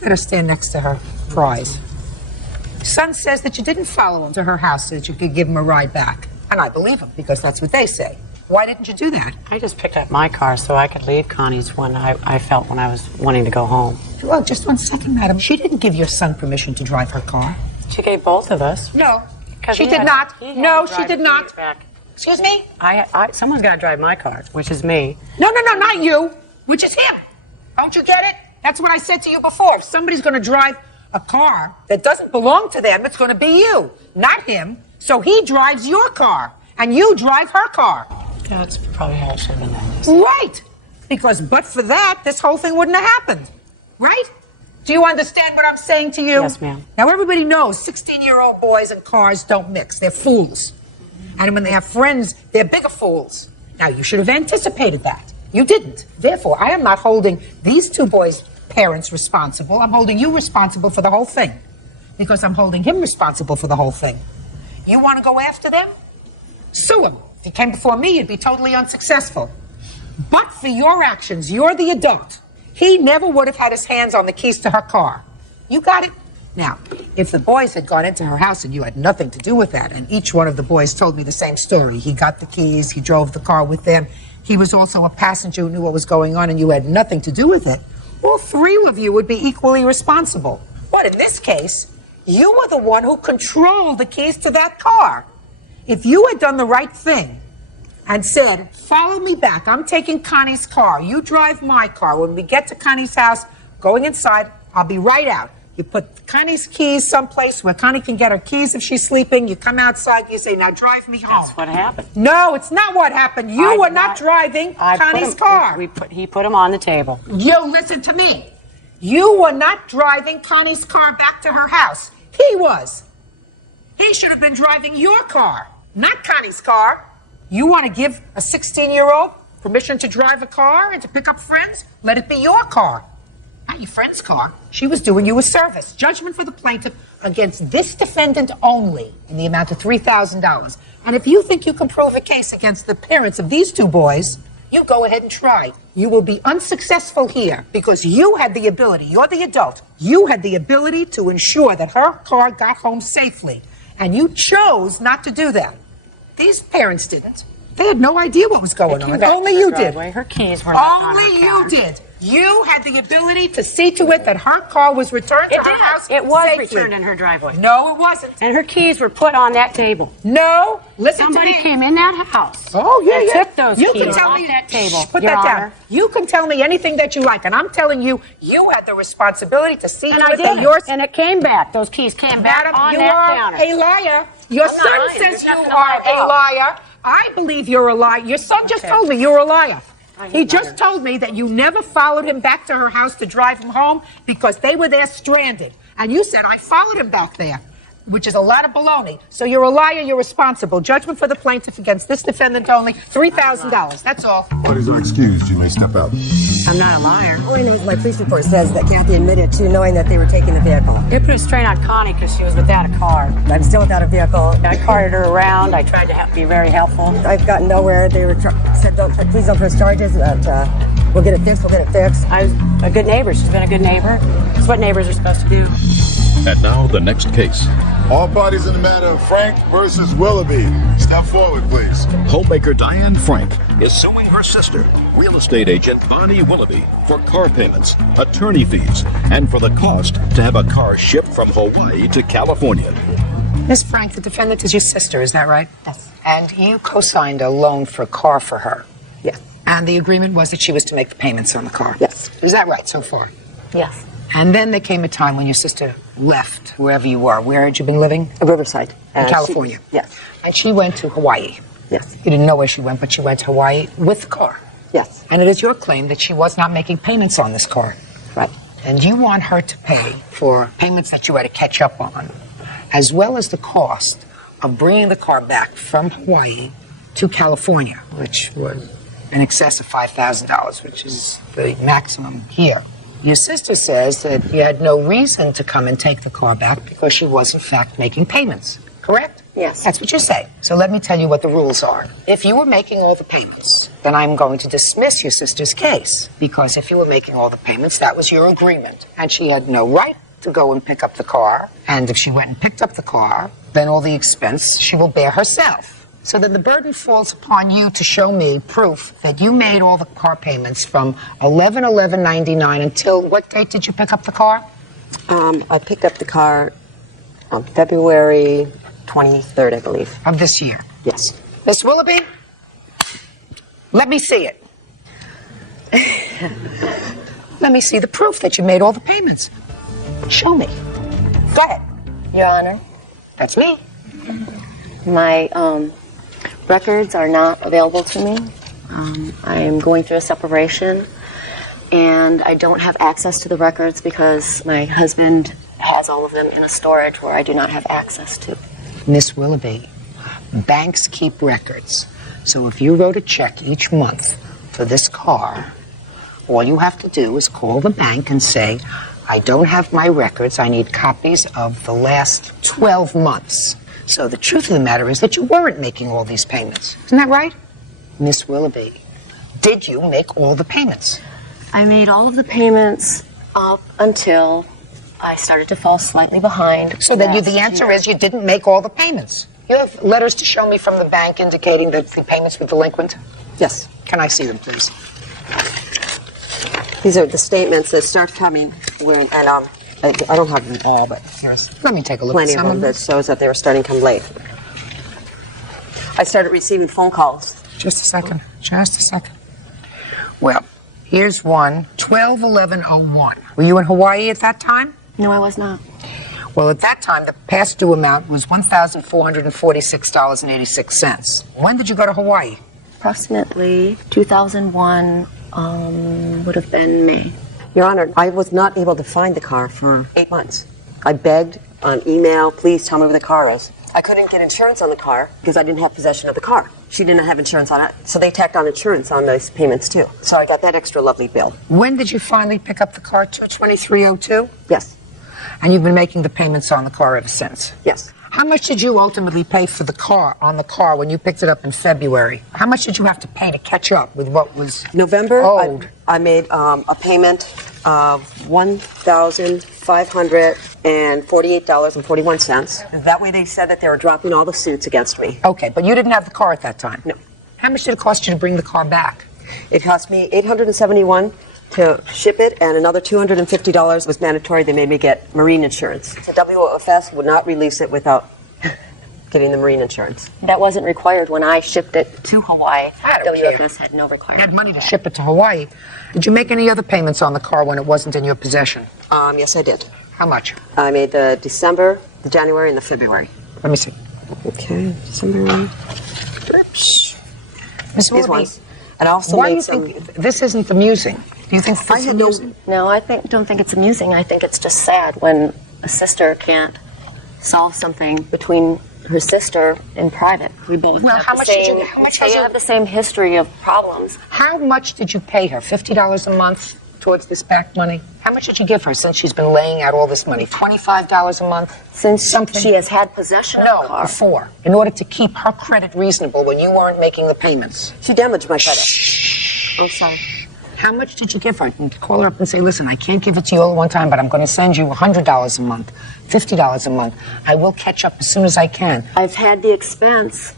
Let her stand next to her prize. Son says that you didn't follow him to her house so that you could give him a ride back. And I believe him because that's what they say. Why didn't you do that? I just picked up my car so I could leave Connie's when I felt when I was wanting to go home. Well, just 1 second, madam. She didn't give your son permission to drive her car. She gave both of us. No, she he did had- not. he had No, to she drive did the not. keys back. Excuse me? Someone's got to drive my car, which is me. No, not you. Which is him. Don't you get it? That's what I said to you before. If somebody's going to drive a car that doesn't belong to them, it's going to be you, not him. So he drives your car, and you drive her car. That's probably how it should have been done. Right. Because but for that, this whole thing wouldn't have happened. Right? Do you understand what I'm saying to you? Yes, ma'am. Now, everybody knows 16-year-old boys and cars don't mix. They're fools. And when they have friends, they're bigger fools. Now, you should have anticipated that. You didn't. Therefore, I am not holding these two boys' parents responsible. I'm holding you responsible for the whole thing. Because I'm holding him responsible for the whole thing. You want to go after them? Sue him. If he came before me, you'd be totally unsuccessful. But for your actions, you're the adult. He never would have had his hands on the keys to her car. You got it? Now, if the boys had gone into her house and you had nothing to do with that, and each one of the boys told me the same story, he got the keys, he drove the car with them, he was also a passenger who knew what was going on, and you had nothing to do with it, all three of you would be equally responsible. But in this case, you were the one who controlled the keys to that car. If you had done the right thing and said, follow me back, I'm taking Connie's car, you drive my car, when we get to Connie's house, going inside, I'll be right out. You put Connie's keys someplace where Connie can get her keys if she's sleeping. You come outside, you say, now drive me home. That's what happened. No, it's not what happened. You were not driving Connie's car. He put him on the table. You listen to me. You were not driving Connie's car back to her house. He was. He should have been driving your car, not Connie's car. You want to give a 16-year-old permission to drive a car and to pick up friends? Let it be your car. Not your friend's car. She was doing you a service. Judgment for the plaintiff against this defendant only in the amount of $3,000. And if you think you can prove a case against the parents of these two boys, you go ahead and try. You will be unsuccessful here because you had the ability, you're the adult, you had the ability to ensure that her car got home safely. And you chose not to do that. These parents didn't. They had no idea what was going on. Only you did. Her keys were Only you did. You had the ability to see to it that her car was returned to her house. It was safely. returned in her driveway. No, it wasn't. And her keys were put on that table. No, listen Somebody to me. came in that house. Oh, yeah, yeah. Took those you keys can tell off me that table. Put Your that Honor. down. You can tell me anything that you like, and I'm telling you, you had the responsibility to see And to I it that did. yours. And it came back. Those keys came back Madam, on you that are counter. a liar. Your I'm not son lying. says There's you nothing to are lie a about. liar. I believe you're a liar. Your son just told me you're a liar. He just told me that you never followed him back to her house to drive him home because they were there stranded. And you said, I followed him back there, which is a lot of baloney. So you're a liar, you're responsible. Judgment for the plaintiff against this defendant only, $3,000. That's all. Parties are excused. You may step out. I'm not a liar. All I know is my police report says that Kathy admitted to knowing that they were taking the vehicle. It put a strain on Connie because she was without a car. I'm still without a vehicle. I carted her around. I tried to be very helpful. I've gotten nowhere. They were said, please don't press charges. We'll get it fixed. We'll get it fixed. I was a good neighbor. She's been a good neighbor. That's what neighbors are supposed to do. And now the next case. All parties in the matter of Frank versus Willoughby. Step forward, please. Homemaker Diane Frank is suing her sister, real estate agent Bonnie Willoughby, for car payments, attorney fees, and for the cost to have a car shipped from Hawaii to California. Miss Frank, the defendant is your sister, is that right? Yes. And you co-signed a loan for a car for her? Yes. And the agreement was that she was to make the payments on the car? Yes. Is that right so far? Yes. And then there came a time when your sister left wherever you were. Where had you been living? Riverside. In California? Yes. And she went to Hawaii? Yes. You didn't know where she went, but she went to Hawaii with the car? Yes. And it is your claim that she was not making payments on this car? Right. And you want her to pay for payments that you had to catch up on, as well as the cost of bringing the car back from Hawaii to California, which was in excess of $5,000, which is the maximum here. Your sister says that you had no reason to come and take the car back because she was, in fact, making payments. Correct? Yes. That's what you say. So let me tell you what the rules are. If you were making all the payments, then I'm going to dismiss your sister's case. Because if you were making all the payments, that was your agreement. And she had no right to go and pick up the car. And if she went and picked up the car, then all the expense she will bear herself. So then the burden falls upon you to show me proof that you made all the car payments from 11/11/99 until what date did you pick up the car? I picked up the car on February 23rd, I believe. Of this year? Yes. Miss Willoughby, let me see it. Let me see the proof that you made all the payments. Show me. Go ahead. Your Honor. That's me. My records are not available to me. I am going through a separation, and I don't have access to the records because my husband has all of them in a storage where I do not have access to. Miss Willoughby, banks keep records. So if you wrote a check each month for this car, all you have to do is call the bank and say, I don't have my records. I need copies of the last 12 months. So the truth of the matter is that you weren't making all these payments. Isn't that right? Miss Willoughby, did you make all the payments? I made all of the payments up until I started to fall slightly behind. So then the answer is you didn't make all the payments. You have letters to show me from the bank indicating that the payments were delinquent? Yes. Can I see them, please? These are the statements that start coming when, and I don't have them all, but here's Let me take a look plenty at of some them of that them. shows that they were starting to come late. I started receiving phone calls. Just a second. Just a second. Well, here's one, 12/11/01. Were you in Hawaii at that time? No, I was not. Well, at that time, the past due amount was $1,446.86. When did you go to Hawaii? Approximately 2001 would have been May. Your Honor, I was not able to find the car for 8 months. I begged on email, please tell me where the car is. I couldn't get insurance on the car because I didn't have possession of the car. She didn't have insurance on it, so they tacked on insurance on those payments too. So I got that extra lovely bill. When did you finally pick up the car? 2/23/02? Yes. And you've been making the payments on the car ever since? Yes. How much did you ultimately pay for the car, on the car, when you picked it up in February? How much did you have to pay to catch up with what was November, owed? I made a payment of $1,548.41. That way they said that they were dropping all the suits against me. Okay, but you didn't have the car at that time? No. How much did it cost you to bring the car back? It cost me $871 to ship it, and another $250 was mandatory. They made me get marine insurance. The WOFS would not release it without getting the marine insurance. That wasn't required when I shipped it to Hawaii. I don't WFS care. had no You requirement. had money to ship it to Hawaii. Did you make any other payments on the car when it wasn't in your possession? Yes, I did. How much? I made the December, the January, and the February. Let me see. Okay, December. Miss These Willoughby, ones. And I also why do made you some. think this isn't amusing? Do you think this is amusing? No, I don't think it's amusing. I think it's just sad when a sister can't solve something between her sister in private. We both Well, have how the much same, did you? How much they was have the same history of problems. How much did you pay her? $50 a month towards this back money? How much did you give her since she's been laying out all this money? $25 a month? Since Something? she has had possession of the No, car. before. In order to keep her credit reasonable when you weren't making the payments. She damaged my credit. Oh, sorry. How much did you give her? You call her up and say, listen, I can't give it to you all at one time, but I'm going to send you $100 a month, $50 a month. I will catch up as soon as I can. I've had the expense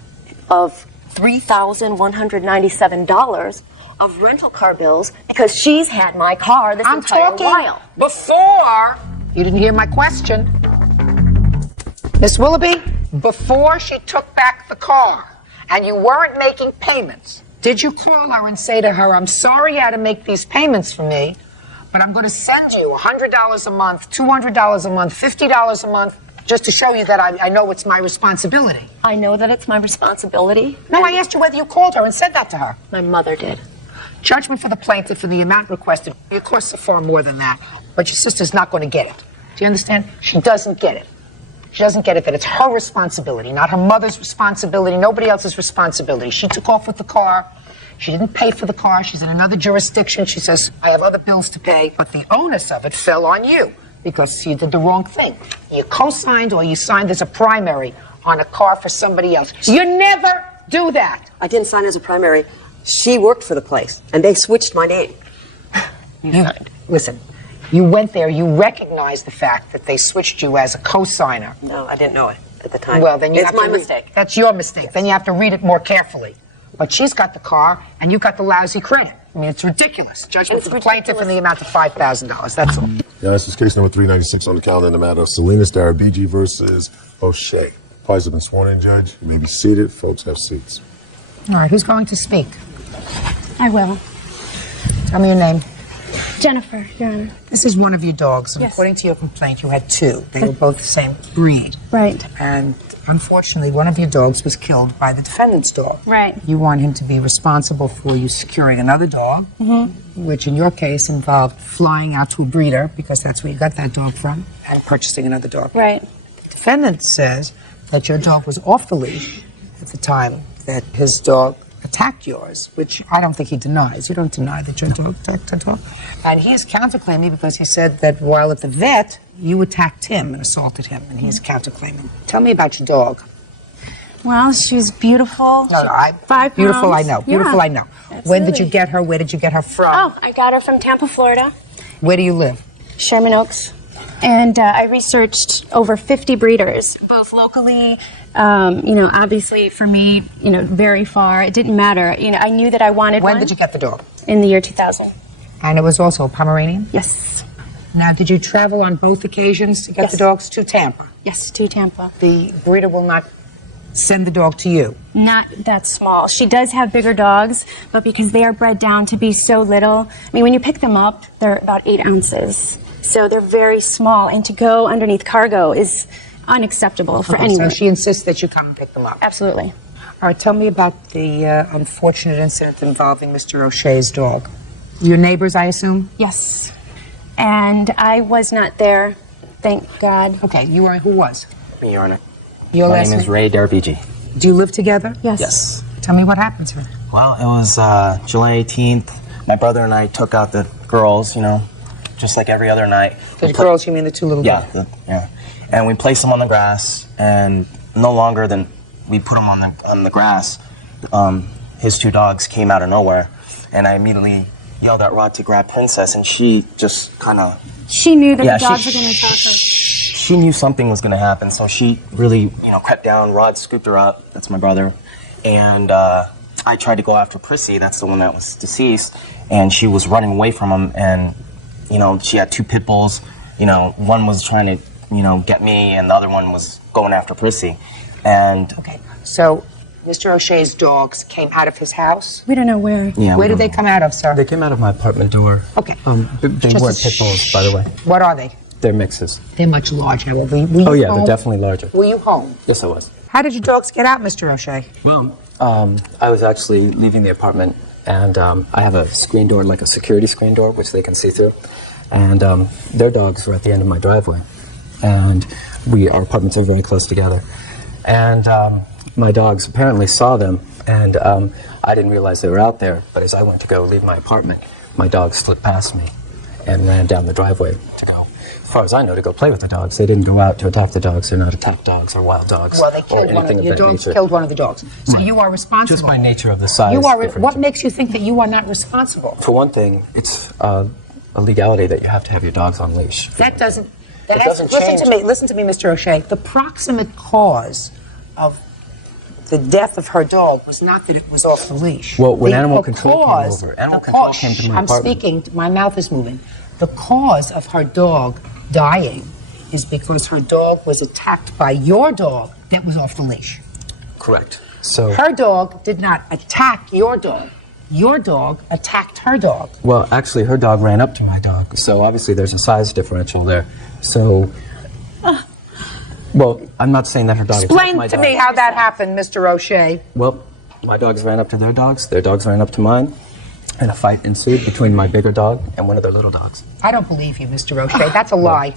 of $3,197 of rental car bills because she's had my car this entire while. Before. You didn't hear my question. Miss Willoughby, before she took back the car and you weren't making payments, did you call her and say to her, I'm sorry you had to make these payments for me, but I'm going to send you $100 a month, $200 a month, $50 a month, just to show you that I know it's my responsibility? I know that it's my responsibility. No, I asked you whether you called her and said that to her. My mother did. Judgment for the plaintiff for the amount requested. It costs far more than that, but your sister's not going to get it. Do you understand? She doesn't get it. She doesn't get it that it's her responsibility, not her mother's responsibility, nobody else's responsibility. She took off with the car. She didn't pay for the car. She's in another jurisdiction. She says, I have other bills to pay, but the onus of it fell on you because you did the wrong thing. You co-signed or you signed as a primary on a car for somebody else. You never do that. I didn't sign as a primary. She worked for the place, and they switched my name. Listen, you went there, you recognized the fact that they switched you as a co-signer. No, I didn't know it at the time. Well, then you it's have to my read- mistake. That's your mistake. Then you have to read it more carefully. But she's got the car, and you got the lousy credit. I mean, it's ridiculous. Judgment for the plaintiff in the amount of $5,000. That's all. Yeah, this is case number 396 on the calendar in the matter of Selena Starabigi versus O'Shea. Parties have been sworn in, Judge. You may be seated. Folks have seats. All right, who's going to speak? I will. Tell me your name. Jennifer, Your Honor. This is one of your dogs, and Yes. according to your complaint, you had two. They were both the same breed. Right. And unfortunately, one of your dogs was killed by the defendant's dog. Right. You want him to be responsible for you securing another dog, which in your case involved flying out to a breeder, because that's where you got that dog from, and purchasing another dog. Right. Defendant says that your dog was off the leash at the time that his dog attacked yours, which I don't think he denies. You don't deny that your dog attacked a dog. And he is counterclaiming because he said that while at the vet, you attacked him and assaulted him, and he's counterclaiming. Tell me about your dog. Well, she's beautiful. No, I, 5 beautiful, pounds. I know. Beautiful, Yeah. I know. When did you get her? Where did you get her from? Oh, I got her from Tampa, Florida. Where do you live? Sherman Oaks. And I researched over 50 breeders, both locally, obviously for me, very far. It didn't matter. I knew that I wanted one. When did you get the dog? In the year 2000. And it was also a Pomeranian? Yes. Now, did you travel on both occasions to get the dogs to Tampa? Yes, to Tampa. The breeder will not send the dog to you? Not that small. She does have bigger dogs, but because they are bred down to be so little, when you pick them up, they're about 8 ounces. So they're very small, and to go underneath cargo is unacceptable for anyone. So she insists that you come and pick them up? Absolutely. All right, tell me about the unfortunate incident involving Mr. O'Shea's dog. Your neighbors, I assume? Yes. And I was not there, thank God. Okay, you were, who was? Me, Your Honor. Your My last name is name? Ray Darvigi. Do you live together? Yes. Yes. Tell me what happened to her. Well, it was July 18th. My brother and I took out the girls, just like every other night. The girls, you mean the two little girls? Yeah. And we placed them on the grass, and no longer than we put them on the grass, his 2 dogs came out of nowhere, and I immediately yelled at Rod to grab Princess, and she just kind of... She knew that the dogs were going to attack her. She knew something was going to happen, so she really, crept down. Rod scooped her up. That's my brother. And I tried to go after Prissy. That's the one that was deceased. And she was running away from him. And, she had 2 pit bulls. One was trying to, get me, and the other one was going after Prissy. And... Okay, so Mr. O'Shea's dogs came out of his house? We don't know where. Yeah, where did they come out of, sir? They came out of my apartment door. Okay. They weren't pit bulls, by the way. What are they? They're mixes. They're much larger. Were you Oh, yeah, home? they're definitely larger. Were you home? Yes, I was. How did your dogs get out, Mr. O'Shea? Well, I was actually leaving the apartment, and I have a screen door, like a security screen door, which they can see through. And their dogs were at the end of my driveway. And our apartments are very close together. And my dogs apparently saw them, and I didn't realize they were out there. But as I went to go leave my apartment, my dogs slipped past me and ran down the driveway to go. As far as I know, to go play with the dogs. They didn't go out to attack the dogs. They're not attack dogs or wild dogs. Well, they or killed one anything of your of that dogs. nature. Killed one of the dogs. So you are responsible. Just by nature of the size. What makes you think that you are not responsible? For one thing, it's a legality that you have to have your dogs on leash. That doesn't. It doesn't change. Listen to me, Mr. O'Shea. The proximate cause of the death of her dog was not that it was off the leash. Well, when The animal control came cause- over, animal the control cause- came to my I'm apartment. speaking. My mouth is moving. The cause of her dog dying is because her dog was attacked by your dog that was off the leash. Correct. So, Her dog did not attack your dog. Your dog attacked her dog. well, actually, her dog ran up to my dog. So obviously, there's a size differential there. So, well, I'm not saying that her dog attacked Explain my to dog. me how that happened, Mr. O'Shea. Well, my dogs ran up to their dogs ran up to mine, and a fight ensued between my bigger dog and one of their little dogs. I don't believe you, Mr. O'Shea. That's a lie.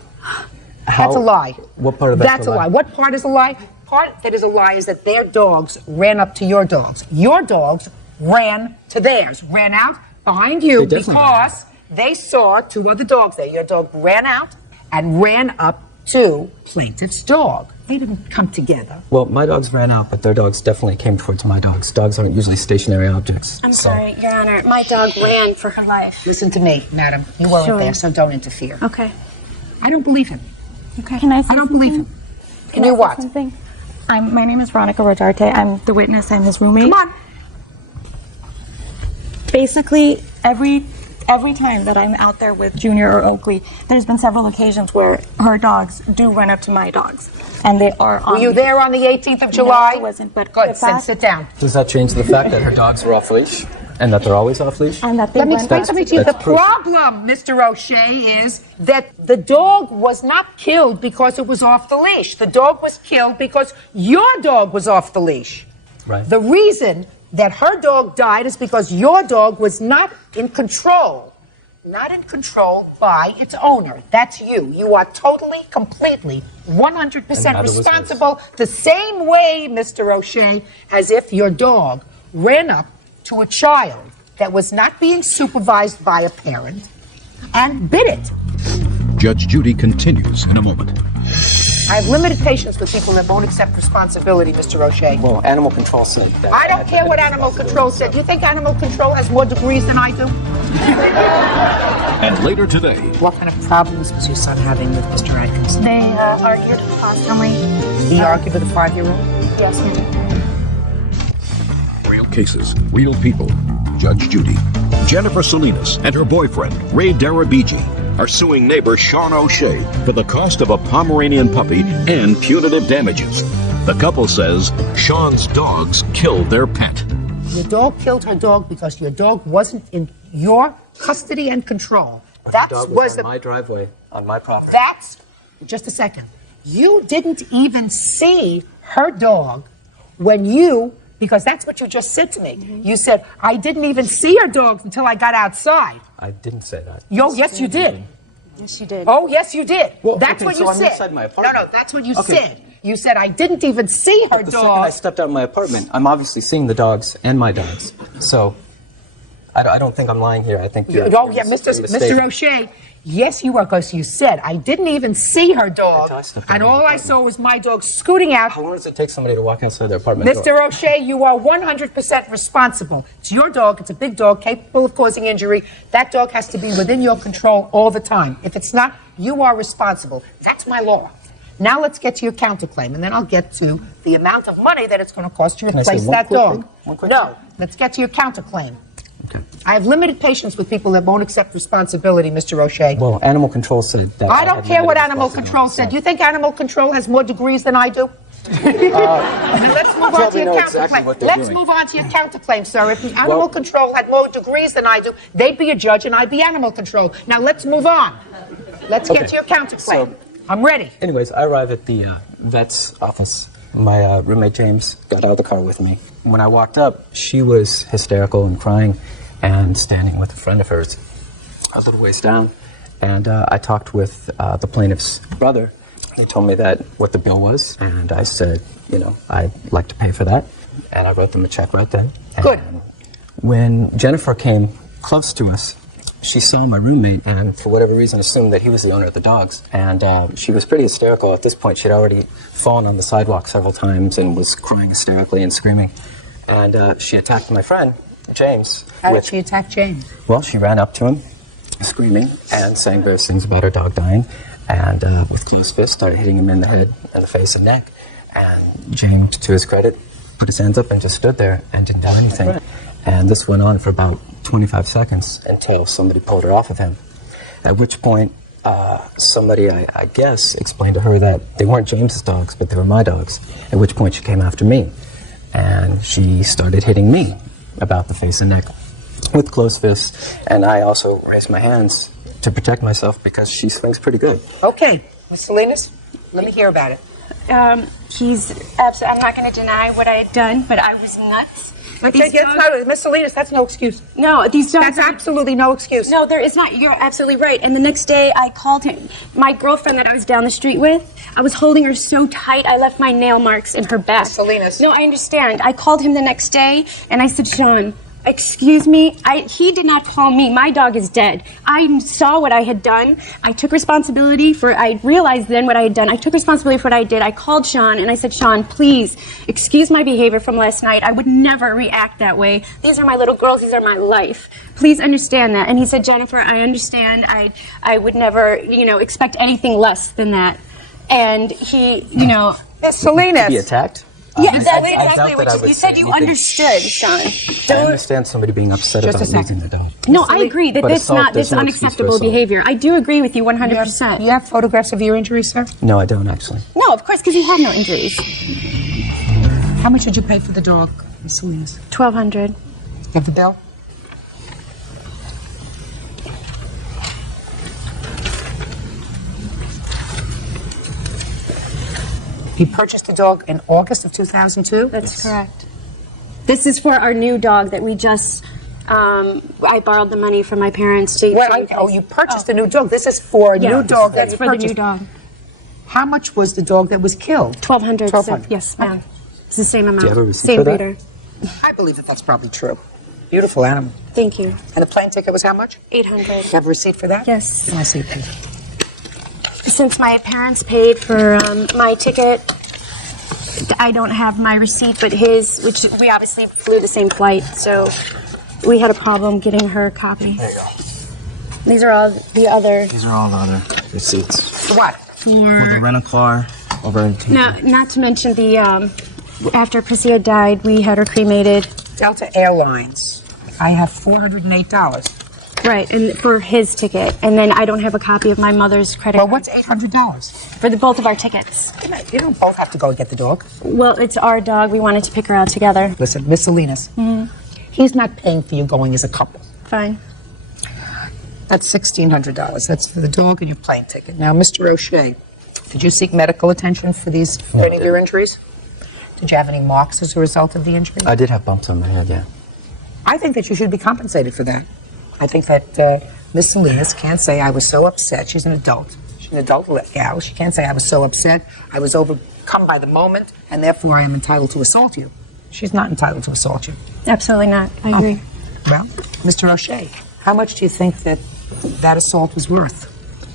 How- That's a lie. What part of That's a lie. What part is a lie? Part that is a lie is that their dogs ran up to your dogs. Your dogs ran to theirs, ran out behind you They definitely because they saw 2 other dogs there. Your dog ran out and ran up to plaintiff's dog. They didn't come together. Well, my dogs ran out, but their dogs definitely came towards my dogs. Dogs aren't usually stationary objects. I'm sorry, Your Honor. My dog ran for her life. Listen to me, madam. You weren't Sure. there, so don't interfere. Okay. I don't believe him. Okay. Can I say I don't believe him. Can you I say what? something? My name is Veronica Rojarte. I'm the witness. I'm his roommate. Come on. Basically, every time that I'm out there with Junior or Oakley, there's been several occasions where her dogs do run up to my dogs, and they are on. Were you there on the 18th of July? No, I wasn't, but Good, if I- sit down. Does that change the fact that her dogs were off leash? And that they're always off leash? And that they Let me went explain off something to you. The That's proof. problem, Mr. O'Shea, is that the dog was not killed because it was off the leash. The dog was killed because your dog was off the leash. Right. The reason that her dog died is because your dog was not in control. Not in control by its owner. That's you. You are totally, completely, 100% responsible the same way, Mr. O'Shea, as if your dog ran up to a child that was not being supervised by a parent and bit it. Judge Judy continues in a moment. I have limited patience with people that won't accept responsibility, Mr. O'Shea. Well, animal control said that. I don't care what animal control said. Do you think animal control has more degrees than I do? And later today, What kind of problems was your son having with Mr. Atkinson? They argued constantly. He argued with a 5-year-old? Yes, ma'am. real cases, real people. Judge Judy. Jennifer Salinas and her boyfriend, Ray Darabiji, are suing neighbor Sean O'Shea for the cost of a Pomeranian puppy and punitive damages. The couple says Sean's dogs killed their pet. Your dog killed her dog because your dog wasn't in your custody and control. That was on my driveway, on my property. That's, just a second. You didn't even see her dog when you, because that's what you just said to me. You said, I didn't even see her dog until I got outside. I didn't say that. Yes, you did. Yes, you did. Oh, yes, you did. Well, that's okay, what so you I'm said. inside my No, apartment. that's what you Okay. said. You said, I didn't even see her The second I dog. stepped out of my apartment, I'm obviously seeing the dogs and my dogs. So, I don't think I'm lying here. I think you're Oh, yeah, mistaken. Mr. O'Shea. Yes, you are, because you said, I didn't even see her dog, and all I saw was my dog scooting out. How long does it take somebody to walk outside their apartment door? Mr. O'Shea, you are 100% responsible. It's your dog. It's a big dog capable of causing injury. That dog has to be within your control all the time. If it's not, you are responsible. That's my law. Now let's get to your counterclaim, and then I'll get to the amount of money that it's going to cost you to Can I say replace one that quick dog. thing? One quick No, let's get to your counterclaim. Okay. I have limited patience with people that won't accept responsibility, Mr. O'Shea. Well, animal control said that. I don't had care what limited animal control said. Do you think animal control has more degrees than I do? Let's move on to your counterclaim. Let's move on to your counterclaim, sir. If animal control had more degrees than I do, they'd be a judge and I'd be animal control. Now let's move on. Let's get to your counterclaim. I'm ready. Anyways, I arrive at the vet's office. My roommate James got out of the car with me. When I walked up, she was hysterical and crying and standing with a friend of hers a little ways down. And I talked with the plaintiff's brother. He told me that what the bill was, and I said, you know, I'd like to pay for that. And I wrote them a check right then. Good. When Jennifer came close to us, she saw my roommate and for whatever reason assumed that he was the owner of the dogs. And she was pretty hysterical at this point. She'd already fallen on the sidewalk several times and was crying hysterically and screaming. And she attacked my friend, James. How did she attack James? Well, she ran up to him, screaming and saying various things about her dog dying. And with closed fists, started hitting him in the head and the face and neck. And James, to his credit, put his hands up and just stood there and didn't do anything. Right. And this went on for about 25 seconds until somebody pulled her off of him. At which point, somebody, I guess, explained to her that they weren't James's dogs, but they were my dogs. At which point she came after me. And she started hitting me about the face and neck with closed fists. And I also raised my hands to protect myself because she swings pretty good. Okay, Ms. Salinas, let me hear about it. I'm not going to deny what I had done, but I was nuts. Miss Salinas, that's no excuse. No, these dogs. That's absolutely no excuse. No, there is not. You're absolutely right. And the next day, I called him. My girlfriend that I was down the street with, I was holding her so tight, I left my nail marks in her back. Miss Salinas. No, I understand. I called him the next day, and I said, Sean, excuse me, he did not call me. My dog is dead. I saw what I had done. I took responsibility for, I realized then what I had done. I took responsibility for what I did. I called Sean and I said, Sean, please excuse my behavior from last night. I would never react that way. These are my little girls. These are my life. Please understand that. And he said, Jennifer, I understand. I would never, expect anything less than that. And he, Miss Salinas. To be attacked? Yeah, that's I exactly doubt that what I you would said. say You anything. understood, Sean. I understand somebody being upset Just about a second. losing their dog. No, I agree that But that's assault, not there's this no excuse for unacceptable assault. behavior. I do agree with you 100%. You have photographs of your injuries, sir? No, I don't actually. No, of course, because you have no injuries. How much did you pay for the dog, Miss Salinas? $1,200. You have the bill? He purchased the dog in August of 2002? That's correct. This is for our new dog that we just, I borrowed the money from my parents to... you purchased a new dog. This is for a new dog that that's you for the purchased. new dog. How much was the dog that was killed? $1,200. $1,200. Yes, ma'am. It's the same amount. Do you have a receipt Same for that? breeder. I believe that that's probably true. Beautiful animal. Thank you. And the plane ticket was how much? $800. You have a receipt for that? Yes. Can I see it, please? Since my parents paid for my ticket, I don't have my receipt, but his, which we obviously flew the same flight, so we had a problem getting her a copy. There you go. These are all the other... These are all the other receipts. For what? For the rental car over in No, not to mention the, after Priscilla died, we had her cremated. Delta Airlines. I have $408. Right, and for his ticket. And then I don't have a copy of my mother's credit card. Well, what's $800? For both of our tickets. You don't both have to go get the dog. Well, it's our dog. We wanted to pick her out together. Listen, Miss Salinas, he's not paying for you going as a couple. Fine. That's $1,600. That's for the dog and your plane ticket. Now, Mr. O'Shea, did you seek medical attention for any of your injuries? Did you have any marks as a result of the injury? I did have bumps on my head, yeah. I think that you should be compensated for that. I think that Miss Salinas can't say, I was so upset. She's an adult. She's an adult gal. She can't say, I was so upset. I was overcome by the moment, and therefore I am entitled to assault you. She's not entitled to assault you. Absolutely not. I agree. Well, Mr. O'Shea, how much do you think that assault was worth?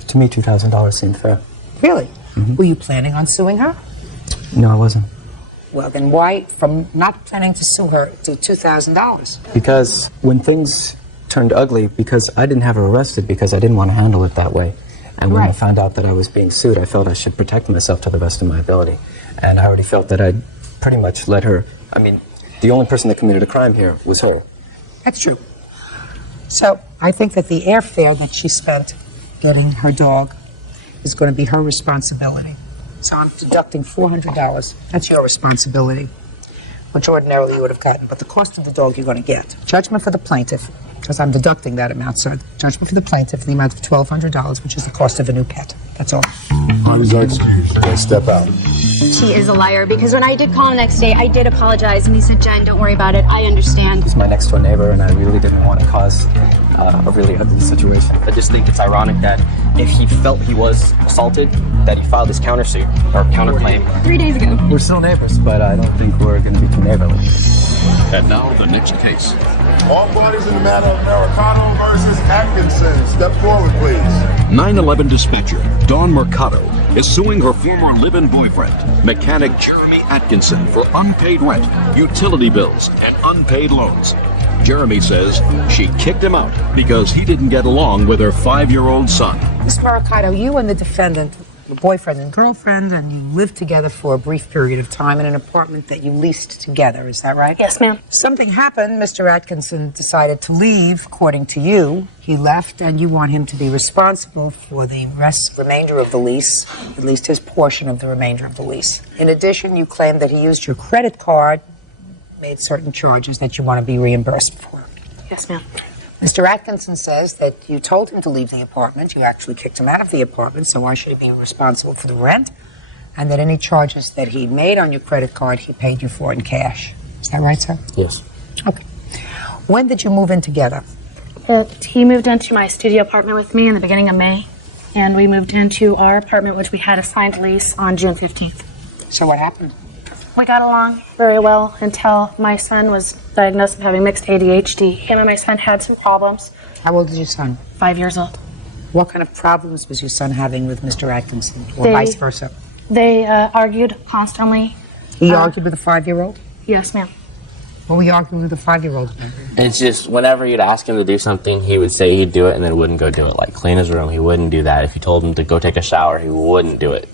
To me, $2,000 seemed fair. Really? Were you planning on suing her? No, I wasn't. Well, then why, from not planning to sue her, to $2,000? Because when things turned ugly, because I didn't have her arrested because I didn't want to handle it that way. And when I found out that I was being sued, I felt I should protect myself to the best of my ability. And I already felt that I'd pretty much let her, I mean, the only person that committed a crime here was her. That's true. So I think that the airfare that she spent getting her dog is going to be her responsibility. So I'm deducting $400. That's your responsibility, which ordinarily you would have gotten. But the cost of the dog you're going to get. Judgment for the plaintiff, because I'm deducting that amount, sir. Judgment for the plaintiff, the amount of $1,200, which is the cost of a new pet. That's all. Parties are excused. Let's step out. She is a liar because when I did call the next day, I did apologize and he said, Jen, don't worry about it. I understand. He's my next door neighbor and I really didn't want to cause a really ugly situation. I just think it's ironic that if he felt he was assaulted, that he filed his countersuit or counterclaim 3 days ago. We're still neighbors, but I don't think we're going to be too neighborly. And now the next case. All parties in the matter of Mercado versus Atkinson. Step forward, please. 9/11 dispatcher Dawn Mercado is suing her former live-in boyfriend, mechanic Jeremy Atkinson, for unpaid rent, utility bills, and unpaid loans. Jeremy says she kicked him out because he didn't get along with her 5-year-old son. Ms. Mercado, you and the defendant, your boyfriend and girlfriend, and you lived together for a brief period of time in an apartment that you leased together, is that right? Yes, ma'am. Something happened. Mr. Atkinson decided to leave, according to you. He left, and you want him to be responsible for the remainder of the lease, at least his portion of the remainder of the lease. In addition, you claim that he used your credit card, made certain charges that you want to be reimbursed for. Yes, ma'am. Mr. Atkinson says that you told him to leave the apartment, you actually kicked him out of the apartment, so why should he be responsible for the rent? And that any charges that he made on your credit card, he paid you for in cash. Is that right, sir? Yes. Okay. When did you move in together? He moved into my studio apartment with me in the beginning of May, and we moved into our apartment, which we had a signed lease on June 15th. So what happened? We got along very well until my son was diagnosed with having mixed ADHD. Him and my son had some problems. How old is your son? 5 years old. What kind of problems was your son having with Mr. Atkinson, or vice versa? They argued constantly. He argued with a 5-year-old? Yes, ma'am. What were you arguing with a 5-year-old? It's just whenever you'd ask him to do something, he would say he'd do it and then wouldn't go do it. Like clean his room, he wouldn't do that. If you told him to go take a shower, he wouldn't do it.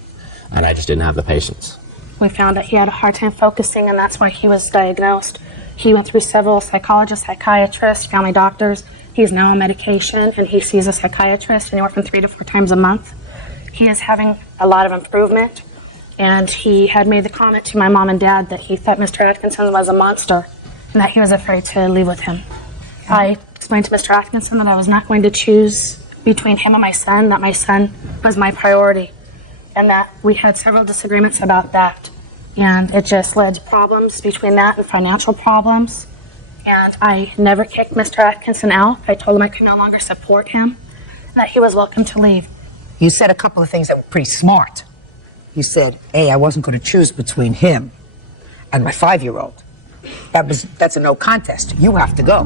And I just didn't have the patience. We found that he had a hard time focusing, and that's why he was diagnosed. He went through several psychologists, psychiatrists, family doctors. He's now on medication, and he sees a psychiatrist anywhere from 3 to 4 times a month. He is having a lot of improvement, and he had made the comment to my mom and dad that he thought Mr. Atkinson was a monster, and that he was afraid to leave with him. I explained to Mr. Atkinson that I was not going to choose between him and my son, that my son was my priority. and that we had several disagreements about that. And it just led to problems between that and financial problems. And I never kicked Mr. Atkinson out. I told him I could no longer support him, and that he was welcome to leave. You said a couple of things that were pretty smart. You said, A, I wasn't going to choose between him and my 5-year-old. That's a no contest. You have to go.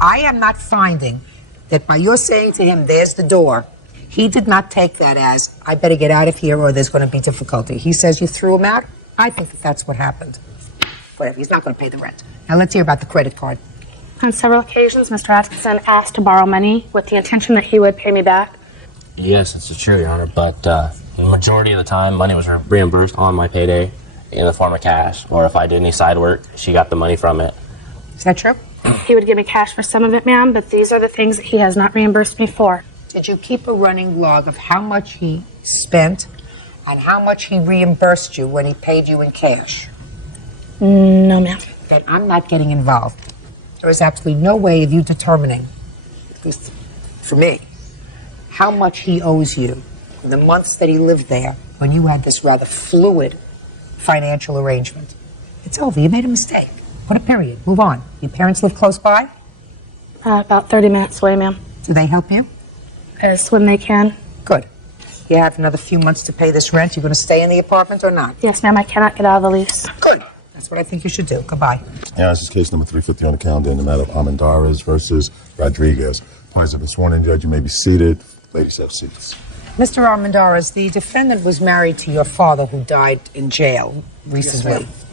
I am not finding that by your saying to him, there's the door, he did not take that as, I better get out of here or there's going to be difficulty. He says you threw him out. I think that that's what happened. Whatever, he's not going to pay the rent. Now let's hear about the credit card. On several occasions, Mr. Atkinson asked to borrow money with the intention that he would pay me back. Yes, it's true, Your Honor, but the majority of the time, money was reimbursed on my payday in the form of cash, or if I did any side work, she got the money from it. Is that true? He would give me cash for some of it, ma'am, but these are the things that he has not reimbursed me for. Did you keep a running log of how much he spent and how much he reimbursed you when he paid you in cash? No, ma'am. Then I'm not getting involved. There is absolutely no way of you determining, at least for me, how much he owes you in the months that he lived there when you had this rather fluid financial arrangement. It's over. You made a mistake. Put a period. Move on. Your parents live close by? About 30 minutes away, ma'am. Do they help you? As when they can. Good. You have another few months to pay this rent. You're going to stay in the apartment or not? Yes, ma'am. I cannot get out of the lease. Good. That's what I think you should do. Goodbye. Yeah, this is case number 350 on the calendar in the matter of Armendariz versus Rodriguez. Parties have been sworn in, Judge. You may be seated. Ladies, have seats. Mr. Armendariz, the defendant was married to your father who died in jail recently. Yes,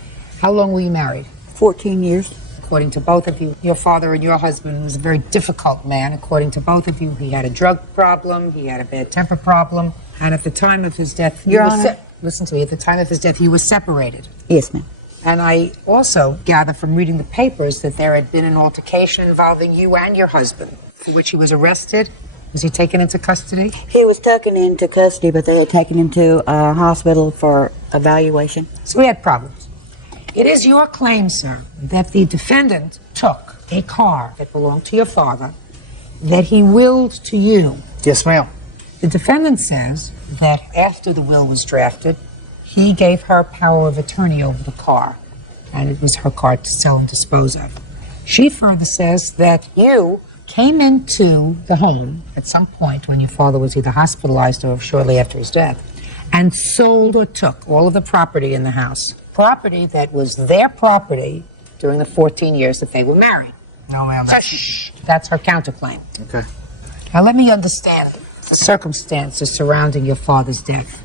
How long were you married? 14 years. According to both of you, your father and your husband was a very difficult man. According to both of you, he had a drug problem, he had a bad temper problem, and at the time of his death, Your Honor. Listen to me, at the time of his death, he was separated. Yes, ma'am. And I also gather from reading the papers that there had been an altercation involving you and your husband, for which he was arrested. Was he taken into custody? He was taken into custody, but they had taken him to a hospital for evaluation. So we had problems. It is your claim, sir, that the defendant took a car that belonged to your father that he willed to you. Yes, ma'am. The defendant says that after the will was drafted, he gave her power of attorney over the car, and it was her car to sell and dispose of. She further says that you came into the home at some point when your father was either hospitalized or shortly after his death, and sold or took all of the property in the house. Property that was their property during the 14 years that they were married. No, ma'am. That's her counterclaim. Okay. Now let me understand the circumstances surrounding your father's death.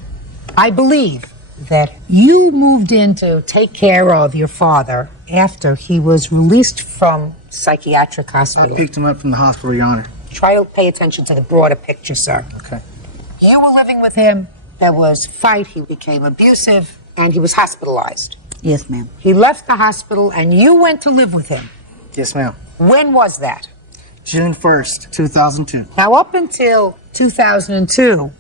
I believe that you moved in to take care of your father after he was released from psychiatric hospital. I picked him up from the hospital, Your Honor. Try to pay attention to the broader picture, sir. Okay. You were living with him. There was fight. He became abusive, and he was hospitalized. Yes, ma'am. He left the hospital, and you went to live with him. Yes, ma'am. When was that? June 1st, 2002. Now, up until 2002,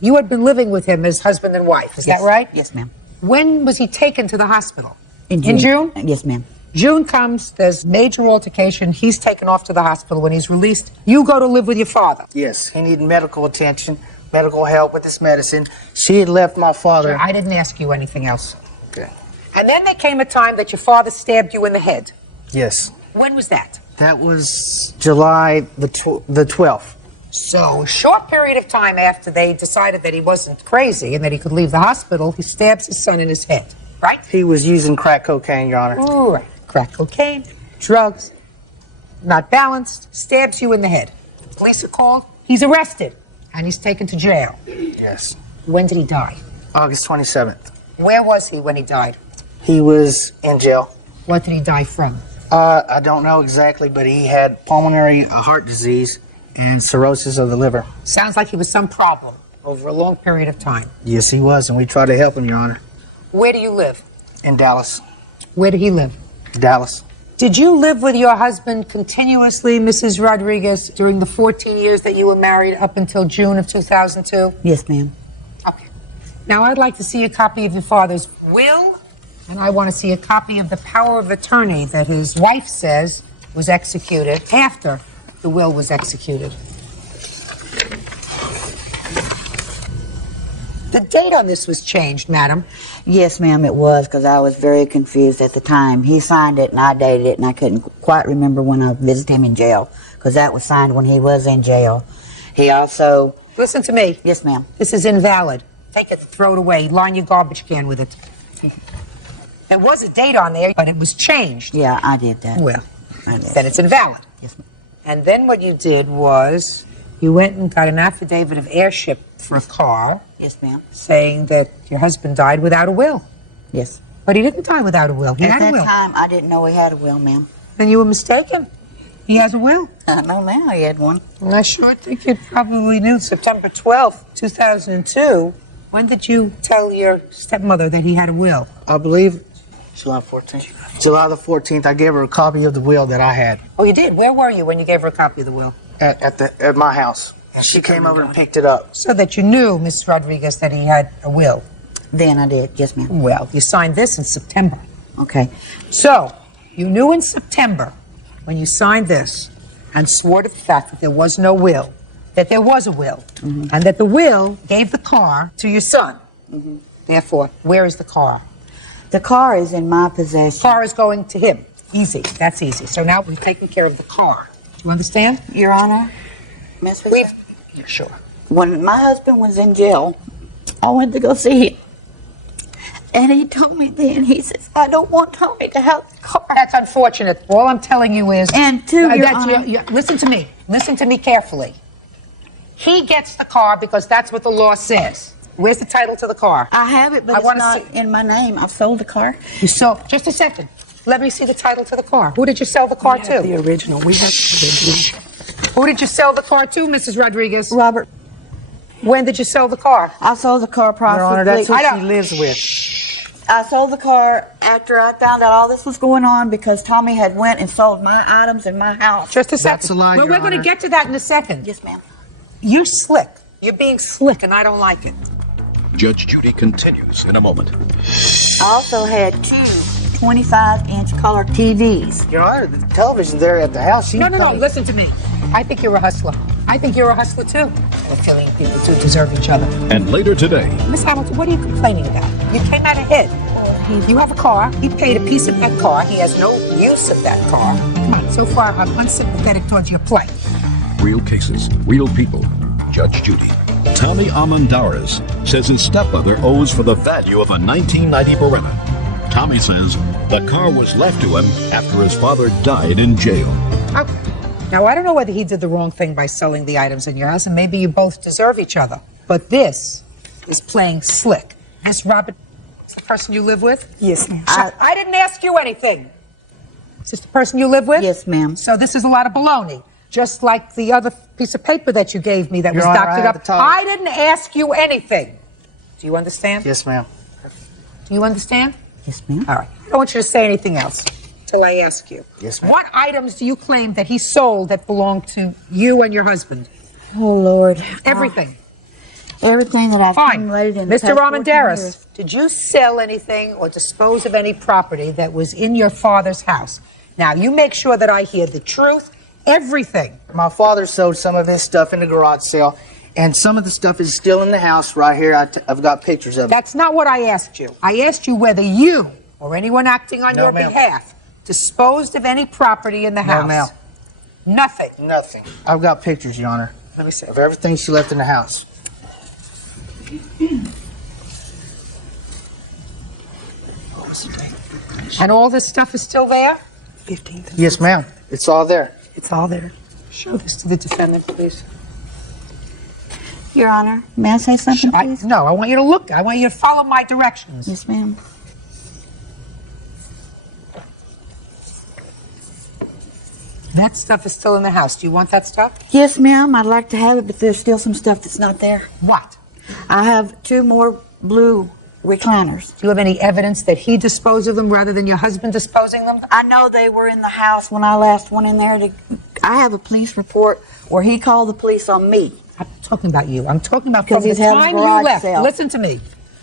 you had been living with him as husband and wife. Is that right? Yes, ma'am. When was he taken to the hospital? In June? Yes, ma'am. June comes, there's major altercation. He's taken off to the hospital. When he's released, you go to live with your father. Yes, he needed medical attention, medical help with his medicine. She had left my father. Sure, I didn't ask you anything else. Okay. And then there came a time that your father stabbed you in the head. Yes. When was that? That was July the 12th. So, a short period of time after they decided that he wasn't crazy and that he could leave the hospital, he stabs his son in his head, right? He was using crack cocaine, Your Honor. Ooh, right. Crack cocaine, drugs, not balanced, stabs you in the head. The police are called, he's arrested, and he's taken to jail. Yes. When did he die? August 27th. Where was he when he died? He was in jail. What did he die from? I don't know exactly, but he had pulmonary heart disease and cirrhosis of the liver. Sounds like he was some problem over a long period of time. Yes, he was, and we tried to help him, Your Honor. Where do you live? In Dallas. Where did he live? Dallas. Did you live with your husband continuously, Mrs. Rodriguez, during the 14 years that you were married up until June of 2002? Yes, ma'am. Okay. Now, I'd like to see a copy of your father's will, and I want to see a copy of the power of attorney that his wife says was executed after the will was executed. The date on this was changed, madam. Yes, ma'am, it was, because I was very confused at the time. He signed it and I dated it, and I couldn't quite remember when I visited him in jail, because that was signed when he was in jail. He also... Listen to me. Yes, ma'am. This is invalid. Take it, throw it away. Line your garbage can with it. There was a date on there, but it was changed. Yeah, I did that. Well, I did. then it's invalid. Yes, ma'am. And then what you did was you went and got an affidavit of heirship for a car. Yes, ma'am. Saying that your husband died without a will. Yes. But he didn't die without a will. He At had a that will. time, I didn't know he had a will, ma'am. Then you were mistaken. He has a will. I know now he had one. And I sure think you probably knew September 12th, 2002. When did you tell your stepmother that he had a will? I believe July 14th. July the 14th, I gave her a copy of the will that I had Oh, you did? Where were you when you gave her a copy of the will? at my house. She came over and picked it up. So that you knew, Miss Rodriguez, that he had a will. Then I did, yes, ma'am. Well, you signed this in September. Okay. So, you knew in September, when you signed this, and swore to the fact that there was no will, that there was a will, and that the will gave the car to your son. Therefore, where is the car? The car is in my possession. Car is going to him. Easy. That's easy. So now we've taken care of the car. Do you understand? Your Honor, Miss Rizzo, Yeah, sure. when my husband was in jail, I went to go see him. And he told me then, he says, I don't want Tommy to have the car. That's unfortunate. All I'm telling you is... And to Your Honor... Listen to me. Listen to me carefully. He gets the car because that's what the law says. Where's the title to the car? I have it, but I it's wanna not in my name. I've sold the car. You sold... Just a second. Let me see the title to the car. Who did you sell the car to? The original. We have the original. Who did you sell the car to, Mrs. Rodriguez? Robert. When did you sell the car? I sold the car Your Honor, that's approximately... who she lives with. I sold the car after I found out all this was going on because Tommy had went and sold my items in my house. Just a second. That's a lie, Well, Your we're going to Honor. get to that in a second. Yes, ma'am. You're slick. You're being slick, and I don't like it. Judge Judy continues in a moment. I also had two 25-inch color TVs. Your Honor, the television's there at the house. No, listen to me. I think you're a hustler. I think you're a hustler, too. I have a feeling people do deserve each other. And later today, Miss Hamilton, what are you complaining about? You came out ahead. You have a car. He paid a piece of that car. He has no use of that car. Come on, so far I'm unsympathetic towards your plight. real cases, real people. Judge Judy. Tommy Amandares says his stepmother owes for the value of a 1990 Beretta. Tommy says the car was left to him after his father died in jail. Now, I don't know whether he did the wrong thing by selling the items in your house, and maybe you both deserve each other. But this is playing slick. Miss Robert, is the person you live with? Yes, ma'am. I didn't ask you anything. Is this the person you live with? Yes, ma'am. So this is a lot of baloney. Just like the other piece of paper that you gave me that Your was Honor, doctored I have up. the title. I didn't ask you anything. Do you understand? Yes, ma'am. Do you understand? Yes, ma'am. All right. I don't want you to say anything else till I ask you. Yes, ma'am. What items do you claim that he sold that belonged to you and your husband? Oh, Lord. Everything. Everything that I've accumulated in the Mr. past 14 years. Ramondaris, did you sell anything or dispose of any property that was in your father's house? Now, you make sure that I hear the truth, everything. My father sold some of his stuff in the garage sale, and some of the stuff is still in the house right here. I've got pictures of it. That's not what I asked you. I asked you whether you or anyone acting on No, your ma'am. behalf disposed of any property in the No, house. ma'am. Nothing. Nothing. I've got pictures, Your Honor, Let me see. of everything she left in the house. And all this stuff is still there? 15th. Yes, ma'am. It's all there. It's all there. Show this to the defendant, please. Your Honor, may I say something, please? No, I want you to look. I want you to follow my directions. Yes, ma'am. That stuff is still in the house. Do you want that stuff? Yes, ma'am. I'd like to have it, but there's still some stuff that's not there. What? I have 2 more blue recliners. Do you have any evidence that he disposed of them rather than your husband disposing them? I know they were in the house when I last went in there. I have a police report where he called the police on me. I'm talking about you. I'm talking about Because from the he's having a time you garage left. sale. Listen to me.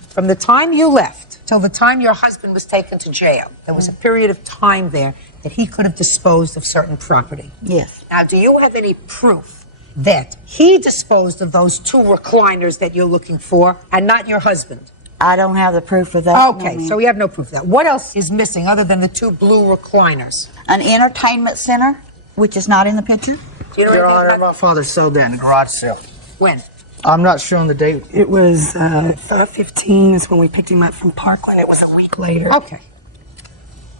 From the time you left till the time your husband was taken to jail, there was a period of time there that he could have disposed of certain property. Yes. Now, do you have any proof that he disposed of those 2 recliners that you're looking for and not your husband? I don't have the proof of that. Okay, so we have no proof of that. What else is missing other than the 2 blue recliners? An entertainment center, which is not in the picture. Your Honor, my father sold that in a garage sale. When? I'm not sure on the date. It was 15 is when we picked him up from Parkland. It was a week later. Okay.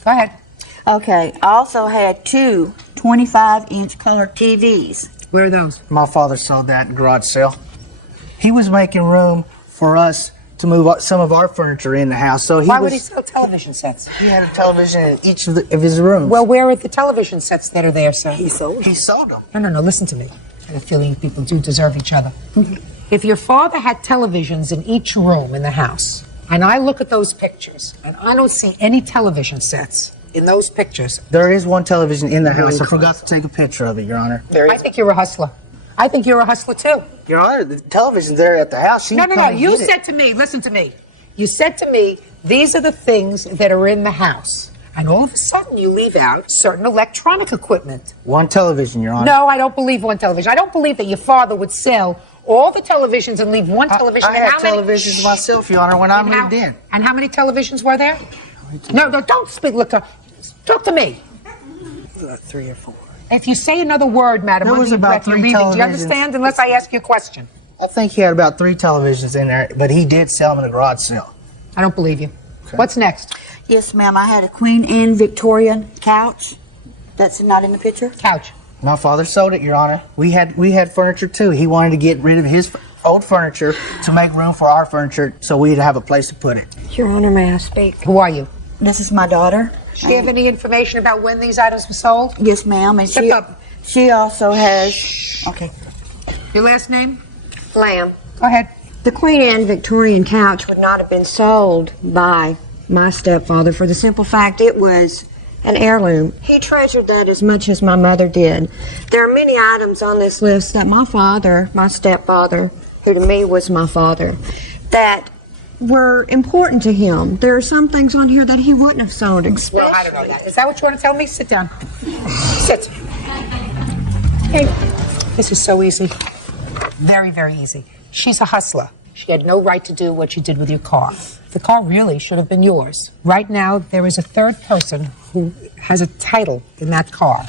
Go ahead. Okay, I also had 2 25-inch color TVs. Where are those? My father sold that in a garage sale. He was making room for us to move some of our furniture in the house. So Why would he sell television sets? He had a television in each of his rooms. Well, where are the television sets that are there, sir? He sold them. No, listen to me. I have a feeling people do deserve each other. If your father had televisions in each room in the house, and I look at those pictures, and I don't see any television sets in those pictures. There is one television in the house. I forgot to take a picture of it, Your Honor. I think you're a hustler. I think you're a hustler, too. Your Honor, the television's there at the house. No. You said to me, listen to me. You said to me, these are the things that are in the house. And all of a sudden you leave out certain electronic equipment. One television, Your Honor. No, I don't believe one television. I don't believe that your father would sell all the televisions and leave one television. I had televisions myself, Your Honor, when I moved in. And how many televisions were there? No, don't speak. Look, talk to me. 3 or 4. If you say another word, madam, There was under your about breath, 3 you're leaving. Do you televisions. understand? Unless I ask you a question. I think he had about 3 televisions in there, but he did sell them in a garage sale. I don't believe you. What's next? Yes, ma'am. I had a Queen Anne Victorian couch. That's not in the picture. Couch. My father sold it, Your Honor. We had furniture too. He wanted to get rid of his old furniture to make room for our furniture so we'd have a place to put it. Your Honor, may I speak? Who are you? This is my daughter. Do you have any information about when these items were sold? Yes, ma'am. And Step up. she also has. Okay. Your last name? Lamb. Go ahead. The Queen Anne Victorian couch would not have been sold by my stepfather for the simple fact it was an heirloom. He treasured that as much as my mother did. There are many items on this list that my father, my stepfather, who to me was my father, that were important to him. There are some things on here that he wouldn't have sold. Well, I don't know that. Is that what you want to tell me? Sit down. Sit. Hey, this is so easy. Very, very easy. She's a hustler. She had no right to do what she did with your car. The car really should have been yours. Right now, there is a third person who has a title in that car,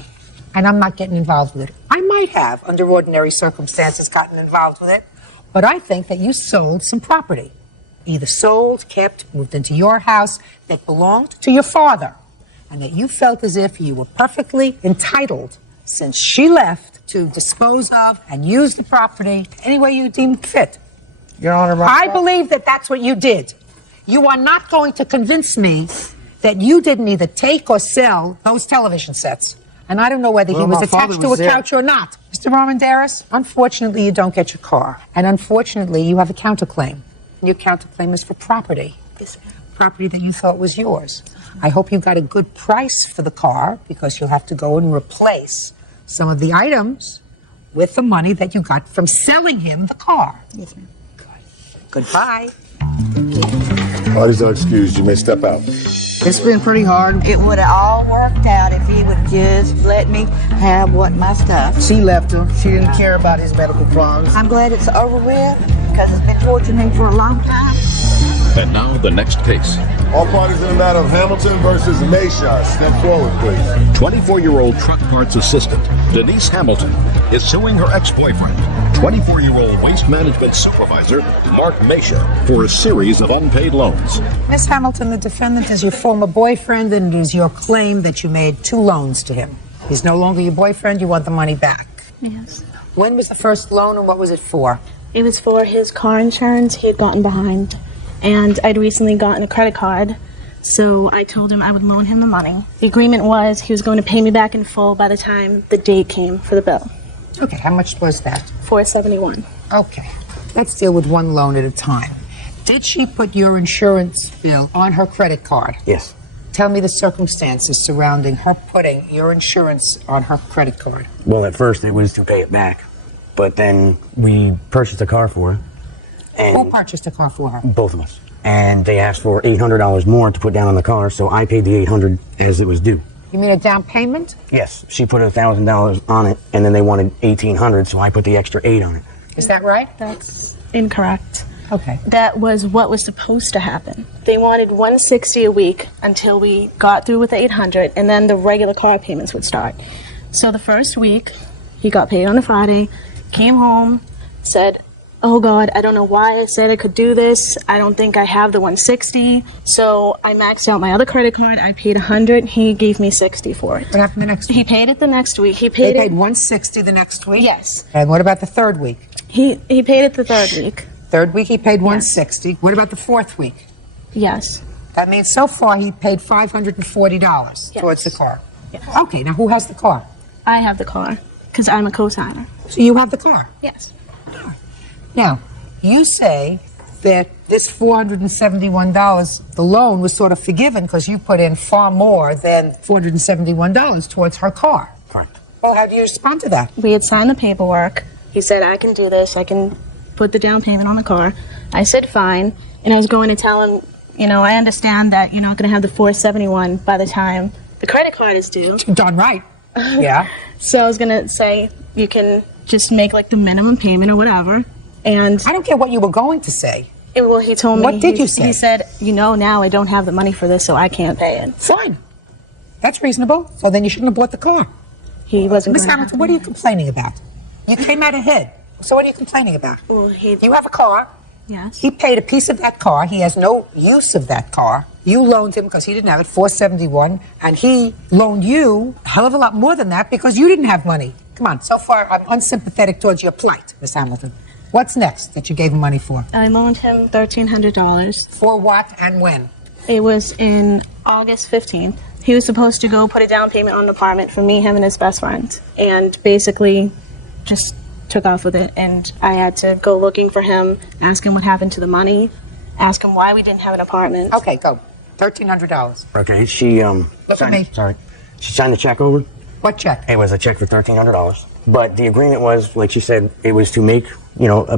and I'm not getting involved with it. I might have, under ordinary circumstances, gotten involved with it, but I think that you sold some property. Either sold, kept, moved into your house that belonged to your father, and that you felt as if you were perfectly entitled, since she left, to dispose of and use the property any way you deemed fit. Your Honor, I believe that that's what you did. You are not going to convince me that you didn't either take or sell those television sets. And I don't know whether he was attached to a couch or not. Mr. Armendariz, unfortunately, you don't get your car. And unfortunately, you have a counterclaim. Your counterclaim is for property. Property that you thought was yours. I hope you got a good price for the car, because you'll have to go and replace some of the items with the money that you got from selling him the car. Yes, ma'am. Goodbye. Parties are excused. You may step out. It's been pretty hard. It would have all worked out if he would just let me have my stuff. She left him. She didn't care about his medical problems. I'm glad it's over with, because it's been torturing me for a long time. And now the next case. All parties in the matter of Hamilton versus Mayshaw. Step forward, please. 24-year-old truck parts assistant Denise Hamilton is suing her ex-boyfriend, 24-year-old waste management supervisor Mark Mesha, for a series of unpaid loans. Miss Hamilton, the defendant is your former boyfriend, and it is your claim that you made 2 loans to him. He's no longer your boyfriend. You want the money back. Yes. When was the first loan, and what was it for? It was for his car insurance. He had gotten behind. And I'd recently gotten a credit card, so I told him I would loan him the money. The agreement was he was going to pay me back in full by the time the date came for the bill. Okay, how much was that? $471. Okay, let's deal with one loan at a time. Did she put your insurance bill on her credit card? Yes. Tell me the circumstances surrounding her putting your insurance on her credit card. Well, at first it was to pay it back, but then we purchased a car for her. And Who purchased a car for her? both of us. And they asked for $800 more to put down on the car, so I paid the $800 as it was due. You mean a down payment? Yes, she put $1,000 on it, and then they wanted $1,800, so I put the extra $8 on it. Is that right? That's incorrect. Okay. That was what was supposed to happen. They wanted $160 a week until we got through with the $800, and then the regular car payments would start. So the first week, he got paid on a Friday, came home, said, "Oh God, I don't know why I said I could do this. I don't think I have the $160." So I maxed out my other credit card. I paid $100. He gave me $60 for it. What happened the next week? He paid it the next week. He They paid paid it. $160 the next week? Yes. And what about the third week? He paid it the third week. Third week he paid $160. What about the fourth week? Yes. That means so far he paid $540 towards the car. Yes. Okay, now who has the car? I have the car because I'm a co-signer. So you have the car? Yes. Now, you say that this $471, the loan was sort of forgiven because you put in far more than $471 towards her car. Correct. Well, how do you respond to that? We had signed the paperwork. He said, "I can do this. I can put the down payment on the car." I said, "Fine." And I was going to tell him, I understand that you're not going to have the $471 by the time the credit card is due. Darn right. Yeah. So I was going to say, you can just make like the minimum payment or whatever. And I don't care what you were going to say. Well, he told me. What did you say? He said, now I don't have the money for this, so I can't pay it. Fine. That's reasonable. So then you shouldn't have bought the car. He wasn't. Miss Hamilton, what are you complaining about? You came out ahead. So what are you complaining about? Well, you have a car. Yes. He paid a piece of that car. He has no use of that car. You loaned him because he didn't have it, $471, and he loaned you a hell of a lot more than that because you didn't have money. Come on, so far I'm unsympathetic towards your plight, Miss Hamilton. What's next that you gave him money for? I loaned him $1,300. For what and when? It was in August 15th. He was supposed to go put a down payment on an apartment for me, him, and his best friend, and basically just took off with it. And I had to go looking for him, ask him what happened to the money, ask him why we didn't have an apartment. Okay, go. $1,300. Okay, she, Look at me. Sorry. She signed the check over. What check? It was a check for $1,300. But the agreement was, like she said, it was to make,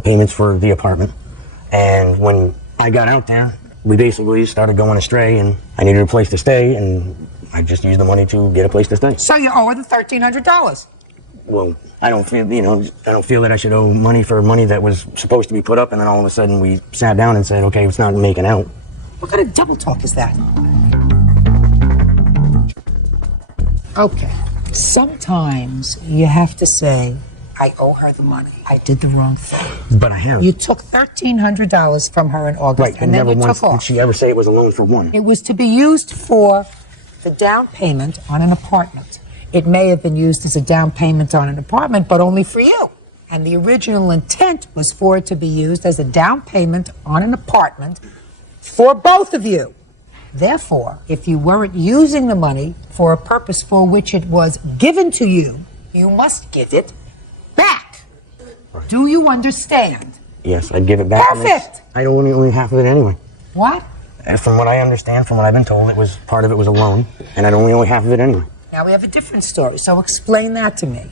payments for the apartment. And when I got out there, we basically started going astray, and I needed a place to stay, and I just used the money to get a place to stay. So you owe her the $1,300. Well, I don't feel that I should owe money for money that was supposed to be put up, and then all of a sudden we sat down and said, okay, it's not making out. What kind of double talk is that? Okay. Sometimes you have to say, I owe her the money. I did the wrong thing. But I have. You took $1,300 from her in August, Right, and then never you once took did off. she ever say it was a loan for one. It was to be used for the down payment on an apartment. It may have been used as a down payment on an apartment, but only for you. And the original intent was for it to be used as a down payment on an apartment for both of you. Therefore, if you weren't using the money for a purpose for which it was given to you, you must give it back. Do you understand? Yes, I'd give it back. Perfect. I don't only half of it anyway. What? And from what I understand, from what I've been told, part of it was a loan, and I'd only half of it anyway. Now we have a different story, so explain that to me.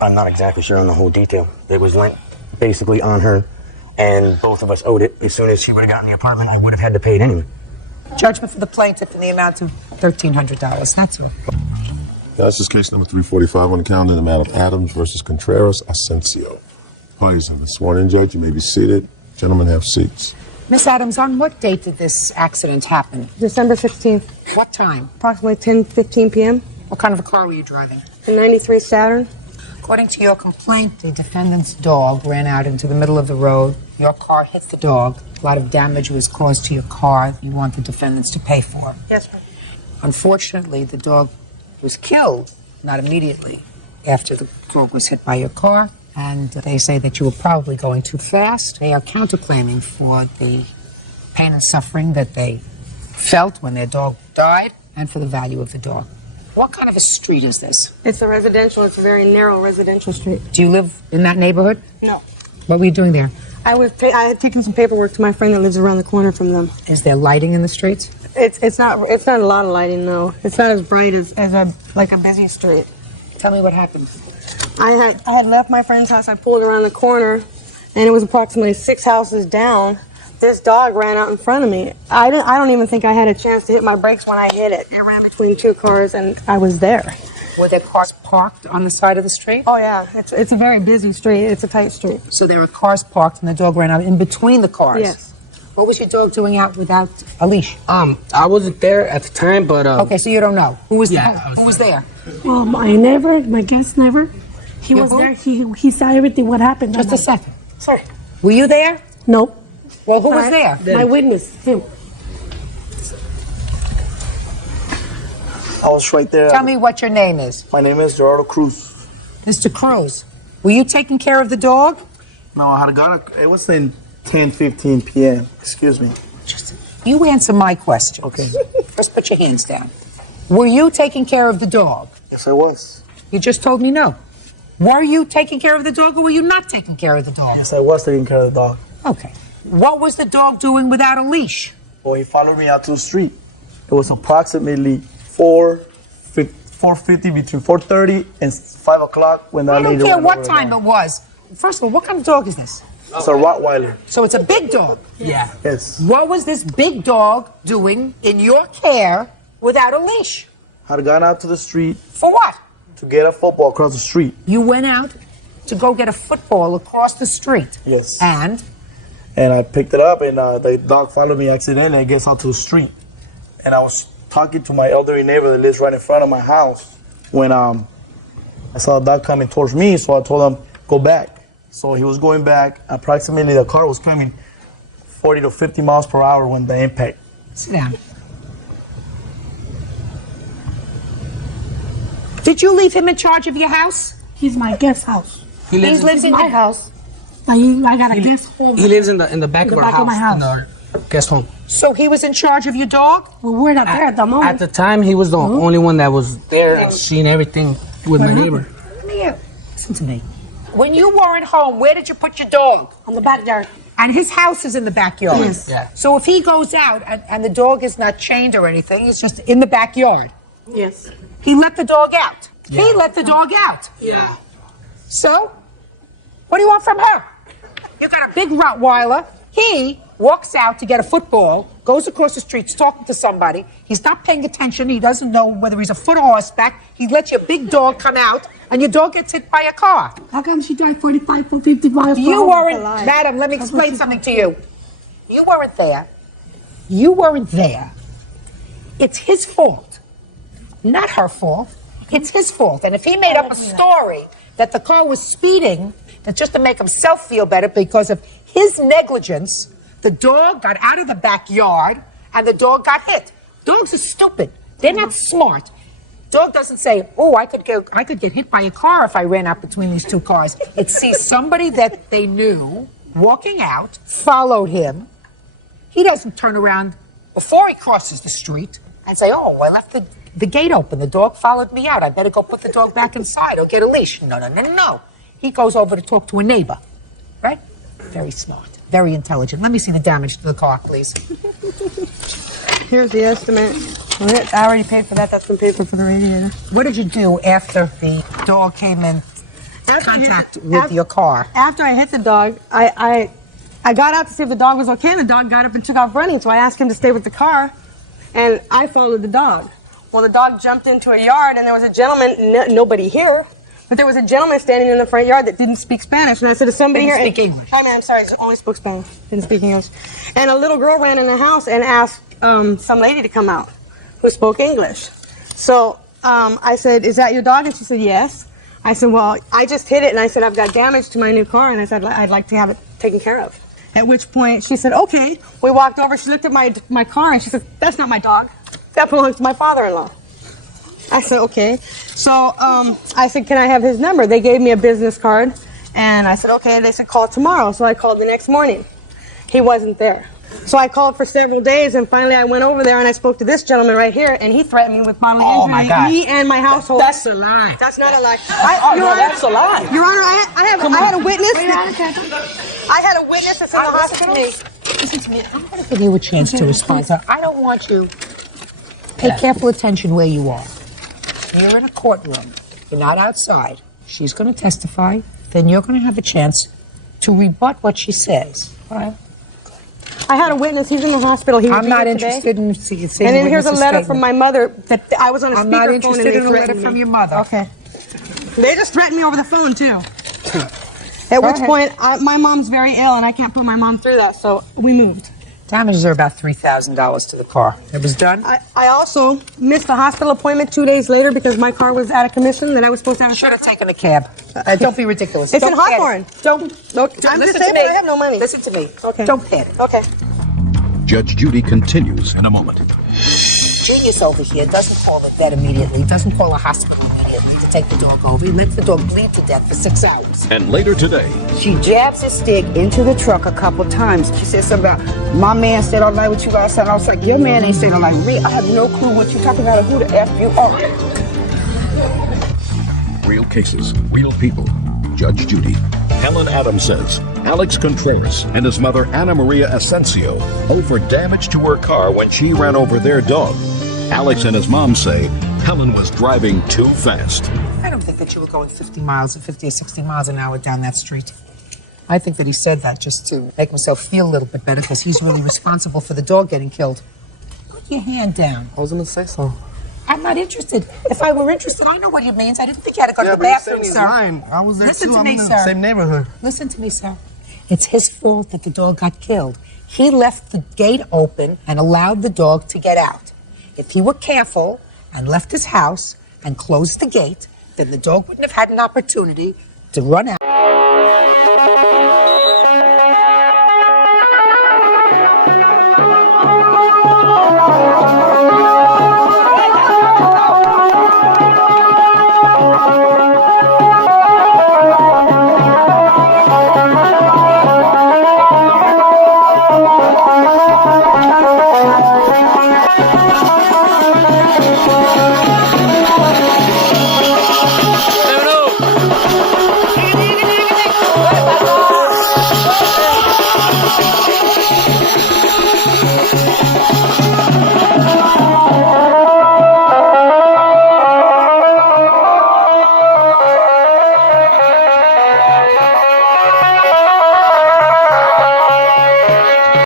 I'm not exactly sure on the whole detail. It was lent basically on her, and both of us owed it. As soon as she would have gotten the apartment, I would have had to pay it anyway. Judgment for the plaintiff in the amount of $1,300. That's all. That's just case number 345 on the calendar, the matter of Adams versus Contreras Asensio. Parties have been sworn in, Judge. You may be seated. Gentlemen, have seats. Miss Adams, on what date did this accident happen? December 15th. What time? Approximately 10:15 p.m. What kind of a car were you driving? A 93 Saturn. According to your complaint, the defendant's dog ran out into the middle of the road. Your car hit the dog. A lot of damage was caused to your car. You want the defendants to pay for. Yes, ma'am. Unfortunately, the dog was killed, not immediately, after the dog was hit by your car. And they say that you were probably going too fast. They are counterclaiming for the pain and suffering that they felt when their dog died and for the value of the dog. What kind of a street is this? It's a residential. It's a very narrow residential street. Do you live in that neighborhood? No. What were you doing there? I had taken some paperwork to my friend that lives around the corner from them. Is there lighting in the streets? It's not a lot of lighting, no. It's not as bright as a busy street. Tell me what happened. I had left my friend's house. I pulled around the corner, and it was approximately 6 houses down this dog ran out in front of me. I don't even think I had a chance to hit my brakes when I hit it. It ran between two cars, and I was there. Were there cars parked on the side of the street? Oh yeah, it's a very busy street. It's a tight street. So there were cars parked, and the dog ran out in between the cars. Yes. What was your dog doing out without a leash? I wasn't there at the time, but Okay, so you don't know who was Yeah, who was there? My neighbor, my guest neighbor, he Your was who? there. He saw everything what happened. Just a second. Sorry. Were you there? No. Well, who was there? My witness, him. I was right there. Tell me what your name is. My name is Gerardo Cruz. Mr. Cruz, were you taking care of the dog? No, I had got it was in 10:15 p.m. Excuse me. You answer my question. Okay. First, put your hands down. Were you taking care of the dog? Yes, I was. You just told me no. Were you taking care of the dog, or were you not taking care of the dog? Yes, I was taking care of the dog. Okay. What was the dog doing without a leash? Well, he followed me out to the street. It was approximately 4:50 between 4:30 and 5 o'clock when that I don't lady care ran what over the time dog. it was. First of all, what kind of dog is this? It's a Rottweiler. So it's a big dog. Yeah. Yes. What was this big dog doing in your care without a leash? Had gone out to the street. For what? To get a football across the street. You went out to go get a football across the street. Yes. And? And I picked it up, and the dog followed me accidentally. It gets out to the street. And I was talking to my elderly neighbor that lives right in front of my house when I saw the dog coming towards me, so I told him, go back. So he was going back. Approximately, the car was coming 40 to 50 miles per hour when the impact. Sit down. Did you leave him in charge of your house? He's my guest house. He lives lives in my the- house. I got a guest home. he lives in the back In of the our back of my house, in house. our guest home. So he was in charge of your dog? Well, we're not there at the moment. At the time, he was the only one that was there, seeing everything with my neighbor. Come here. Listen to me. When you weren't home, where did you put your dog? On the backyard. And his house is in the backyard. Yes. Yeah. So if he goes out and the dog is not chained or anything, it's just in the backyard. Yes. He let the dog out. Yeah. He let the dog out. Yeah. So, what do you want from her? You got a big Rottweiler. He walks out to get a football, goes across the street, talking to somebody. He's not paying attention. He doesn't know whether he's a foot or horseback. He lets your big dog come out, and your dog gets hit by a car. How come she drive 45 or 50 miles per You hour? weren't, madam, let me explain something to you. You weren't there. You weren't there. It's his fault, not her fault. It's his fault. And if he made up a story that the car was speeding, that's just to make himself feel better because of his negligence, the dog got out of the backyard and the dog got hit. Dogs are stupid. They're not smart. Dog doesn't say, "Oh, I could get hit by a car if I ran out between these two cars." It sees somebody that they knew walking out, followed him. He doesn't turn around before he crosses the street and say, "Oh, I left the gate open. The dog followed me out. I better go put the dog back inside or get a leash." No. He goes over to talk to a neighbor, right? Very smart, very intelligent. Let me see the damage to the car, please. Here's the estimate. I already paid for that. That's been paid for the radiator. What did you do after the dog came in contact with your car? After I hit the dog, I got out to see if the dog was okay, and the dog got up and took off running. So I asked him to stay with the car, and I followed the dog. Well, the dog jumped into a yard, and there was a gentleman, nobody here, but there was a gentleman standing in the front yard that didn't speak Spanish. And I said, "Is somebody Didn't here?" speak English. I mean, I'm sorry, only spoke Spanish. Didn't speak English. And a little girl ran in the house and asked some lady to come out who spoke English. So I said, "Is that your dog?" And she said, "Yes." I said, "Well, I just hit it," and I said, "I've got damage to my new car," and I said, "I'd like to have it taken care of." At which point she said, "Okay." We walked over. She looked at my car and she said, "That's not my dog. That belongs to my father-in-law." I said, "Okay." So I said, "Can I have his number?" They gave me a business card, and I said, "Okay." They said, "Call tomorrow." So I called the next morning. He wasn't there. So I called for several days, and finally I went over there and I spoke to this gentleman right here, and he threatened me with bodily injury. Oh, my God. Me and my household. That's a lie. That's not a lie. No, that's a lie. Your Honor, I had a witness. I had a witness that's in the hospital. Listen to me. I'm going to give you a chance to respond. I don't want you. Pay careful attention where you are. You're in a courtroom. You're not outside. She's going to testify. Then you're going to have a chance to rebut what she says. All right? I had a witness. He's in the hospital. He I'm not today. interested in seeing And then here's a witness's letter statement. from my mother that I was on a I'm not speakerphone and interested they in a letter threatened from me. your mother. Okay. They just threatened me over the phone too. At which point, my mom's very ill and I can't put my mom through that, so we moved. Damages are about $3,000 to the car. It was done? I also missed a hospital appointment 2 days later because my car was out of commission that I was supposed to have. Should have taken a cab. Don't be ridiculous. It's Don't in panic. Hawthorne. I'm listen disabled. to me. I have no money. Listen to me. Okay. Don't panic. Okay. Judge Judy continues in a moment. Genius over here doesn't call the vet immediately, doesn't call a hospital immediately to take the dog over. He lets the dog bleed to death for 6 hours. And later today, She jabs a stick into the truck a couple times. She said something about, my man stayed all night with you last night. I was like, your man ain't stayed all night with me. I have no clue what you're talking about or who the F you are. real cases, real people. Judge Judy. Helen Adams says Alex Contreras and his mother Ana Maria Asensio owe for damage to her car when she ran over their dog. Alex and his mom say Helen was driving too fast. I don't think that you were going 50 or 60 miles an hour down that street. I think that he said that just to make himself feel a little bit better because he's really responsible for the dog getting killed. Put your hand down. I was gonna say so. I'm not interested. If I were interested, I know what it means. I didn't think you had to go to the bathroom, sir. I was there Listen too. to I'm me, in the sir. same neighborhood. Listen to me, sir. It's his fault that the dog got killed. He left the gate open and allowed the dog to get out. If he were careful and left his house and closed the gate, then the dog wouldn't have had an opportunity to run out.